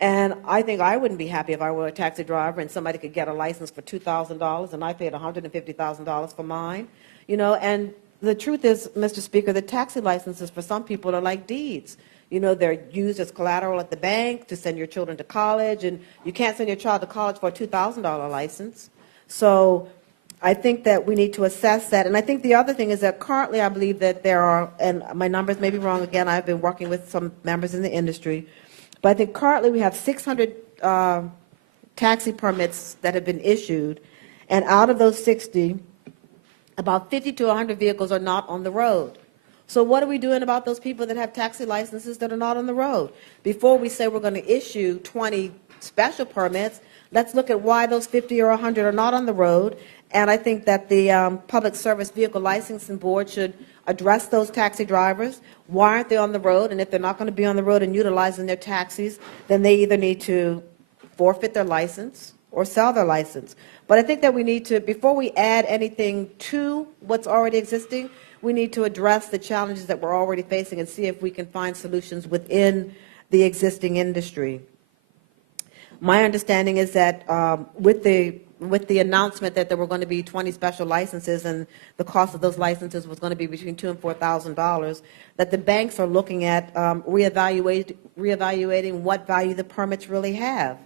And I think I wouldn't be happy if I were a taxi driver and somebody could get a license for $2,000 and I paid $150,000 for mine, and the truth is, Mr. Speaker, the taxi licenses for some people are like deeds. They're used as collateral at the bank to send your children to college, and you can't send your child to college for a $2,000 license. So I think that we need to assess that. And I think the other thing is that currently I believe that there are, and my numbers may be wrong again, I've been working with some members in the industry, but I think currently we have 600 taxi permits that have been issued, and out of those 60, about 50 to 100 vehicles are not on the road. So what are we doing about those people that have taxi licenses that are not on the road? Before we say we're going to issue 20 special permits, let's look at why those 50 or 100 are not on the road. And I think that the Public Service Vehicle Licensing Board should address those taxi drivers. Why aren't they on the road? And if they're not going to be on the road and utilizing their taxis, then they either need to forfeit their license or sell their license. But I think that we need to, before we add anything to what's already existing, we need to address the challenges that we're already facing and see if we can find solutions within the existing industry. My understanding is that with the announcement that there were going to be 20 special licenses and the cost of those licenses was going to be between $2,000 and $4,000, that the banks are looking at reevaluating what value the permits really have.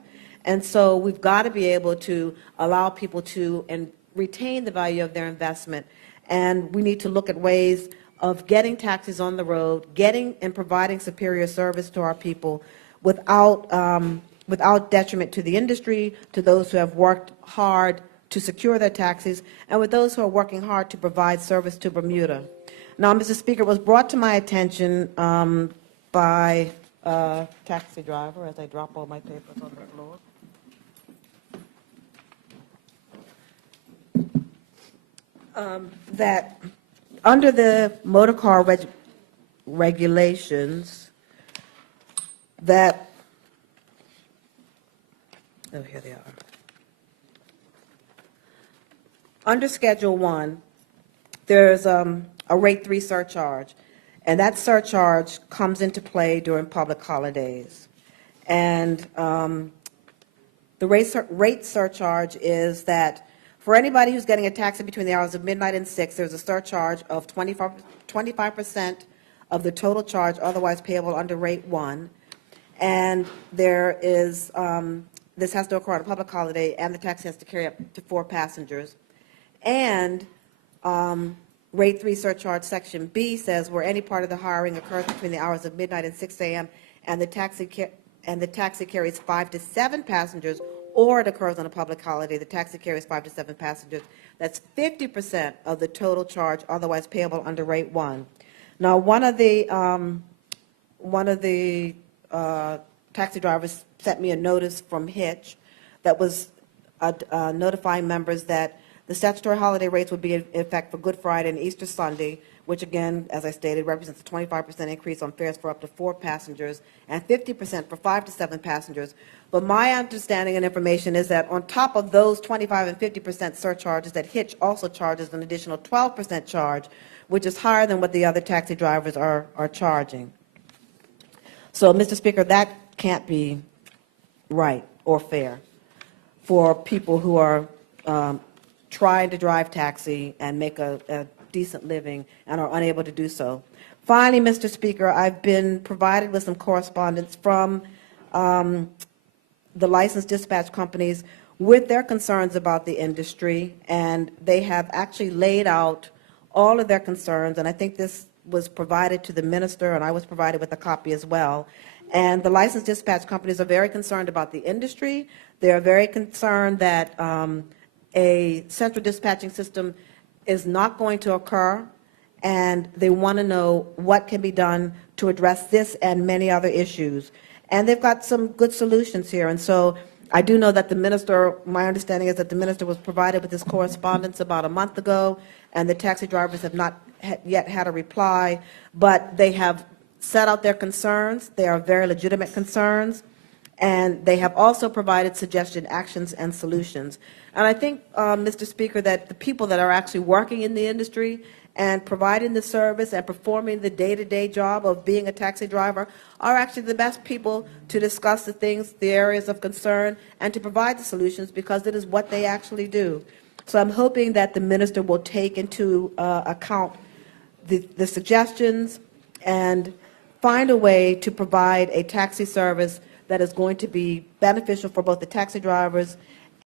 And so we've got to be able to allow people to retain the value of their investment. And we need to look at ways of getting taxis on the road, getting and providing superior service to our people without detriment to the industry, to those who have worked hard to secure their taxis, and with those who are working hard to provide service to Bermuda. Now, Mr. Speaker, it was brought to my attention by a taxi driver, as I drop all my papers on the floor, that under the motor car regulations, that, oh, here they are. Under Schedule 1, there's a Rate 3 surcharge, and that surcharge comes into play during public holidays. And the rate surcharge is that for anybody who's getting a taxi between the hours of midnight and 6, there's a surcharge of 25% of the total charge otherwise payable under Rate 1. And there is, this has to occur on a public holiday, and the taxi has to carry up to 4 passengers. And Rate 3 surcharge Section B says where any part of the hiring occurs between the hours of midnight and 6 a.m. and the taxi carries 5 to 7 passengers, or it occurs on a public holiday, the taxi carries 5 to 7 passengers. That's 50% of the total charge otherwise payable under Rate 1. Now, one of the taxi drivers sent me a notice from Hitch that was notifying members that the statutory holiday rates would be in effect for Good Friday and Easter Sunday, which again, as I stated, represents a 25% increase on fares for up to 4 passengers and 50% for 5 to 7 passengers. But my understanding and information is that on top of those 25 and 50% surcharges, that Hitch also charges an additional 12% charge, which is higher than what the other taxi drivers are charging. So, Mr. Speaker, that can't be right or fair for people who are trying to drive taxi and make a decent living and are unable to do so. Finally, Mr. Speaker, I've been provided with some correspondence from the licensed dispatch companies with their concerns about the industry, and they have actually laid out all of their concerns, and I think this was provided to the minister, and I was provided with a copy as well. And the licensed dispatch companies are very concerned about the industry. They're very concerned that a central dispatching system is not going to occur, and they want to know what can be done to address this and many other issues. And they've got some good solutions here. And so I do know that the minister, my understanding is that the minister was provided with this correspondence about a month ago, and the taxi drivers have not yet had a reply, but they have set out their concerns. They are very legitimate concerns, and they have also provided suggested actions and solutions. And I think, Mr. Speaker, that the people that are actually working in the industry and providing the service and performing the day-to-day job of being a taxi driver are actually the best people to discuss the things, the areas of concern, and to provide the solutions, because it is what they actually do. So I'm hoping that the minister will take into account the suggestions and find a way to provide a taxi service that is going to be beneficial for both the taxi drivers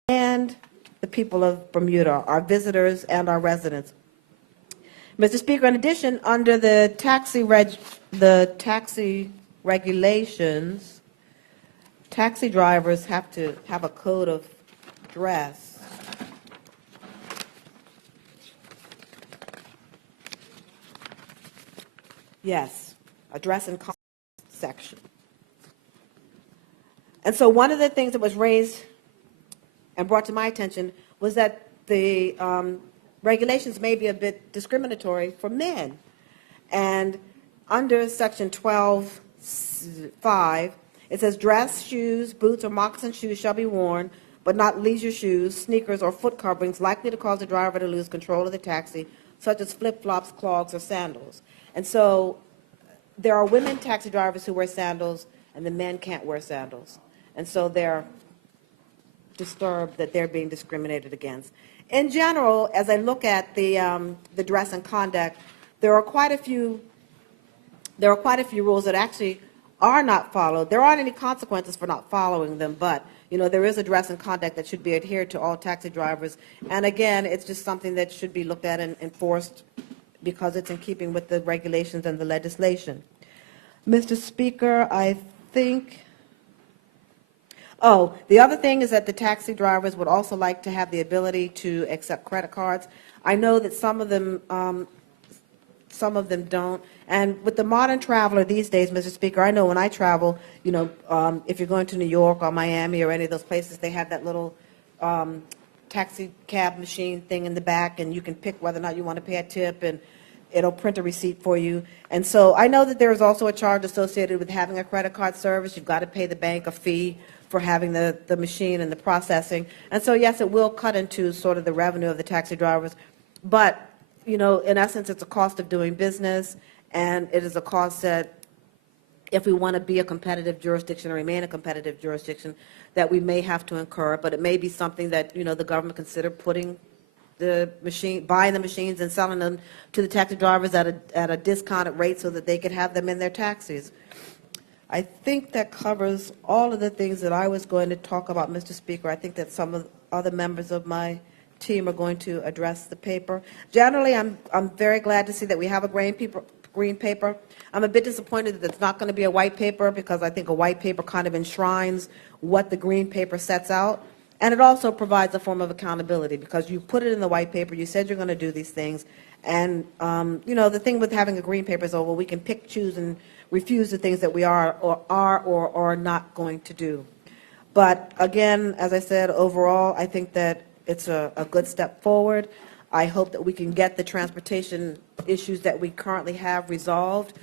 and the people of Bermuda, our visitors and our residents. Mr. Speaker, in addition, under the taxi regulations, taxi drivers have to have a code of dress. Yes, a dress and conduct section. And so one of the things that was raised and brought to my attention was that the regulations may be a bit discriminatory for men. And under section 12(5), it says dress, shoes, boots, or moccasin shoes shall be worn, but not leisure shoes, sneakers, or foot coverings likely to cause the driver to lose control of the taxi, such as flip-flops, clogs, or sandals. And so there are women taxi drivers who wear sandals, and the men can't wear sandals. And so they're disturbed that they're being discriminated against. In general, as I look at the dress and conduct, there are quite a few rules that actually are not followed. There aren't any consequences for not following them, but there is a dress and conduct that should be adhered to all taxi drivers. And again, it's just something that should be looked at and enforced because it's in keeping with the regulations and the legislation. Mr. Speaker, I think. Oh, the other thing is that the taxi drivers would also like to have the ability to accept credit cards. I know that some of them don't. And with the modern traveler these days, Mr. Speaker, I know when I travel, if you're going to New York or Miami or any of those places, they have that little taxi cab machine thing in the back, and you can pick whether or not you want to pay a tip, and it'll print a receipt for you. And so I know that there is also a charge associated with having a credit card service. You've got to pay the bank a fee for having the machine and the processing. And so, yes, it will cut into sort of the revenue of the taxi drivers. But, in essence, it's a cost of doing business, and it is a cost that, if we want to be a competitive jurisdiction or remain a competitive jurisdiction, that we may have to incur. But it may be something that, the government consider buying the machines and selling them to the taxi drivers at a discounted rate so that they could have them in their taxis. I think that covers all of the things that I was going to talk about, Mr. Speaker. I think that some of the other members of my team are going to address the paper. Generally, I'm very glad to see that we have a green paper. I'm a bit disappointed that it's not going to be a white paper, because I think a white paper kind of enshrines what the green paper sets out. And it also provides a form of accountability, because you put it in the white paper, you said you're going to do these things. And, the thing with having a green paper is, we can pick, choose, and refuse the things that we are not going to do. But again, as I said, overall, I think that it's a good step forward. I hope that we can get the transportation issues that we currently have resolved.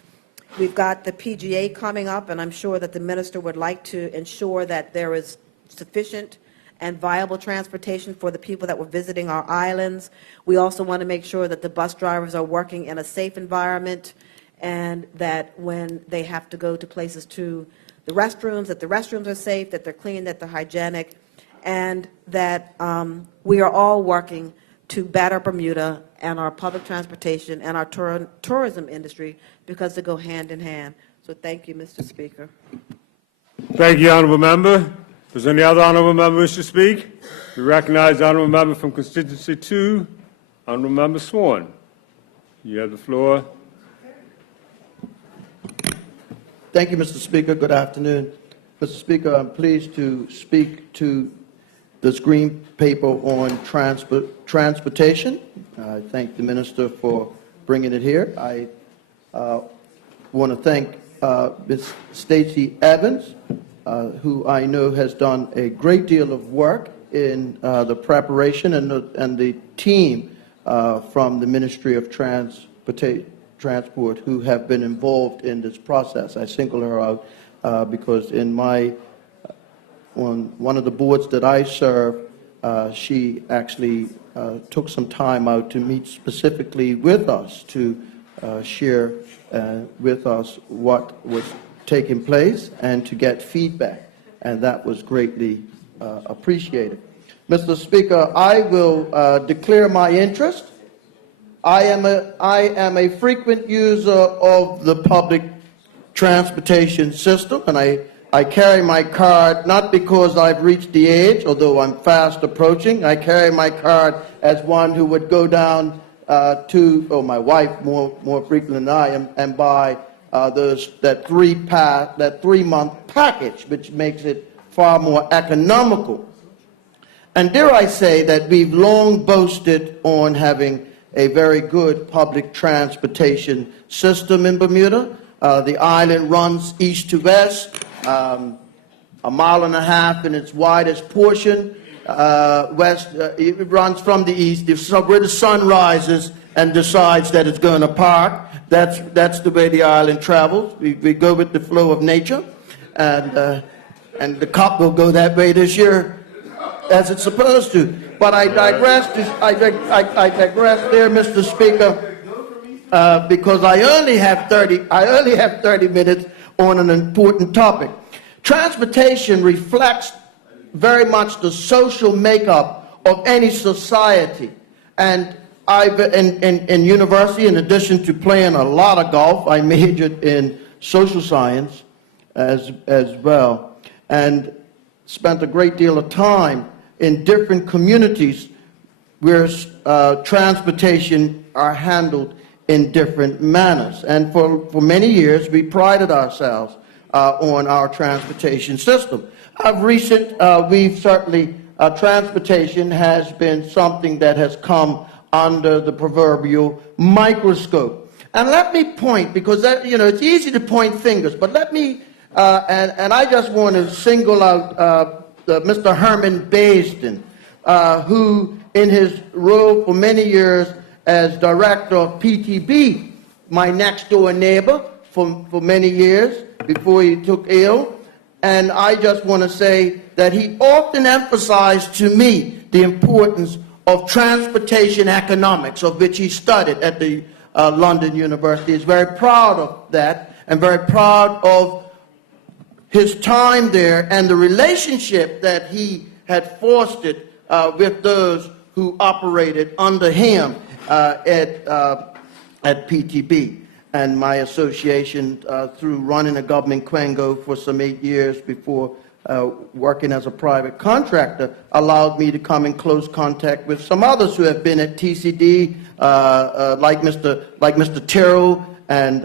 We've got the PGA coming up, and I'm sure that the minister would like to ensure that there is sufficient and viable transportation for the people that were visiting our islands. We also want to make sure that the bus drivers are working in a safe environment, and that when they have to go to places to the restrooms, that the restrooms are safe, that they're clean, that they're hygienic, and that we are all working to better Bermuda and our public transportation and our tourism industry, because they go hand in hand. So thank you, Mr. Speaker. Thank you, Honourable Member. Does any other Honourable Member wish to speak? We recognize the Honourable Member from Constituency 2, Honourable Member Swan. You have the floor. Thank you, Mr. Speaker. Good afternoon. Mr. Speaker, I'm pleased to speak to this green paper on transportation. I thank the Minister for bringing it here. I want to thank Ms. Stacey Evans, who I know has done a great deal of work in the preparation, and the team from the Ministry of Transport who have been involved in this process. I single her out because on one of the boards that I serve, she actually took some time out to meet specifically with us to share with us what was taking place and to get feedback, and that was greatly appreciated. Mr. Speaker, I will declare my interest. I am a frequent user of the public transportation system, and I carry my card not because I've reached the age, although I'm fast approaching. I carry my card as one who would go down my wife more frequently than I am, and buy that 3-month package, which makes it far more economical. And dare I say that we've long boasted on having a very good public transportation system in Bermuda. The island runs east to west, 1.5 miles in its widest portion. It runs from the east, where the sun rises and decides that it's going to park. That's the way the island travels. We go with the flow of nature, and the COP will go that way this year, as it's supposed to. But I digress there, Mr. Speaker, because I only have 30 minutes on an important topic. Transportation reflects very much the social makeup of any society. And in university, in addition to playing a lot of golf, I majored in social science as well, and spent a great deal of time in different communities where transportation are handled in different manners. And for many years, we prided ourselves on our transportation system. Transportation has been something that has come under the proverbial microscope. And let me point, because it's easy to point fingers, but let me, and I just want to single out Mr. Herman Baisden, who in his role for many years as director of PTB, my next door neighbor for many years before he took ill. And I just want to say that he often emphasized to me the importance of transportation economics, of which he studied at the London University. He's very proud of that and very proud of his time there and the relationship that he had fostered with those who operated under him at PTB. And my association through running a government Quango for some 8 years before working as a private contractor allowed me to come in close contact with some others who have been at TCD, like Mr. Terrell and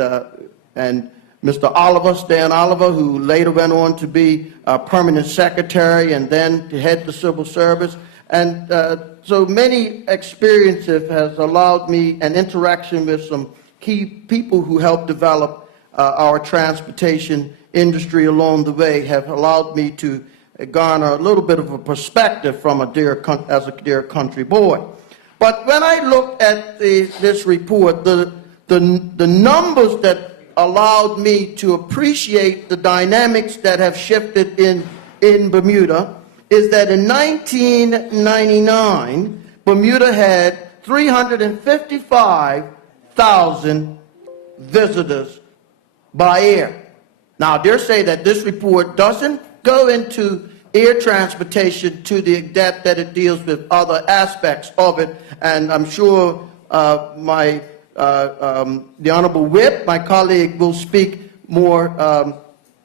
Mr. Oliver, Stan Oliver, who later went on to be a permanent secretary and then to head the civil service. And so many experiences has allowed me an interaction with some key people who helped develop our transportation industry along the way, have allowed me to garner a little bit of a perspective from as a dear country boy. But when I looked at this report, the numbers that allowed me to appreciate the dynamics that have shifted in Bermuda is that in 1999, Bermuda had 355,000 visitors by air. Now, I dare say that this report doesn't go into air transportation to the depth that it deals with other aspects of it, and I'm sure the Honourable Whip, my colleague, will speak more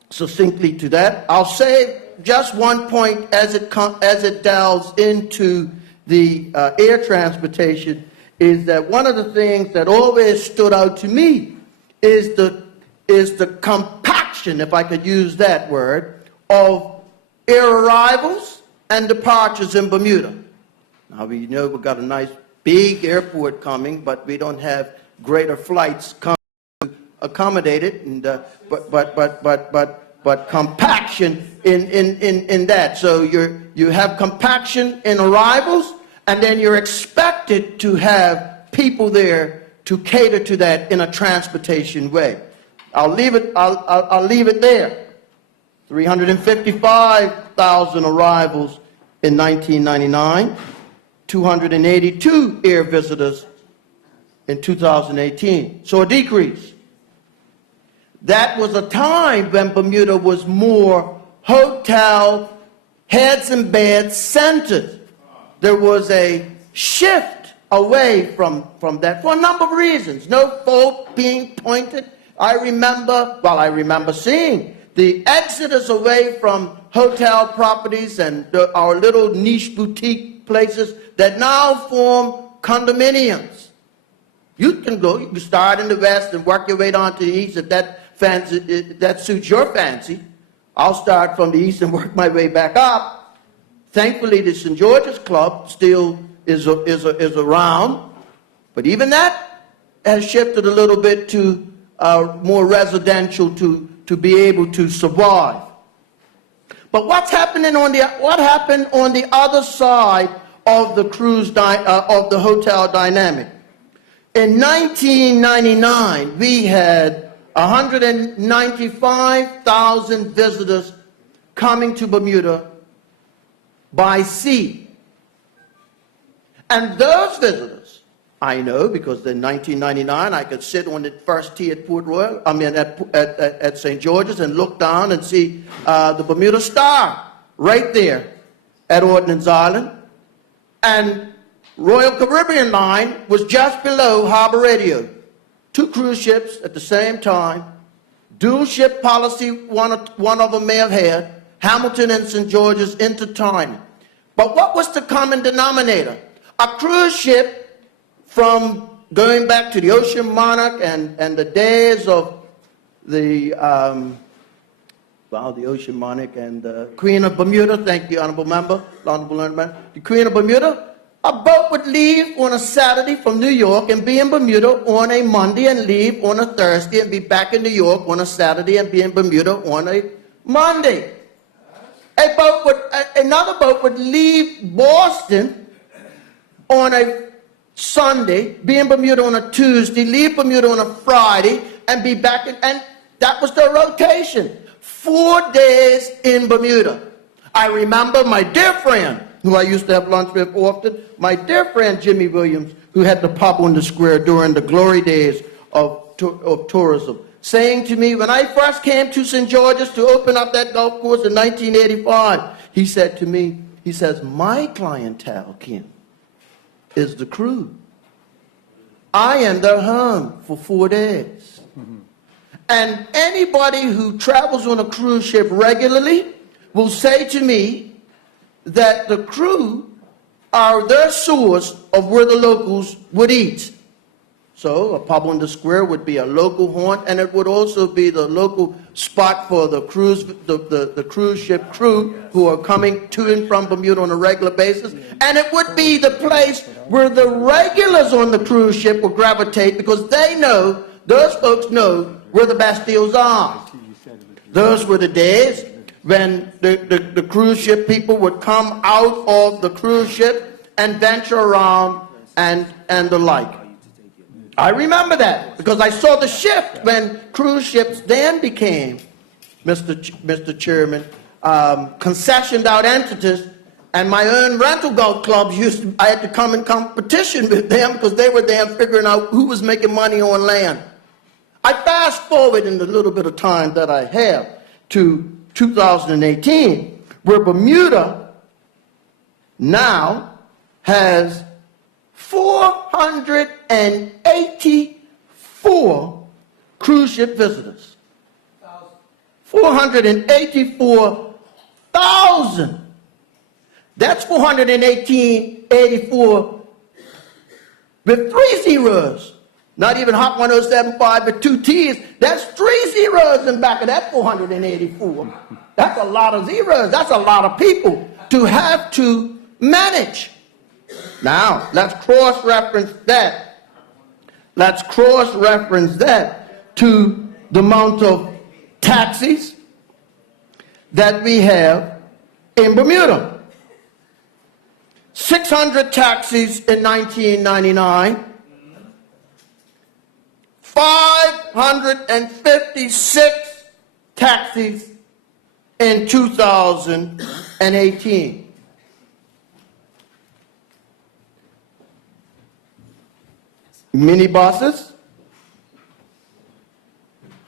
succinctly to that. I'll say just one point as it delves into the air transportation is that one of the things that always stood out to me is the compaction, if I could use that word, of air arrivals and departures in Bermuda. Now, we know we've got a nice big airport coming, but we don't have greater flights coming to accommodate it, and but compaction in that. So you have compaction in arrivals, and then you're expected to have people there to cater to that in a transportation way. I'll leave it there. 355,000 arrivals in 1999, 282 air visitors in 2018. So a decrease. That was a time when Bermuda was more hotel, heads and beds centered. There was a shift away from that for a number of reasons. No fault being pointed. I remember seeing the exodus away from hotel properties and our little niche boutique places that now form condominiums. You can start in the west and work your way down to the east if that suits your fancy. I'll start from the east and work my way back up. Thankfully, the St. George's Club still is around, but even that has shifted a little bit to more residential to be able to survive. But what happened on the other side of the of the hotel dynamic? In 1999, we had 195,000 visitors coming to Bermuda by sea. And those visitors, I know, because in 1999 I could sit on the first tee at at St. George's and look down and see the Bermuda Star right there at Ordnance Island. And Royal Caribbean Line was just below Harbor Radio. 2 cruise ships at the same time. Dual ship policy, one of them may have had. Hamilton and St. George's intertwined. But what was the common denominator? A cruise ship from going back to the Ocean Monarch and the days of the Ocean Monarch and the Queen of Bermuda. Thank you, Honourable Member. The Queen of Bermuda. A boat would leave on a Saturday from New York and be in Bermuda on a Monday and leave on a Thursday and be back in New York on a Saturday and be in Bermuda on a Monday. Another boat would leave Boston on a Sunday, be in Bermuda on a Tuesday, leave Bermuda on a Friday, and be back and that was the rotation. 4 days in Bermuda. I remember my dear friend, who I used to have lunch with often, my dear friend Jimmy Williams, who had the pub on the square during the glory days of tourism, saying to me, when I first came to St. George's to open up that golf course in 1985, he said to me, he says, my clientele, Kim, is the crew. I am their home for 4 days. And anybody who travels on a cruise ship regularly will say to me that the crew are their source of where the locals would eat. So a pub on the square would be a local haunt, and it would also be the local spot for the cruise ship crew who are coming to and from Bermuda on a regular basis. And it would be the place where the regulars on the cruise ship will gravitate because those folks know where the best deals are. Those were the days when the cruise ship people would come out of the cruise ship and venture around and the like. I remember that because I saw the shift when cruise ships then became, Mr. Chairman, concessioned out entities, and my own rental golf clubs I had to come in competition with them because they were there figuring out who was making money on land. I fast forward in the little bit of time that I have to 2018, where Bermuda now has 484 cruise ship visitors. 484,000. That's 484 with 3 zeros. Not even Hot 1075 with 2 T's. That's 3 zeros in back of that 484. That's a lot of zeros. That's a lot of people to have to manage. Now, let's cross-reference that. Let's cross-reference that to the amount of taxis that we have in Bermuda. 600 taxis in 1999. 556 taxis in 2018. minibuses.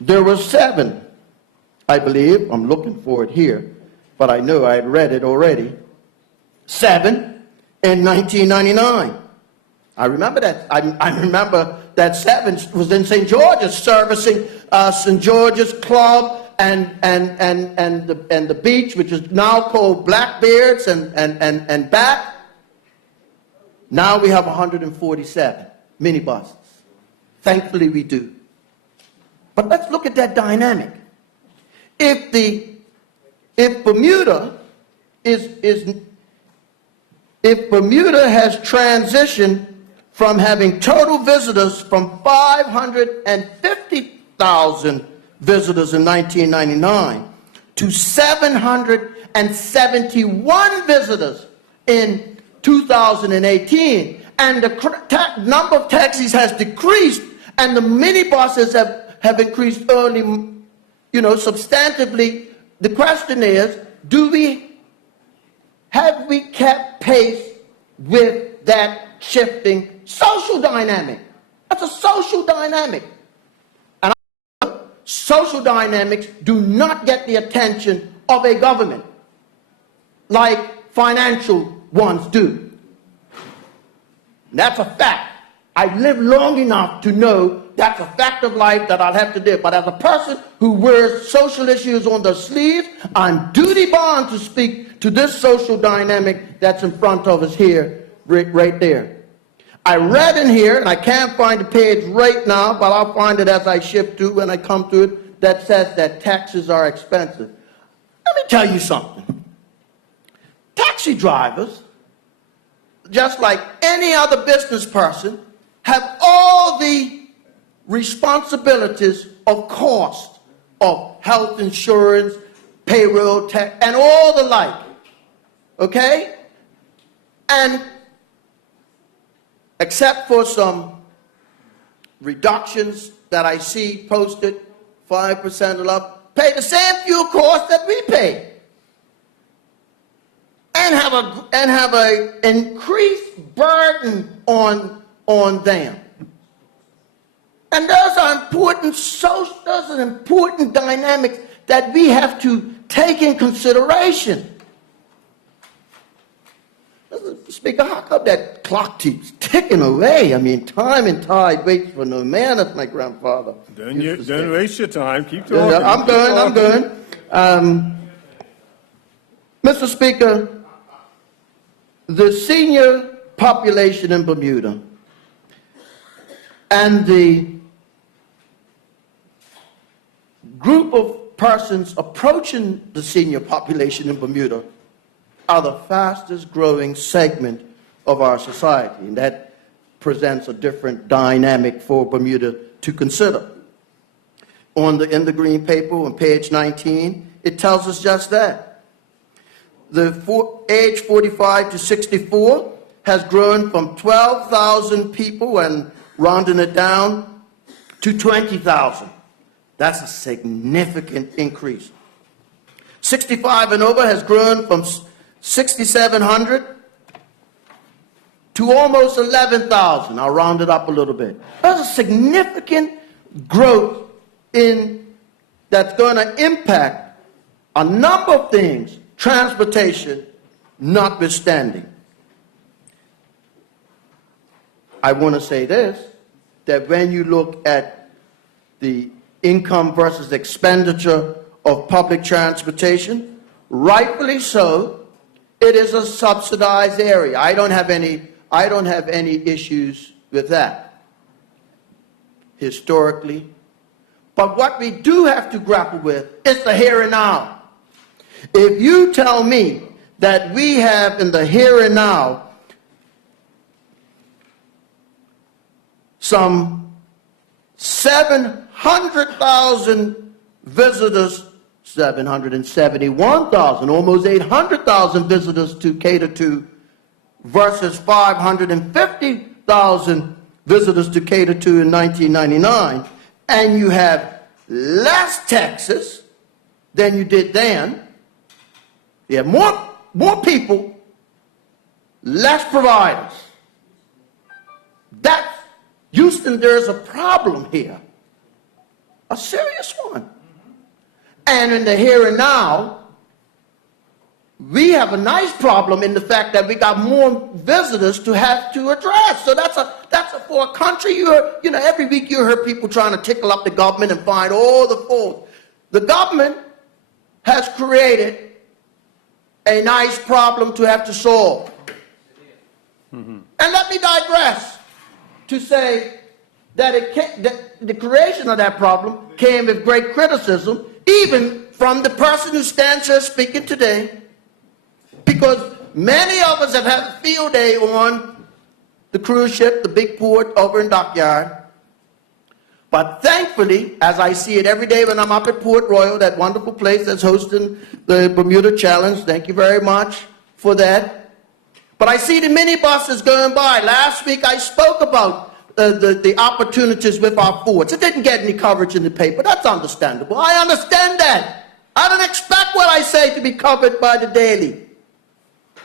There were 7, I believe. I'm looking for it here, but I know I had read it already. 7 in 1999. I remember that. I remember that 7 was in St. George's, servicing St. George's Club and the beach, which is now called Blackbeards and back. Now we have 147 minibuses. Thankfully we do. But let's look at that dynamic. If Bermuda has transitioned from having total visitors from 550,000 visitors in 1999 to 771 visitors in 2018, and the number of taxis has decreased, and the minibuses have increased only, substantively. The question is, have we kept pace with that shifting social dynamic? That's a social dynamic. And social dynamics do not get the attention of a government like financial ones do. That's a fact. I've lived long enough to know that's a fact of life that I'll have to do. But as a person who wears social issues on their sleeves, I'm duty bound to speak to this social dynamic that's in front of us here, right there. I read in here, and I can't find the page right now, but I'll find it as I shift to when I come to it, that says that taxes are expensive. Let me tell you something. Taxi drivers, just like any other business person, have all the responsibilities of cost of health insurance, payroll tax, and all the like. Okay? And except for some reductions that I see posted, 5% or less, pay the same fuel cost that we pay. And have a increased burden on them. And those are important dynamics that we have to take in consideration. Mr. Speaker, how come that clock keeps ticking away? I mean, time and tide waits for no man, as my grandfather. Don't waste your time. Keep talking. I'm going. Mr. Speaker, the senior population in Bermuda and the group of persons approaching the senior population in Bermuda are the fastest growing segment of our society, and that presents a different dynamic for Bermuda to consider. In the green paper on page 19, it tells us just that. The age 45 to 64 has grown from 12,000 people, and rounding it down to 20,000. That's a significant increase. 65 and over has grown from 6,700 to almost 11,000. I'll round it up a little bit. That's a significant growth that's going to impact a number of things, transportation notwithstanding. I want to say this, that when you look at the income versus expenditure of public transportation, rightfully so, it is a subsidized area. I don't have any issues with that, historically. But what we do have to grapple with is the here and now. If you tell me that we have in the here and now some 700,000 visitors, 771,000, almost 800,000 visitors to cater to versus 550,000 visitors to cater to in 1999, and you have less taxes than you did then, you have more people, less providers. That's Houston, there's a problem here, a serious one. And in the here and now, we have a nice problem in the fact that we got more visitors to have to address. So that's for a country. Every week you hear people trying to tickle up the government and find all the faults. The government has created a nice problem to have to solve. And let me digress to say that the creation of that problem came with great criticism, even from the person who stands here speaking today, because many of us have had a field day on the cruise ship, the big port over in Dockyard. But thankfully, as I see it every day when I'm up at Port Royal, that wonderful place that's hosting the Bermuda Challenge, thank you very much for that. But I see the minibuses going by. Last week I spoke about the opportunities with our forts. It didn't get any coverage in the paper. That's understandable. I understand that. I don't expect what I say to be covered by the Daily.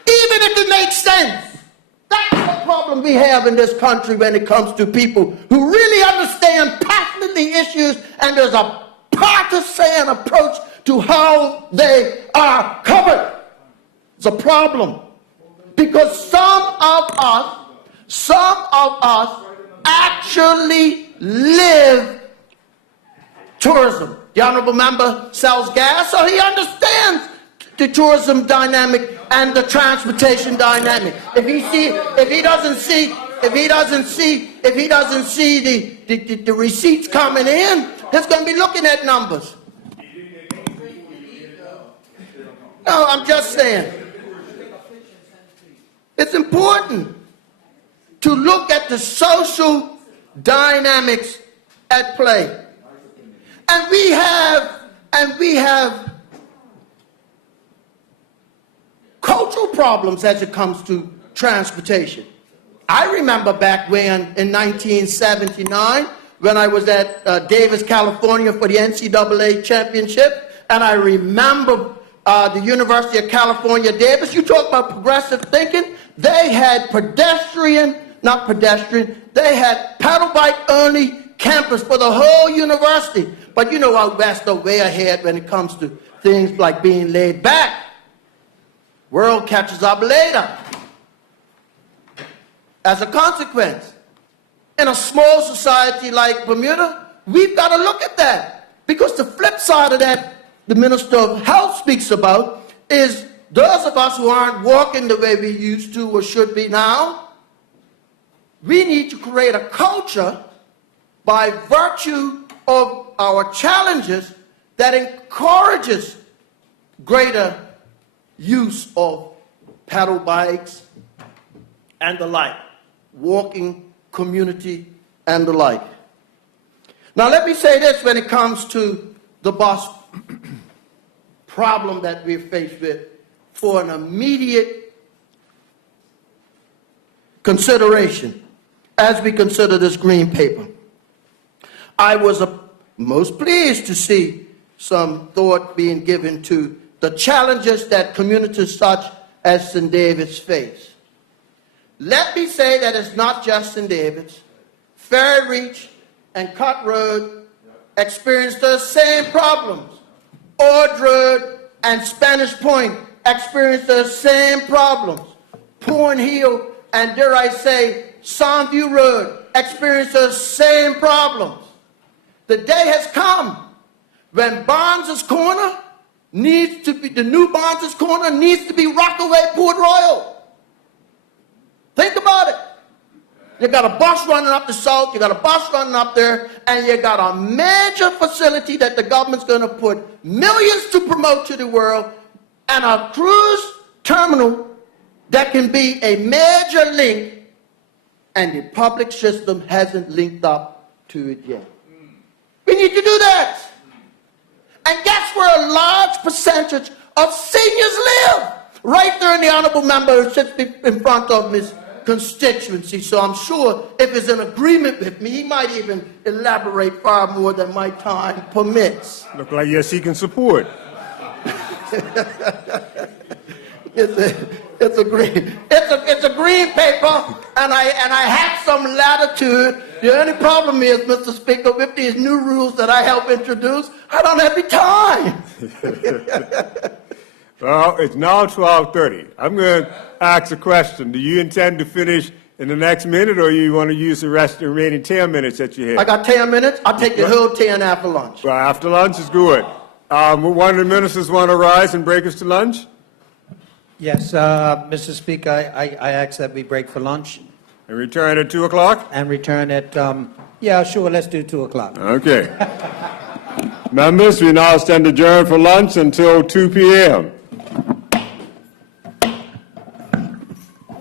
Even if it makes sense. That's the problem we have in this country when it comes to people who really understand passionately issues, and there's a partisan approach to how they are covered. It's a problem. Because some of us actually live tourism. The honorable member sells gas, so he understands the tourism dynamic and the transportation dynamic. If he doesn't see the receipts coming in, he's going to be looking at numbers. No, I'm just saying. It's important to look at the social dynamics at play. And we have cultural problems as it comes to transportation. I remember back when, in 1979, when I was at Davis, California for the NCAA championship, and I remember the University of California, Davis, you talk about progressive thinking, they had they had paddle bike only campus for the whole university. But you know out west are way ahead when it comes to things like being laid back. World catches up later. As a consequence, in a small society like Bermuda, we've got to look at that. Because the flip side of that, the Minister of Health speaks about, is those of us who aren't walking the way we used to or should be now, we need to create a culture by virtue of our challenges that encourages greater use of paddle bikes and the like, walking community and the like. Now let me say this when it comes to the bus problem that we're faced with for an immediate consideration as we consider this green paper. I was most pleased to see some thought being given to the challenges that communities such as St. David's face. Let me say that it's not just St. David's. Ferry Reach and Cut Road experienced the same problems. Ord Road and Spanish Point experienced the same problems. Porn Hill and, dare I say, Soundview Road experienced the same problems. The day has come when Barnes' Corner needs to be, the new Barnes' Corner needs to be Rockaway Port Royal. Think about it. You got a bus running up the south, you got a bus running up there, and you got a major facility that the government's going to put millions to promote to the world, and a cruise terminal that can be a major link, and the public system hasn't linked up to it yet. We need to do that. And guess where a large percentage of seniors live? Right there in the honourable member who sits in front of his constituency. So I'm sure if he's in agreement with me, he might even elaborate far more than my time permits. Look like you're seeking support. It's a green paper, and I had some latitude The only problem is, Mr. Speaker, with these new rules that I help introduce, I don't have the time. Well, it's now 12:30. I'm going to ask a question. Do you intend to finish in the next minute, or you want to use the rest of the remaining 10 minutes that you have? I got 10 minutes. I'll take the whole 10 after lunch. Well, after lunch is good. One of the ministers want to rise and break us to lunch? Yes, Mr. Speaker, I ask that we break for lunch. And return at 2 o'clock? And return at, yeah, sure, let's do 2 o'clock. Okay. Members, we now stand adjourned for lunch until 2 p.m.